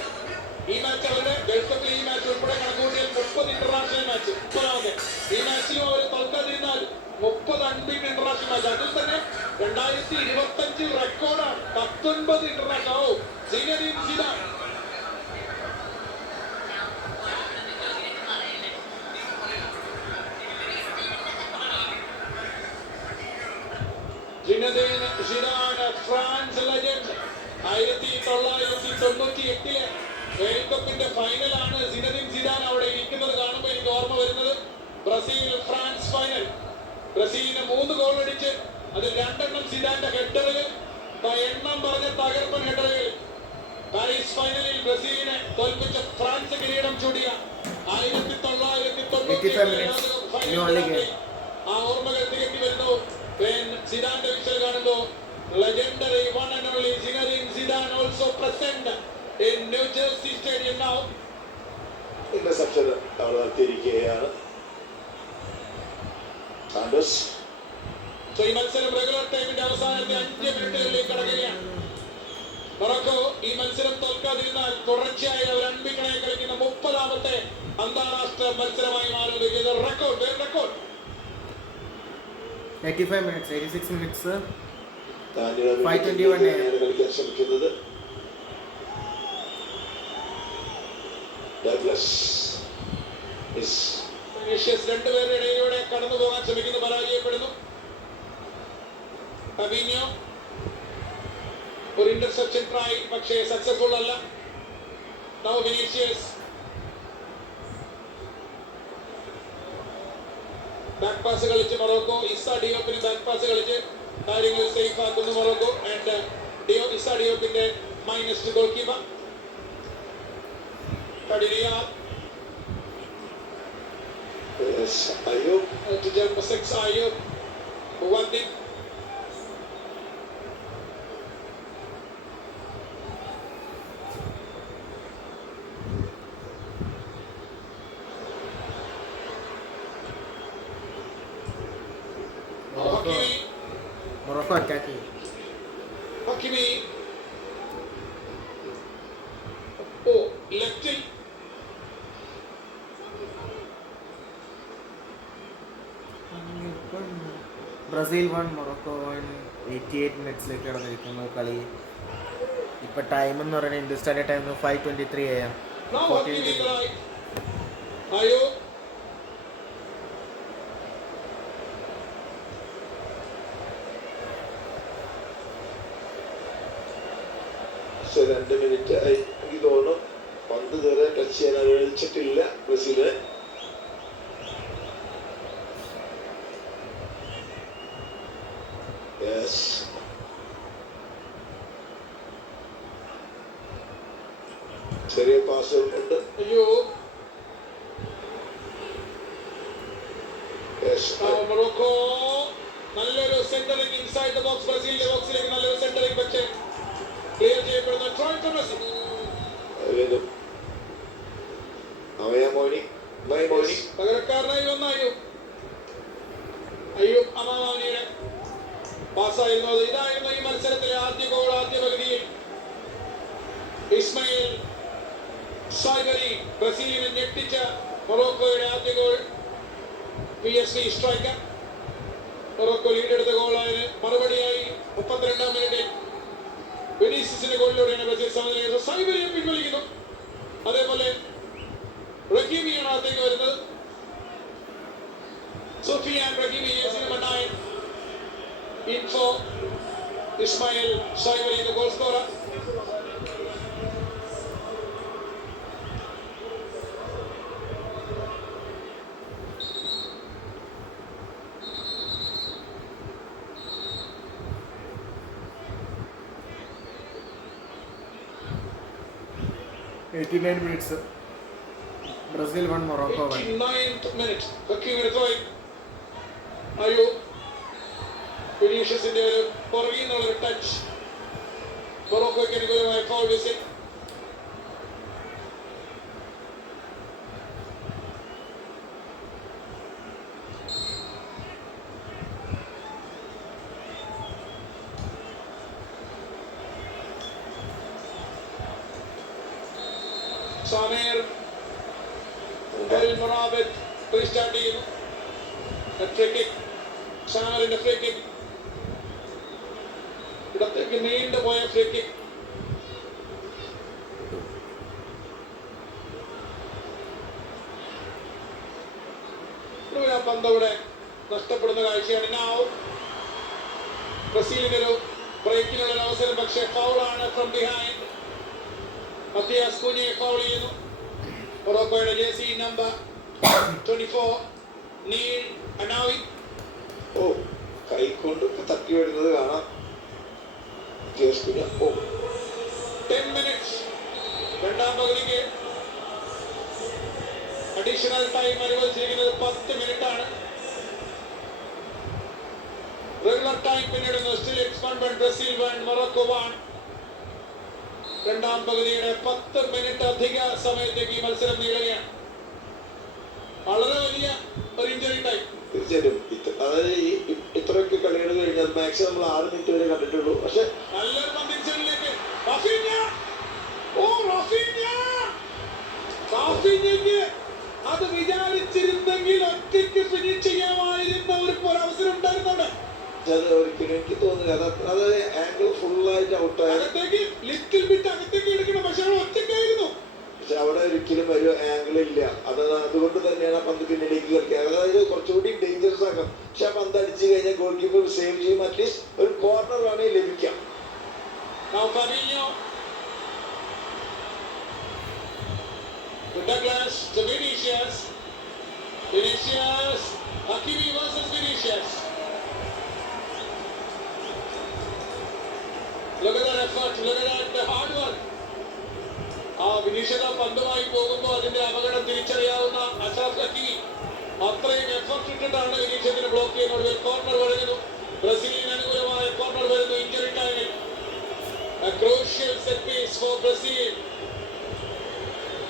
ഈ മാച്ച് അവരുടെ വേൾഡ് കപ്പിൽ ഈ മാച്ച് ഉൾപ്പെടെ കണക്കുകൂട്ടിയാൽ 30 ഇന്റർനാഷണൽ മാച്ച്. ഈ മാച്ചിലും അവർ തോൽക്കാതിരുന്നാൽ 30 അൺബീറ്റഡ് ഇന്റർനാഷണൽ മാച്ച്. അതിൽ തന്നെ 2025 റെക്കോർഡാണ് 19 international. Zinedine Zidane France legend. 1998 world കപ്പിന്റെ ഫൈനലാണ് സിനദീൻ സിദാൻ അവിടെ ഇരിക്കുന്നത് കാണുമ്പോൾ എനിക്ക് ഓർമ്മ വരുന്നത് ബ്രസീൽ ഫ്രാൻസ് ഫൈനൽ. ബ്രസീലിന് 3 ഗോൾ അടിച്ച് അതിൽ 2 സിദാന്റെ ഹെഡറുകൾ, എണ്ണം പറഞ്ഞ തകർപ്പൻ ഹെഡറുകൾ. പാരീസ് ഫൈനലിൽ ബ്രസീലിനെ തോൽപ്പിച്ച ഫ്രാൻസ് കിരീടം ചൂടിയ 1990 ആ ഓർമ്മകൾ തിരക്കി വരുന്നു. സിദാന്റെ വിഷയം കാണുമ്പോൾ legendary one and only Zinedine Zidane also present in New Jersey Stadium now. Interception അവിടെ നടത്തിയിരിക്കുകയാണ് സാന്റോസ്. ഈ മത്സരം റെഗുലർ ടൈമിന്റെ അവസാനത്തെ 5 മിനിറ്റുകളിലേക്ക് കടക്കുകയാണ്. മൊറോക്കോ ഈ മത്സരം തോൽക്കാതിരുന്നാൽ തുടർച്ചയായി അവർ അൺബീറ്റഡായി കളിക്കുന്ന 30ാമത്തെ അന്താരാഷ്ട്ര മത്സരമായി മാറും. ഇത് റെക്കോർഡ് 85 minutes, 86 minutes. 521 കളിക്കാൻ ശ്രമിക്കുന്നത് രണ്ടുപേരുടെ ഇടയിലൂടെ കടന്നു പോകാൻ ശ്രമിക്കുന്നു, പരാജയപ്പെടുന്നു. ഫബീഞ്ഞോ ഒരു ഇന്റർസെപ്ഷൻ ട്രൈ, പക്ഷേ സക്സസ്ഫുൾ അല്ല. നൗ വിനീഷ്യസ് ബാക്ക് പാസ് കളിച്ച് മൊറോക്കോ. ഇസ ഡിയോപ്പിന് ബാക്ക് പാസ് കളിച്ച് കാര്യങ്ങൾ സേഫ് ആക്കുന്നു മൊറോക്കോ. ആൻഡ് ഇസ ഡിയോപ്പിന്റെ minus goal keeper Ayub. To number 6 Ayub, one thing. Morocco attack ചെയ്യും. Hakimi. Oh, left it. Brazil 1 Morocco 1 88 മിനിറ്റ്സിലേക്ക് നടന്നിരിക്കുന്നു കളി. ഇപ്പം ടൈം എന്ന് പറയുന്നത് Indian standard time 5:23 AM. Now Hakimi right. Ayo. പക്ഷെ 2 മിനിറ്റ് എനിക്ക് തോന്നുന്നു പന്ത് ഇതുവരെ ടച്ച് ചെയ്യാൻ അനുവദിച്ചിട്ടില്ല ബ്രസീല്. ചെറിയ പാസ് ഉണ്ട്. അയ്യോ. മൊറോക്കോ നല്ലൊരു സെന്ററിംഗ് ഇൻസൈഡ് ദ ബോക്സ്. ബ്രസീലിന്റെ ബോക്സിലേക്ക് നല്ലൊരു സെന്ററിംഗ് പക്ഷേ ക്ലിയർ ചെയ്യപ്പെടുന്ന ട്രോയ് ഫോർ ബ്രസീൽ. പകരക്കാരനായി വന്ന അയ്യൂബ് അമാമാനിയുടെ പാസ്സായിരുന്നു അത്. ഇതായിരുന്നു ഈ മത്സരത്തിലെ ആദ്യ ഗോൾ. ആദ്യ പകുതിയിൽ ഇസ്മായിൽ സാഗരി ബ്രസീലിനെ ഞെട്ടിച്ച മൊറോക്കോയുടെ ആദ്യ ഗോൾ. PSV സ്ട്രൈക്കർ മൊറോക്കോ ലീഡെടുത്ത ഗോളായത്. മറുപടിയായി 32-ാം മിനിറ്റിൽ വിനീസിന്റെ ഗോളിലൂടെയാണ് ബ്രസീൽ സമനില. സാഗരിയെ പിൻവലിക്കുന്നു. അതേപോലെ റഹീമിയാണ് അകത്തേക്ക് വരുന്നത്. Sofian Rahimi is number 9. In for Ismail Saibari, the goal scorer. minutes. Brazil 1 Morocco 1. 89th minute. Hakimi throwing. Ayo. Viniciusന്റെ ഒരു പുറകിൽ നിന്നുള്ള ടച്ച് മൊറോക്കോയ്ക്ക് അനുകൂലമായ foul whistle. Samir El Mourabet restart ചെയ്യുന്നു. Free kick. സാമറിന്റെ ഫ്രീ കിക്ക്. ഇടത്തേക്ക് നീണ്ടുപോയ ഫ്രീ കിക്ക്. പന്ത് ഇവിടെ നഷ്ടപ്പെടുന്ന കാഴ്ചയാണ്. നാവ് ബ്രസീലിനൊരു ബ്രേക്കിനുള്ള ഒരു അവസരം, പക്ഷേ ഫൗളാണ് ഫ്രം ബിഹൈൻഡ്. മത്തിയാസ് കുഞ്ഞയെ ഫൗൾ ചെയ്യുന്നു. മൊറോക്കോയുടെ ജേഴ്സി നമ്പർ 24 നീൽ അനാവി. ഓ, കൈകൊണ്ട് തട്ടി വരുന്നത് കാണാം. 10 minutes. രണ്ടാം പകുതിക്ക് അഡീഷണൽ ടൈം അനുവദിച്ചിരിക്കുന്നത് 10 മിനിറ്റ് ആണ്. റെഗുലർ ടൈം പിന്നിടുന്നു. Still it's 1-1 Brazil 1 Morocco 1. രണ്ടാം പകുതിയുടെ 10 മിനിറ്റ് അധിക സമയത്തേക്ക് ഈ മത്സരം നീളുകയാണ്. വളരെ വലിയ ഒരു ഇഞ്ചുറി ടൈം. തീർച്ചയായിട്ടും. അതായത് ഇത്രയൊക്കെ കളികൾ കഴിഞ്ഞാൽ മാക്സിമം നമ്മൾ 6 മിനിറ്റ് വരെ കണ്ടിട്ടുള്ളൂ. പക്ഷെ നല്ലൊരു പന്തിരിച്ചലിലേക്ക് അത് വിചാരിച്ചിരുന്നെങ്കിൽ ഒറ്റയ്ക്ക് ഫിനിഷ് ചെയ്യാമായിരുന്ന ഒരു അവസരം ഉണ്ടായിരുന്നുണ്ട്. അത് ഒരിക്കലും എനിക്ക് തോന്നുന്നില്ല. അത് ആംഗിൾ ഫുള്ളായിട്ട് ഔട്ടായി. അകത്തേക്ക് ലിറ്റിൽ ബിറ്റ് അകത്തേക്ക് എടുക്കണം. പക്ഷെ അവൾ ഒറ്റയ്ക്കായിരുന്നു. പക്ഷെ അവിടെ ഒരിക്കലും ഒരു ആംഗിൾ ഇല്ല. അതുകൊണ്ട് തന്നെയാണ് ആ പന്ത് പിന്നിലേക്ക് കളിക്കുക. അതായത് കുറച്ചുകൂടി ഡേഞ്ചറസ് ആക്കാം. പക്ഷെ ആ പന്ത് അടിച്ചു കഴിഞ്ഞാൽ ഗോൾ കീപ്പർ സേവ് ചെയ്യും. അറ്റ്ലീസ്റ്റ് ഒരു കോർണർ വേണമെങ്കിൽ ലഭിക്കാം. Douglas to Vinicius. Hakimi versus Vinicius. Look at that effort. Look at that hard work. വിനീഷ്യത പന്തുമായി പോകുമ്പോൾ അതിന്റെ അപകടം തിരിച്ചറിയാവുന്ന അഷ്റഫ് ഹക്കീമി അത്രയും എഫർട്ട് ഇട്ടിട്ടാണ് വിനീഷ്യത്തിന് ബ്ലോക്ക് ചെയ്യുന്നത്. കോർണർ വരുന്നു. ബ്രസീലിന് അനുകൂലമായ കോർണർ വരുന്നു. ഇഞ്ചുറി ടൈമിൽ a crucial set piece for Brazil.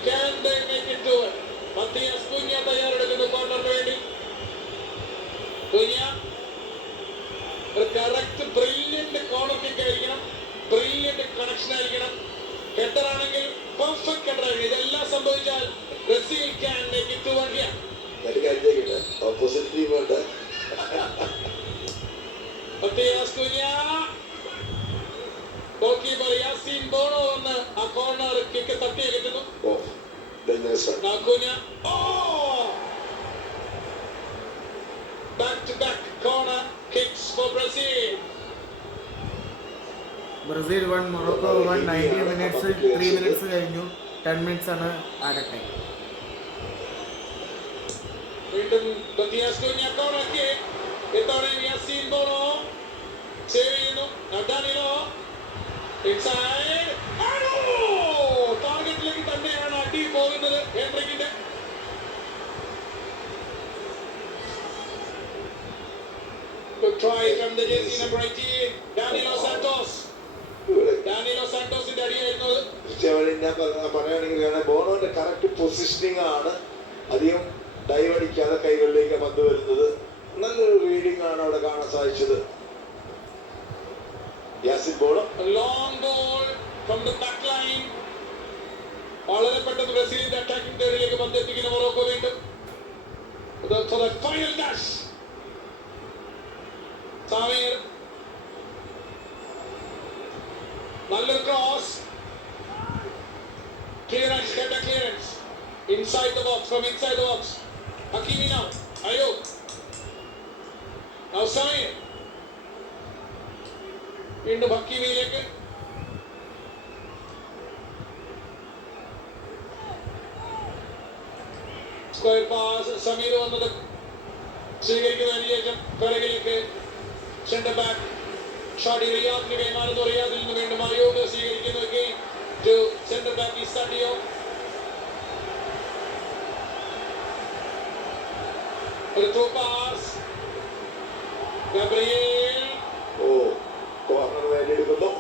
Can they make it to it? Matias Cunha തയ്യാറെടുക്കുന്നു കോർണറിന് വേണ്ടി. Cunha ഒരു കറക്റ്റ് ബ്രില്യൻ ഹെഡറാണെങ്കിൽ പെർഫെക്റ്റ് ഹെഡറാണ്. ഇതെല്ലാം സംഭവിച്ചാൽ Brazil can make it 2-1 here. Opposite ടീമുണ്ട്. Matheus Cunha, goalkeeper Yassine Bono വന്ന് ആ കോർണർ കിക്ക് തട്ടിയെടുക്കുന്നു. Back to back corner kicks for Brazil. Brazil 1 Morocco 1 90 minutes 3 minutes കഴിഞ്ഞു. 10 മിനിറ്റ്സ് ആണ് ആഡഡ് ടൈം. വീണ്ടും മത്തിയാസ് കുഞ്ഞ കോർണർ കിക്ക്. ഇത്തവണ യാസീൻ ബോണോ സേവ് ചെയ്യുന്നു. Danilo inside. ടാർഗറ്റിലേക്ക് തന്നെയാണ് അടി പോകുന്നത് ഹെൻറിക്കിന്റെ. Good try from the jersey number 18, Danilo Santos. Danilo Santosന്റെ അടിയായിരുന്നു. ഞാൻ പറയുകയാണെങ്കിൽ ബോണോന്റെ കറക്റ്റ് പൊസിഷനിങ് ആണ്. അധികം ഡൈവ് അടിക്കാതെ കൈകളിലേക്ക് പന്ത് വരുന്നത്. നല്ലൊരു റീഡിംഗ് ആണ് അവിടെ കാണാൻ സാധിച്ചത്. Yasin ബോണോ. Long ball from the back line. വളരെ പെട്ടെന്ന് ബ്രസീലിന്റെ അറ്റാക്കിംഗ് തേർഡിലേക്ക് പന്ത് എത്തിക്കുന്ന മൊറോക്കോ വീണ്ടും. For the final dash. Sameer, നല്ലൊരു cross. Clearance, get a clearance. Inside the box, from inside the box. Hakimi now. Ayub. Now Samir. വീണ്ടും ഹക്കീമിയിലേക്ക്. Square pass. സമീർ വന്നത് സ്വീകരിക്കുന്നതിന് ശേഷം പിറകിലേക്ക് സെന്റർ ബാക്ക് ഷാഡി റിയാദിന് കൈമാറുന്നു. റിയാദിൽ നിന്ന് വീണ്ടും അയോഗ് സ്വീകരിക്കുന്നു. Centre back Issa Diop. ഒരു ത്രൂ പാസ്. ഗബ്രിയേൽ. കോർണർ നേടിയെടുക്കുന്നു.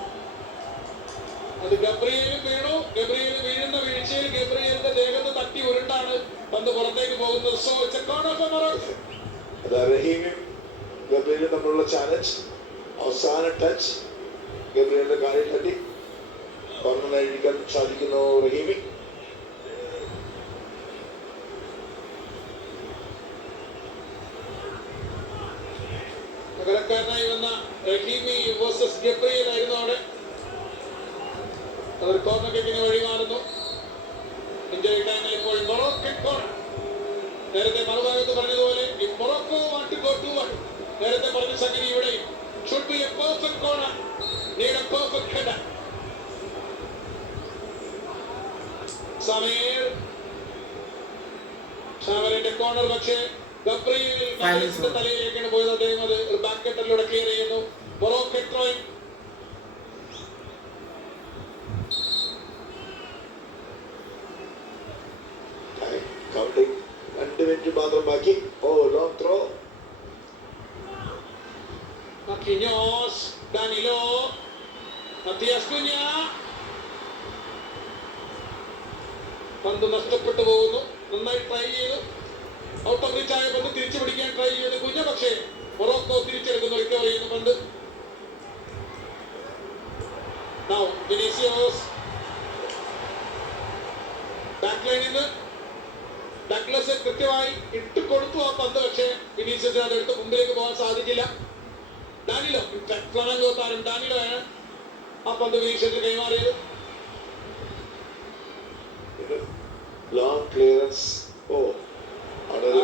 അത് ഗബ്രിയേലും വീണു. ഗബ്രിയേൽ വീഴുന്ന വീഴ്ചയിൽ ഗബ്രിയേലിന്റെ ദേഹത്ത് തട്ടി ഉരുണ്ടാണ് പന്ത് പുറത്തേക്ക് പോകുന്നത്. So it's a corner for Morocco. റഹീമും ഗബ്രിയേലും തമ്മിലുള്ള ചാലഞ്ച്. അവസാന ടച്ച് ഗബ്രിയേലിന്റെ കാലിൽ തട്ടി കോർണർ നേടിയെടുക്കാൻ സാധിക്കുന്നു റഹീമി. പകരക്കാരനായി വന്ന റഹീമി വേഴ്സസ് ഗബ്രിയേൽ ആയിരുന്നു അവിടെ. അതൊരു കോർണർ കിക്കിന് വഴിമാറുന്നു. ഇഞ്ചറി ടൈമിൽ ഇപ്പോൾ മൊറോക്കൻ കോർണർ. നേരത്തെ മറുഭാഗത്ത് പറഞ്ഞതുപോലെ Morocco want to go to 1. നേരത്തെ പറഞ്ഞ സംഗതി ഇവിടെ should be a perfect corner, need a perfect header. Samir, ഷാവറിന്റെ കോർണർ പക്ഷേ ഗബ്രിയേൽ തലയിലേക്കാണ് പോയത്. അദ്ദേഹം അത് ഒരു ബാക്ക് കട്ടറിലൂടെ ക്ലിയർ ചെയ്യുന്നു. Moroccan throwing. കൗണ്ടിങ് 2 മിനിറ്റ് മാത്രം ബാക്കി. Long throw. Marquinhos, Danilo, Matias Cunha. പന്ത് നഷ്ടപ്പെട്ടു പോകുന്നു. നന്നായി ട്രൈ ചെയ്തു. ഔട്ട് ഓഫ് റീച്ച് ആയ പന്ത് തിരിച്ചു പിടിക്കാൻ ട്രൈ ചെയ്ത് കുഞ്ഞ, പക്ഷേ മൊറോക്കോ തിരിച്ചെടുക്കുന്നു. റിക്കവർ ചെയ്യുന്ന പന്ത്. Now Vinicius. ബാക്ക് ലൈനിൽ നിന്ന് ഡഗ്ലസ് കൃത്യമായി ഇട്ട് കൊടുത്തു ആ പന്ത്. പക്ഷേ വിനീഷ്യസിന് അതെടുത്ത് മുമ്പിലേക്ക് പോകാൻ സാധിക്കില്ല. ഡാനിലോ, ഫ്ലമംഗോ താരം ഡാനിലോ ആണ് ആ പന്ത് വിനീഷ്യസിന് കൈമാറിയത്. Long clearance.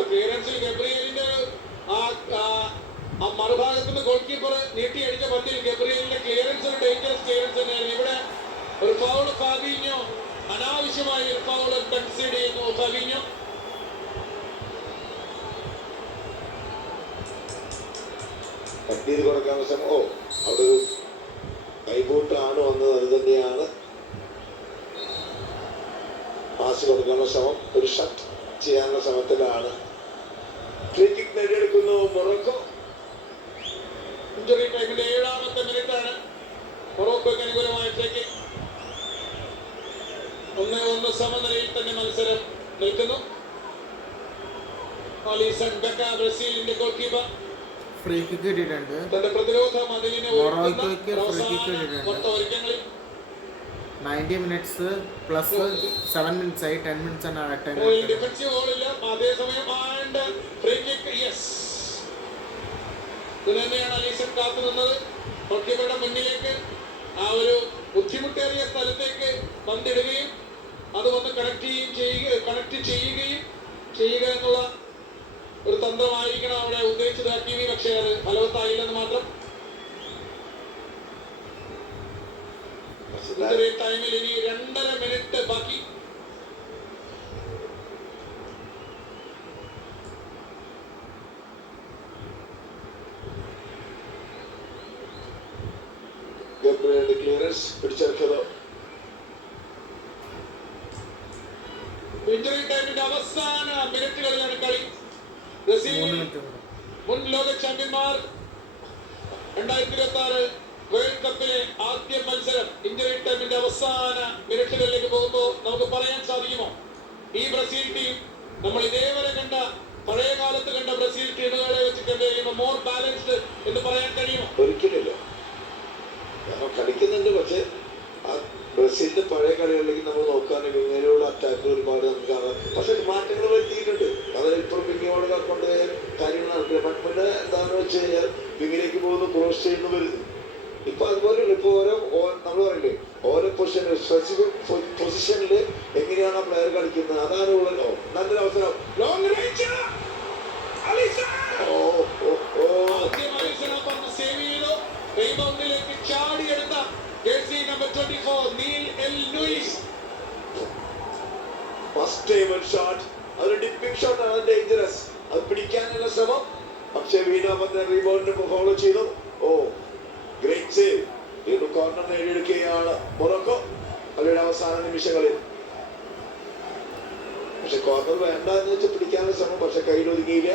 ക്ലിയറൻസിൽ ഗബ്രിയേലിന്റെ ആ മറുഭാഗത്ത് നിന്ന് ഗോൾ കീപ്പർ നീട്ടിയടിച്ച പന്തിൽ ഗബ്രിയേലിന്റെ ക്ലിയറൻസ് ഒരു ഡേഞ്ചറസ് ക്ലിയറൻസ് തന്നെയായിരുന്നു. ഇവിടെ ഒരു ഫൗൾ ഫാബീഞ്ഞോ, അനാവശ്യമായി ഒരു ഫൗൾ കൺസീഡ് ചെയ്യുന്നു ഫാബീഞ്ഞോ. കട്ട് ചെയ്ത് കൊടുക്കാനുള്ള ശ്രമം. അവിടെ ഒരു കൈബൂട്ടാണ് വന്നത്. അത് തന്നെയാണ് പാസ് കൊടുക്കാനുള്ള ശ്രമം. ഒരു ഷട്ട് ചെയ്യാനുള്ള ശ്രമത്തിലാണ്. ഫ്രീ കിക്ക് നേടിയെടുക്കുന്നു മൊറോക്കോ. ഇഞ്ചറി ടൈമിന്റെ 7ാമത്തെ മിനിറ്റാണ്. മൊറോക്കോയ്ക്ക് അനുകൂലമായ ഫ്രീ കിക്ക്. 1-1 സമനിലയിൽ തന്നെ മത്സരം നിൽക്കുന്നു. ആലിസൺ ബെക്ക, ബ്രസീലിന്റെ ഗോൾ കീപ്പർ, ഫ്രീ കിക്ക് കിട്ടിയിട്ടുണ്ട്. തന്റെ പ്രതിരോധ മതിലിനെ മൊറോക്കോയ്ക്ക് ഫ്രീ കിക്ക് കിട്ടിയിട്ടുണ്ട്. 90 മിനിറ്റ്സ് പ്ലസ് 7 മിനിറ്റ്സ് ആയി. 10 മിനിറ്റ്സ് ആണ് അറ്റ് ടൈം. ഡിഫൻസീവ് ഗോളില്ല. അതേസമയം ഫ്രീ കിക്ക്. യെസ്, ഇത് തന്നെയാണ് അലീസൺ കാത്തു നിന്നത്. ഗോൾകീപ്പറുടെ മുന്നിലേക്ക് ആ ഒരു ബുദ്ധിമുട്ടേറിയ സ്ഥലത്തേക്ക് പന്തിടുകയും അത് വന്ന് കണക്ട് ചെയ്യുക എന്നുള്ള ഒരു തന്ത്രമായിരിക്കണം അവിടെ ഉദ്ദേശിച്ചത് ഹക്കീമി. പക്ഷേ അത് ഫലവത്തായില്ലെന്ന് മാത്രം. ടൈമിൽ ഇനി 2.5 മിനിറ്റ് ബാക്കി. ക്ലിയറൻസ് പിടിച്ചെടുത്തത്. ഇഞ്ചുറി ടൈമിന്റെ അവസാന മിനിറ്റുകളിലാണ് കളി. ബ്രസീൽ മുൻ ലോക ചാമ്പ്യന്മാർ 2026 വേൾഡ് കപ്പിലെ ആദ്യ മത്സരം ഇഞ്ചുറി ടൈമിന്റെ അവസാന മിനിറ്റുകളിലേക്ക് പോകുമ്പോൾ നമുക്ക് പറയാൻ സാധിക്കുമോ ഈ ബ്രസീൽ ടീം നമ്മൾ ഇതേവരെ കണ്ട പഴയ കാലത്ത് കണ്ട ബ്രസീൽ ടീമുകളെ വെച്ച് കണ്ടു കഴിയുമ്പോൾ മോർ ബാലൻസ്ഡ് എന്ന് പറയാൻ കഴിയുമോ? ഒരിക്കലില്ല. കാരണം കളിക്കുന്നുണ്ട്, പക്ഷെ ആ ബ്രസീലിന്റെ പഴയ കളികളിലേക്ക് നമ്മൾ നോക്കുകയാണെങ്കിൽ ഇങ്ങനെയുള്ള അറ്റാക്ക് ഒരുപാട് നമുക്ക് കാണാം. പക്ഷെ മാറ്റങ്ങൾ വരുത്തിയിട്ടുണ്ട്. അത് ഇപ്പോഴും പിങ്ങിയോട് കൊണ്ട് കാര്യങ്ങൾ നടക്കില്ല. മറ്റേ എന്താണെന്ന് വെച്ച് കഴിഞ്ഞാൽ പിങ്ങിലേക്ക് പോകുന്നു, ക്രോസ് ചെയ്യുന്നു, വരുന്നു. ഇപ്പൊ അതുപോലെയുള്ള ഇപ്പൊ നമ്മൾ പറയില്ലേ ഓരോ പൊസിഷനിൽ സ്പെസിഫിക് പൊസിഷനിൽ എങ്ങനെയാണ് ആ പ്ലെയർ കളിക്കുന്നത്, അതാണ് ഉള്ളല്ലോ നല്ലൊരു അവസരം. ചാടിയെടുത്ത jersey number 24 Neil El Luis. First time shot, അതൊരു ഡിപ്പിംഗ് ഷോട്ട് ആണ്, ഡേഞ്ചറസ്. അത് പിടിക്കാനുള്ള ശ്രമം, പക്ഷേ വീണ്ടും അവന്റെ റീബൗണ്ടിന് ഫോളോ ചെയ്തു. Great save. വീണ്ടും കോർണർ നേടിയെടുക്കുകയാണ് മൊറോക്കോ അവരുടെ അവസാന നിമിഷങ്ങളിൽ. പക്ഷെ കോർണർ വേണ്ട എന്ന് വെച്ച് പിടിക്കാനുള്ള ശ്രമം, പക്ഷെ കയ്യിലൊതുങ്ങിയില്ല.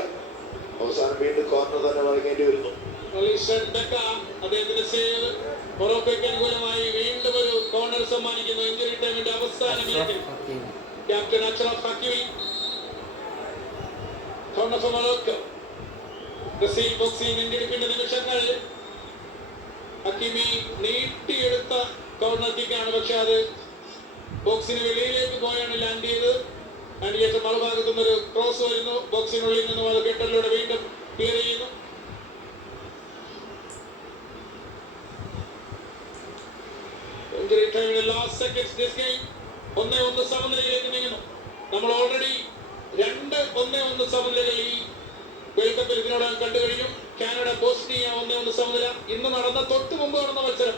അവസാനം വീണ്ടും കോർണർ തന്നെ വഴങ്ങേണ്ടി വരുന്നു. അദ്ദേഹത്തിന്റെ സേവ് മൊറോക്കോയ്ക്ക് അനുകൂലമായി വീണ്ടും ഒരു കോർണർ സമ്മാനിക്കുന്നു. ഇഞ്ചുറി ടൈമിന്റെ അവസാന മിനിറ്റിൽ captain Achraf Hakimi. Corner for Morocco. Brazil boxing വീണ്ടെടുപ്പിന്റെ നിമിഷങ്ങൾ. ഹക്കീമി നീട്ടിയെടുത്ത കോർണർ കിക്കാണ്, പക്ഷെ അത് ബോക്സിന് വെളിയിലേക്ക് പോയാണ് ലാൻഡ് ചെയ്തത്. അതിന് ശേഷം മറുഭാഗത്തു നിന്നൊരു ക്രോസ് വരുന്നു. ബോക്സിനുള്ളിൽ നിന്നും അത് കെട്ടലിലൂടെ വീണ്ടും ക്ലിയർ ചെയ്യുന്നു. ഇഞ്ചുറി ടൈമിന്റെ ലാസ്റ്റ് സെക്കൻഡ്സ് ദിസ് ഗെയിം 1-1 സമനിലയിലേക്ക് നീങ്ങുന്നു. നമ്മൾ ഓൾറെഡി 2-1 സമനിലകൾ ഈ വേൾഡ് കപ്പിൽ ഇതിനോടകം കണ്ടു കഴിഞ്ഞു. കാനഡ ബോസ്നിയ 1-1 സമനില. ഇന്ന് നടന്ന തൊട്ട് മുമ്പ് നടന്ന മത്സരം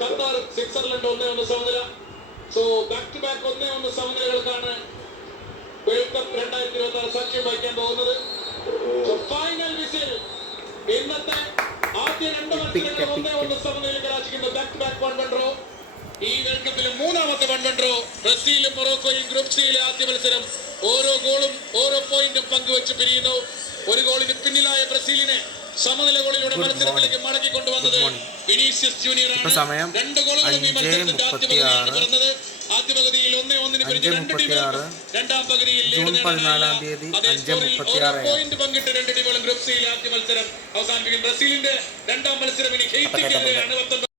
ഖത്തർ സ്വിറ്റ്സർലൻഡ് 1-1 സമനില. സോ ബാക്ക് ടു ബാക്ക് 1-1 സമനിലകൾക്കാണ് വേൾഡ് കപ്പ് 2026 സാക്ഷ്യം വഹിക്കാൻ പോകുന്നത്. Final whistle. ഇന്നത്തെ ആദ്യ 2 മത്സരങ്ങൾ 1-1 സമനിലയിൽ കലാശിക്കുന്നു. Back to back 1-1 draw. ഈ വേൾഡ് കപ്പിലെ മൂന്നാമത്തെ 1-1 ഡ്രോ. ബ്രസീലും മൊറോക്കോയും ഗ്രൂപ്പ് സിയിലെ ആദ്യ മത്സരം. ഓരോ ഗോളും ഓരോ പോയിന്റും പങ്കുവെച്ച് പിരിയുന്നു. ഒരു ഗോളിന് പിന്നിലായ ബ്രസീലിനെ സമനില ഗോളിലൂടെ മത്സരത്തിലേക്ക് മടക്കിക്കൊണ്ടുവന്നത് വിനീഷ്യസ് ജൂനിയർ ആണ്. 2 ഗോളുകളും ഈ മത്സരത്തിന്റെ ആദ്യ പകുതിയിലാണ് പിറന്നത്. ആദ്യ പകുതിയിൽ 1-1 പിരിഞ്ഞ് 2 ടീമുകൾ രണ്ടാം പകുതിയിൽ പോയിന്റ് പങ്കിട്ട് 2 ടീമുകളും ഗ്രൂപ്പ് സിയിലെ ആദ്യ മത്സരം അവസാനിപ്പിക്കും. ബ്രസീലിന്റെ രണ്ടാം മത്സരം ഇനി ഹെയ്ത്തിക്കെതിരെയാണ്.